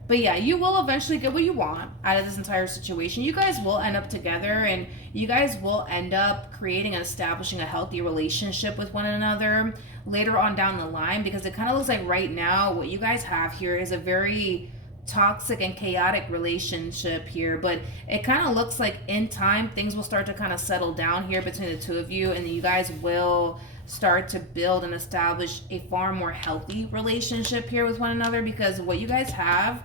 But yeah, you will eventually get what you want out of this entire situation. You guys will end up together, and you guys will end up creating and establishing a healthy relationship with one another later on down the line, because it kind of looks like right now what you guys have here is a very toxic and chaotic relationship here, but it kind of looks like in time things will start to kind of settle down here between the two of you, and you guys will start to build and establish a far more healthy relationship here with one another, because what you guys have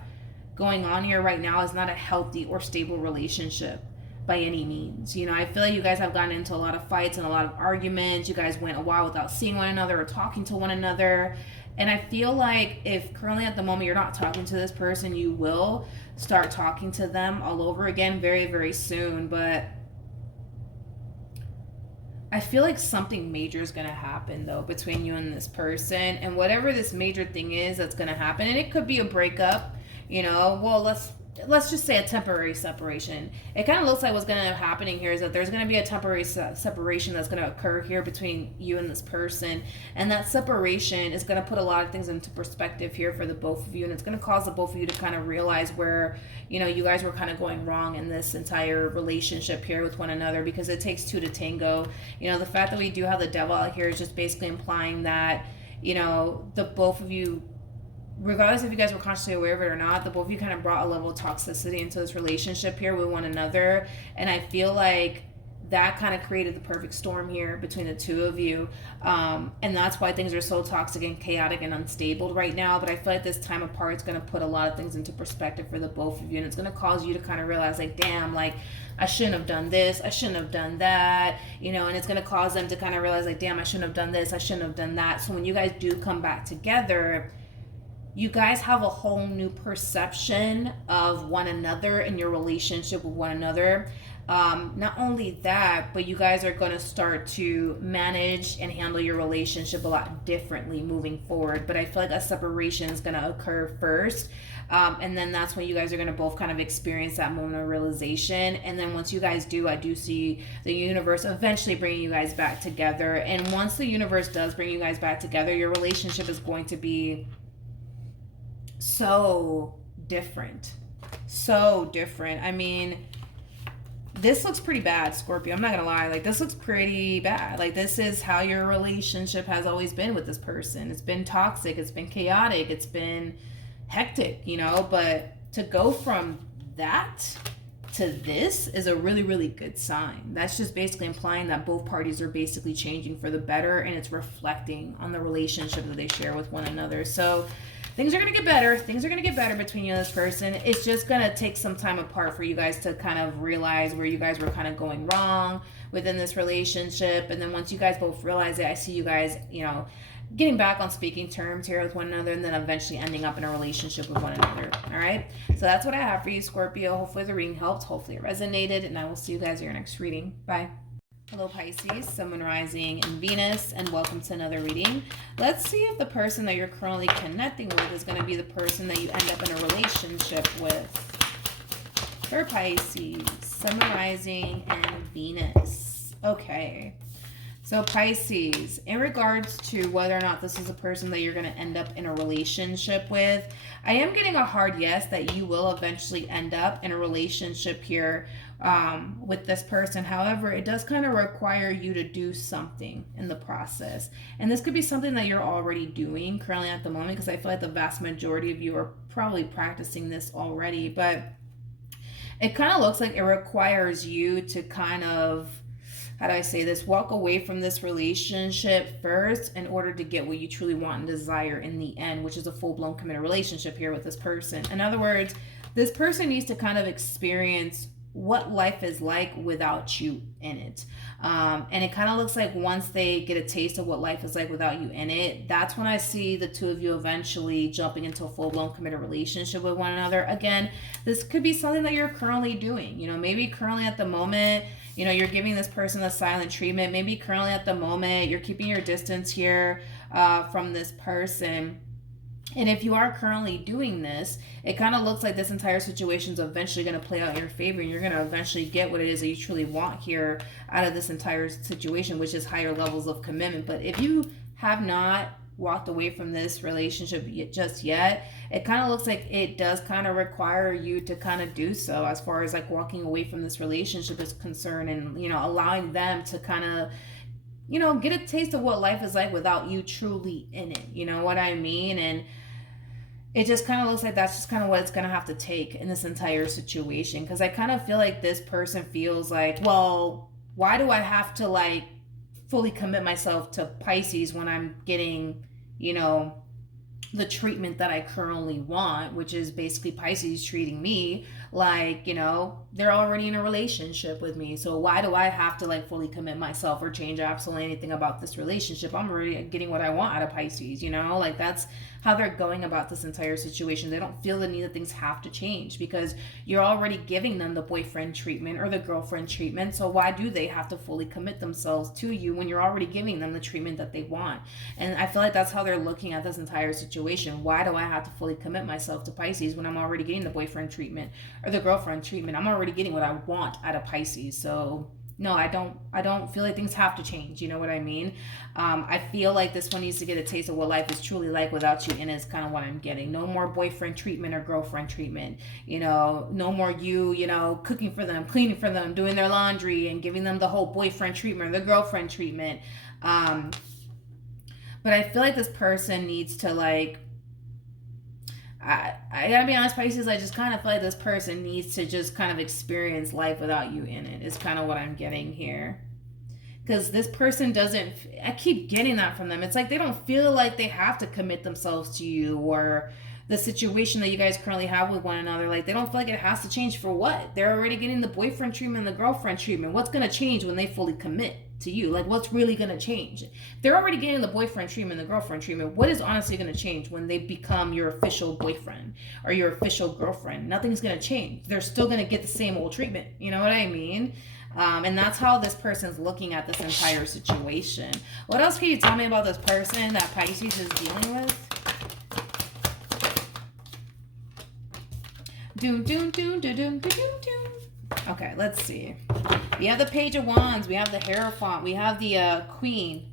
going on here right now is not a healthy or stable relationship by any means. You know, I feel like you guys have gotten into a lot of fights and a lot of arguments. You guys went a while without seeing one another or talking to one another. And I feel like if currently at the moment you're not talking to this person, you will start talking to them all over again very, very soon. But I feel like something major is going to happen, though, between you and this person. And whatever this major thing is that's going to happen, and it could be a breakup, you know, well, let's just say a temporary separation. It kind of looks like what's going to end up happening here is that there's going to be a temporary separation that's going to occur here between you and this person. And that separation is going to put a lot of things into perspective here for the both of you. And it's going to cause the both of you to kind of realize where, you know, you guys were kind of going wrong in this entire relationship here with one another, because it takes two to tango. You know, the fact that we do have the devil out here is just basically implying that, you know, the both of you, regardless if you guys were consciously aware of it or not, the both of you kind of brought a level of toxicity into this relationship here with one another. And I feel like that kind of created the perfect storm here between the two of you. And that's why things are so toxic and chaotic and unstable right now. But I feel like this time apart is going to put a lot of things into perspective for the both of you. And it's going to cause you to kind of realize, like, damn, like, I shouldn't have done this. I shouldn't have done that. You know, and it's going to cause them to kind of realize, like, damn, I shouldn't have done this. I shouldn't have done that. So when you guys do come back together, you guys have a whole new perception of one another and your relationship with one another. Not only that, but you guys are going to start to manage and handle your relationship a lot differently moving forward. But I feel like a separation is going to occur first. And then that's when you guys are going to both kind of experience that moment of realization. And then once you guys do, I do see the universe eventually bringing you guys back together. And once the universe does bring you guys back together, your relationship is going to be so different. I mean, this looks pretty bad, Scorpio. I'm not gonna lie. Like, this looks pretty bad. Like, this is how your relationship has always been with this person. It's been toxic. It's been chaotic. It's been hectic, you know? But to go from that to this is a really, really good sign. That's just basically implying that both parties are basically changing for the better, and it's reflecting on the relationship that they share with one another. So things are going to get better. Things are going to get better between you and this person. It's just going to take some time apart for you guys to kind of realize where you guys were kind of going wrong within this relationship. And then once you guys both realize it, I see you guys, you know, getting back on speaking terms here with one another, and then eventually ending up in a relationship with one another. All right. So that's what I have for you, Scorpio. Hopefully the reading helped. Hopefully it resonated. And I will see you guys in your next reading. Bye. Hello, Pisces, Sun, Moon, Rising, and Venus, and welcome to another reading. Let's see if the person that you're currently connecting with is going to be the person that you end up in a relationship with. For Pisces, Sun, Moon, Rising, and Venus. Okay. So Pisces, in regards to whether or not this is a person that you're going to end up in a relationship with, I am getting a hard yes that you will eventually end up in a relationship here with this person. However, it does kind of require you to do something in the process. And this could be something that you're already doing currently at the moment, because I feel like the vast majority of you are probably practicing this already. But it kind of looks like it requires you to kind of, how do I say this, walk away from this relationship first in order to get what you truly want and desire in the end, which is a full-blown committed relationship here with this person. In other words, this person needs to kind of experience what life is like without you in it. And it kind of looks like once they get a taste of what life is like without you in it, that's when I see the two of you eventually jumping into a full-blown committed relationship with one another. Again, this could be something that you're currently doing. You know, maybe currently at the moment, you know, you're giving this person a silent treatment. Maybe currently at the moment, you're keeping your distance here from this person. And if you are currently doing this, it kind of looks like this entire situation is eventually going to play out in your favor, and you're going to eventually get what it is that you truly want here out of this entire situation, which is higher levels of commitment. But if you have not walked away from this relationship just yet, it kind of looks like it does kind of require you to kind of do so, as far as like walking away from this relationship is concerned, and, you know, allowing them to kind of, you know, get a taste of what life is like without you truly in it. You know what I mean? And it just kind of looks like that's just kind of what it's going to have to take in this entire situation. Because I kind of feel like this person feels like, well, why do I have to like fully commit myself to Pisces when I'm getting, you know, the treatment that I currently want, which is basically Pisces treating me like, you know, they're already in a relationship with me. So why do I have to like fully commit myself or change absolutely anything about this relationship? I'm already getting what I want out of Pisces, you know, like that's how they're going about this entire situation. They don't feel the need that things have to change because you're already giving them the boyfriend treatment or the girlfriend treatment. So why do they have to fully commit themselves to you when you're already giving them the treatment that they want? And I feel like that's how they're looking at this entire situation. Why do I have to fully commit myself to Pisces when I'm already getting the boyfriend treatment or the girlfriend treatment? I'm already getting what I want out of Pisces. So no, I don't feel like things have to change. You know what I mean? I feel like this one needs to get a taste of what life is truly like without you in it, is kind of what I'm getting. No more boyfriend treatment or girlfriend treatment. You know, no more you know, cooking for them, cleaning for them, doing their laundry and giving them the whole boyfriend treatment or the girlfriend treatment. But I feel like this person needs to like, I gotta be honest, Pisces, I just kind of feel like this person needs to just kind of experience life without you in it, is kind of what I'm getting here. Because this person doesn't, I keep getting that from them. It's like they don't feel like they have to commit themselves to you or the situation that you guys currently have with one another. Like they don't feel like it has to change for what? They're already getting the boyfriend treatment and the girlfriend treatment. What's going to change when they fully commit to you? Like what's really going to change? They're already getting the boyfriend treatment, the girlfriend treatment. What is honestly going to change when they become your official boyfriend or your official girlfriend? Nothing's going to change. They're still going to get the same old treatment. You know what I mean? And that's how this person's looking at this entire situation. What else can you tell me about this person that Pisces is dealing with? Okay, let's see. We have the Page of Wands. We have the Hierophant. We have the Queen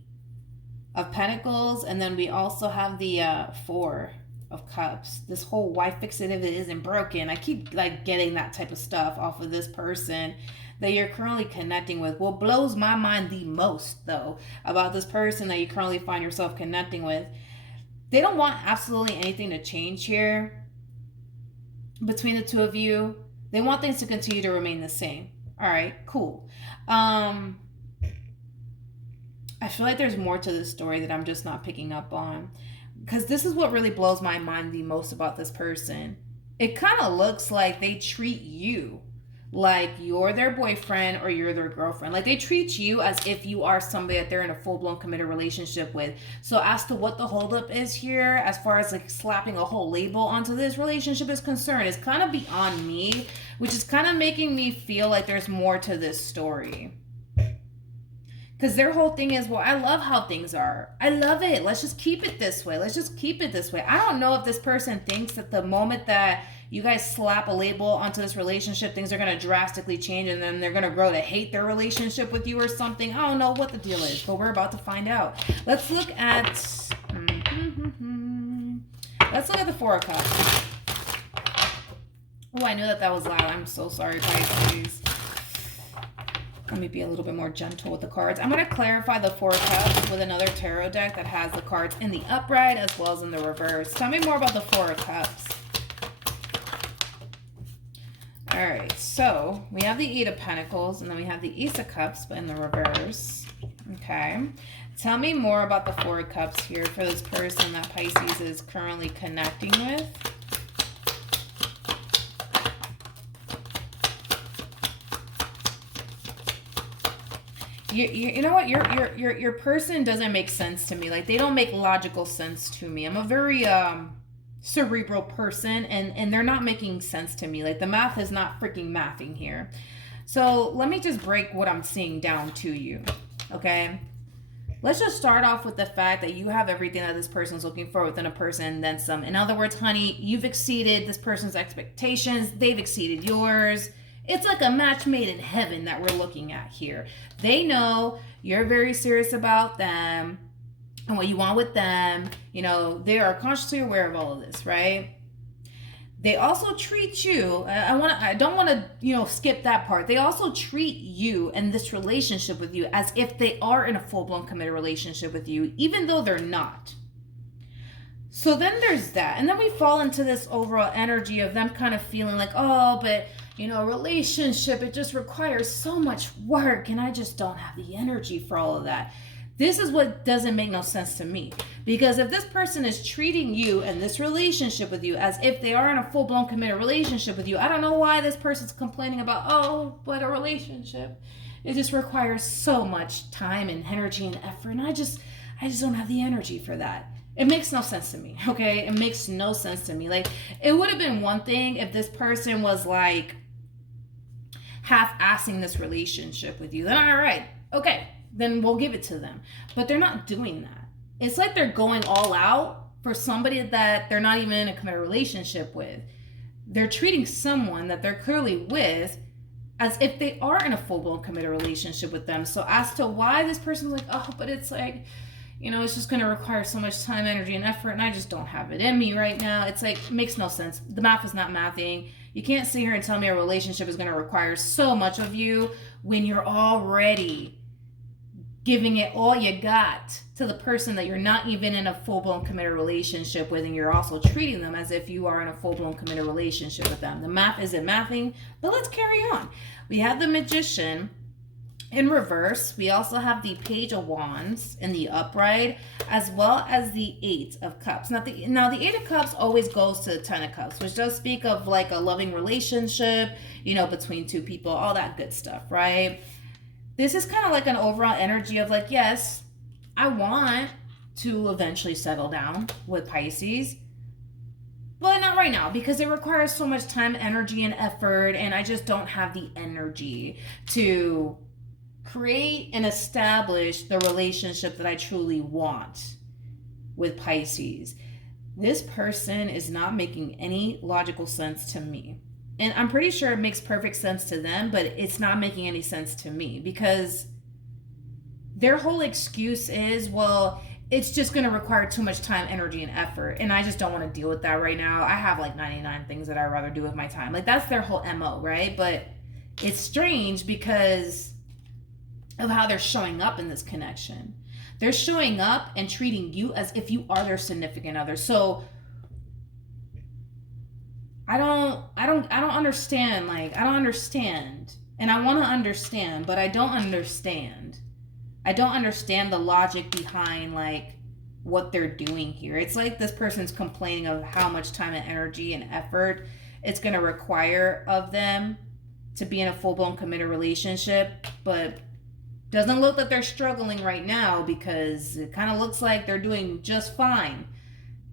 of Pentacles. And then we also have the Four of Cups. This whole why fix it if it isn't broken. I keep like getting that type of stuff off of this person that you're currently connecting with. What blows my mind the most, though, about this person that you currently find yourself connecting with, they don't want absolutely anything to change here between the two of you. They want things to continue to remain the same. All right, cool. I feel like there's more to this story that I'm just not picking up on, because this is what really blows my mind the most about this person. It kind of looks like they treat you like you're their boyfriend or you're their girlfriend. Like they treat you as if you are somebody that they're in a full-blown committed relationship with. So as to what the holdup is here, as far as like slapping a whole label onto this relationship is concerned, is kind of beyond me, which is kind of making me feel like there's more to this story. Because their whole thing is, well, I love how things are. I love it. Let's just keep it this way. Let's just keep it this way. I don't know if this person thinks that the moment that you guys slap a label onto this relationship, things are going to drastically change and then they're going to grow to hate their relationship with you or something. I don't know what the deal is, but we're about to find out. Let's look at... Let's look at the Four of Cups. Oh, I knew that was loud. I'm so sorry, Pisces. Let me be a little bit more gentle with the cards. I'm going to clarify the Four of Cups with another tarot deck that has the cards in the upright as well as in the reverse. Tell me more about the Four of Cups. All right, so we have the Eight of Pentacles, and then we have the Ace of Cups, but in the reverse. Okay. Tell me more about the Four of Cups here for this person that Pisces is currently connecting with. You know what? Your person doesn't make sense to me. Like, they don't make logical sense to me. I'm a very cerebral person, and they're not making sense to me. Like, the math is not freaking mathing here. So let me just break what I'm seeing down to you. Okay? Let's just start off with the fact that you have everything that this person's looking for within a person and then some. In other words, honey, you've exceeded this person's expectations. They've exceeded yours. It's like a match made in heaven that we're looking at here. They know you're very serious about them and what you want with them. You know, they are consciously aware of all of this, right? They also treat you, I don't want to, you know, skip that part. They also treat you and this relationship with you as if they are in a full-blown committed relationship with you, even though they're not. So then there's that. And then we fall into this overall energy of them kind of feeling like, oh, but, you know, a relationship, it just requires so much work and I just don't have the energy for all of that. This is what doesn't make no sense to me. Because if this person is treating you and this relationship with you as if they are in a full-blown committed relationship with you, I don't know why this person's complaining about, oh, but a relationship, it just requires so much time and energy and effort. And I just don't have the energy for that. It makes no sense to me, okay? It makes no sense to me. Like, it would have been one thing if this person was like half-assing this relationship with you. Then all right, okay. Then we'll give it to them. But they're not doing that. It's like they're going all out for somebody that they're not even in a committed relationship with. They're treating someone that they're clearly with as if they are in a full-blown committed relationship with them. So as to why this person's like, oh, but it's like, you know, it's just going to require so much time, energy, and effort, and I just don't have it in me right now. It's like, it makes no sense. The math is not mathing. You can't sit here and tell me a relationship is going to require so much of you when you're already giving it all you got to the person that you're not even in a full-blown committed relationship with, and you're also treating them as if you are in a full-blown committed relationship with them. The math isn't mathing, but let's carry on. We have the Magician in reverse. We also have the Page of Wands in the upright, as well as the Eight of Cups. Now the Eight of Cups always goes to the Ten of Cups, which does speak of like a loving relationship, you know, between two people, all that good stuff, right? This is kind of like an overall energy of like, yes, I want to eventually settle down with Pisces, but not right now because it requires so much time, energy, and effort, and I just don't have the energy to create and establish the relationship that I truly want with Pisces. This person is not making any logical sense to me. And I'm pretty sure it makes perfect sense to them, but it's not making any sense to me because their whole excuse is, well, it's just going to require too much time, energy, and effort. And I just don't want to deal with that right now. I have like 99 things that I'd rather do with my time. Like, that's their whole MO, right? But it's strange because of how they're showing up in this connection. They're showing up and treating you as if you are their significant other. So I don't understand. Like, I don't understand. And I want to understand, but I don't understand. I don't understand the logic behind, like, what they're doing here. It's like this person's complaining of how much time and energy and effort it's going to require of them to be in a full-blown committed relationship, but doesn't look like they're struggling right now because it kind of looks like they're doing just fine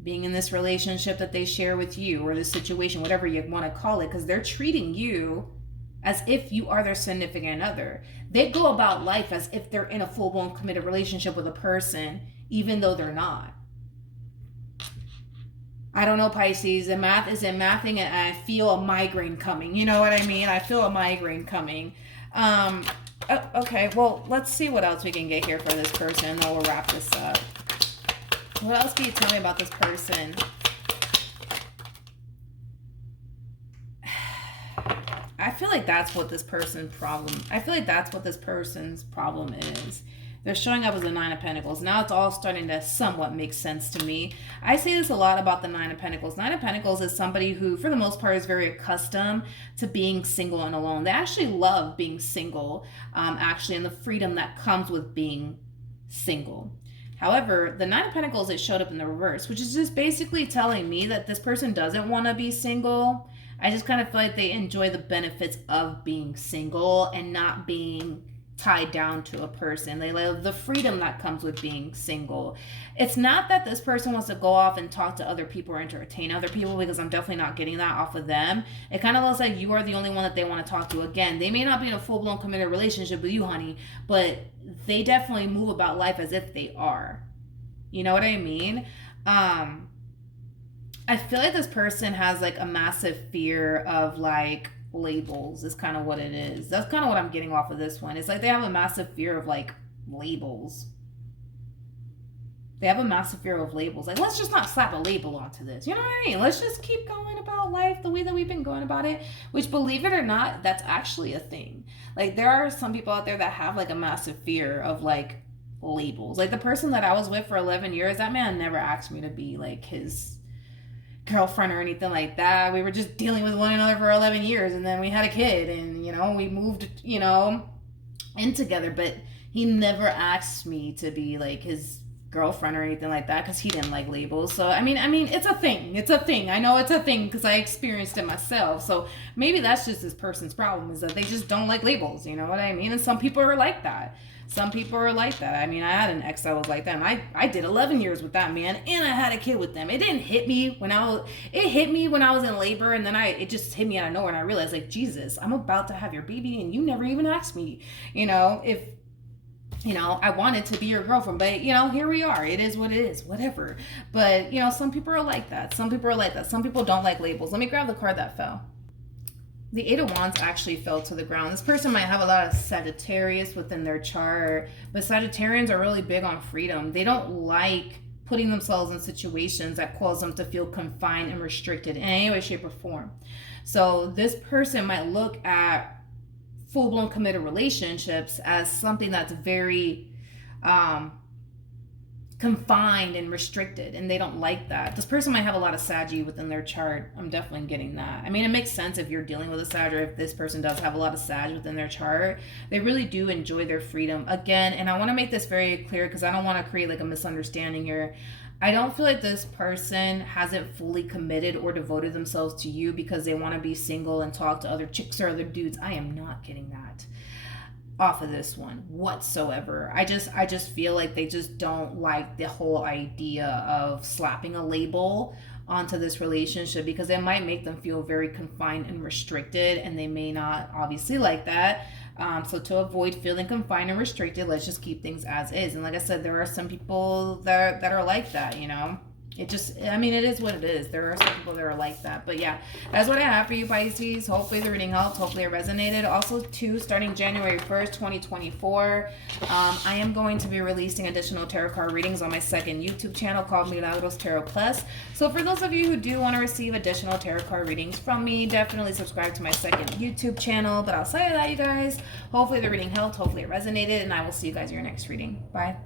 being in this relationship that they share with you, or this situation, whatever you want to call it, because they're treating you as if you are their significant other. They go about life as if they're in a full-blown committed relationship with a person, even though they're not. I don't know, Pisces. The math isn't mathing, and I feel a migraine coming. You know what I mean? I feel a migraine coming. Okay, well, let's see what else we can get here for this person, and then we'll wrap this up. What else can you tell me about this person? I feel like that's what this person's problem. I feel like that's what this person's problem is. They're showing up as a Nine of Pentacles. Now it's all starting to somewhat make sense to me. I say this a lot about the Nine of Pentacles. Nine of Pentacles is somebody who, for the most part, is very accustomed to being single and alone. They actually love being single, actually, and the freedom that comes with being single. However, the Nine of Pentacles, it showed up in the reverse, which is just basically telling me that this person doesn't want to be single. I just kind of feel like they enjoy the benefits of being single and not being tied down to a person. They love the freedom that comes with being single. It's not that this person wants to go off and talk to other people or entertain other people, because I'm definitely not getting that off of them. It kind of looks like you are the only one that they want to talk to. Again, they may not be in a full-blown committed relationship with you, honey, but they definitely move about life as if they are. You know what I mean? I feel like this person has like a massive fear of like labels, is kind of what it is. That's kind of what I'm getting off of this one. It's like they have a massive fear of like labels. They have a massive fear of labels. Like, let's just not slap a label onto this. You know what I mean? Let's just keep going about life the way that we've been going about it. Which, believe it or not, that's actually a thing. Like, there are some people out there that have like a massive fear of like labels. Like the person that I was with for 11 years, that man never asked me to be like his girlfriend or anything like that. We were just dealing with one another for 11 years, and then we had a kid, and you know, we moved, you know, in together, but he never asked me to be like his girlfriend or anything like that, because he didn't like labels. So I mean it's a thing. I know it's a thing because I experienced it myself. So maybe that's just this person's problem, is that they just don't like labels. You know what I mean? And some people are like that. Some people are like that. I mean, I had an ex that was like that, and I did 11 years with that man, and I had a kid with them. It didn't hit me when it hit me when I was in labor, and then it just hit me out of nowhere, and I realized, like, Jesus, I'm about to have your baby, and you never even asked me, you know, if, you know, I wanted to be your girlfriend, but, you know, here we are. It is what it is, whatever. But, you know, some people are like that. Some people are like that. Some people don't like labels. Let me grab the card that fell. The Eight of Wands actually fell to the ground. This person might have a lot of Sagittarius within their chart, but Sagittarians are really big on freedom. They don't like putting themselves in situations that cause them to feel confined and restricted in any way, shape, or form. So this person might look at full-blown committed relationships as something that's very confined and restricted, and they don't like that. This person might have a lot of Saggy within their chart. I'm definitely getting that. I mean, it makes sense if you're dealing with a Sag, or if this person does have a lot of Sag within their chart. They really do enjoy their freedom. Again, and I want to make this very clear because I don't want to create like a misunderstanding here. I don't feel like this person hasn't fully committed or devoted themselves to you because they want to be single and talk to other chicks or other dudes. I am not getting that off of this one whatsoever. I just feel like they just don't like the whole idea of slapping a label onto this relationship, because it might make them feel very confined and restricted, and they may not obviously like that. So to avoid feeling confined and restricted, let's just keep things as is. And like I said, there are some people that are like that, you know. It just, I mean, it is what it is. There are some people that are like that. But yeah, that's what I have for you, Pisces. Hopefully the reading helped. Hopefully it resonated. Also, too, starting January 1st, 2024, I am going to be releasing additional tarot card readings on my second YouTube channel called Milagros Tarot Plus. So for those of you who do want to receive additional tarot card readings from me, definitely subscribe to my second YouTube channel. But outside of that, you guys, hopefully the reading helped. Hopefully it resonated. And I will see you guys in your next reading. Bye.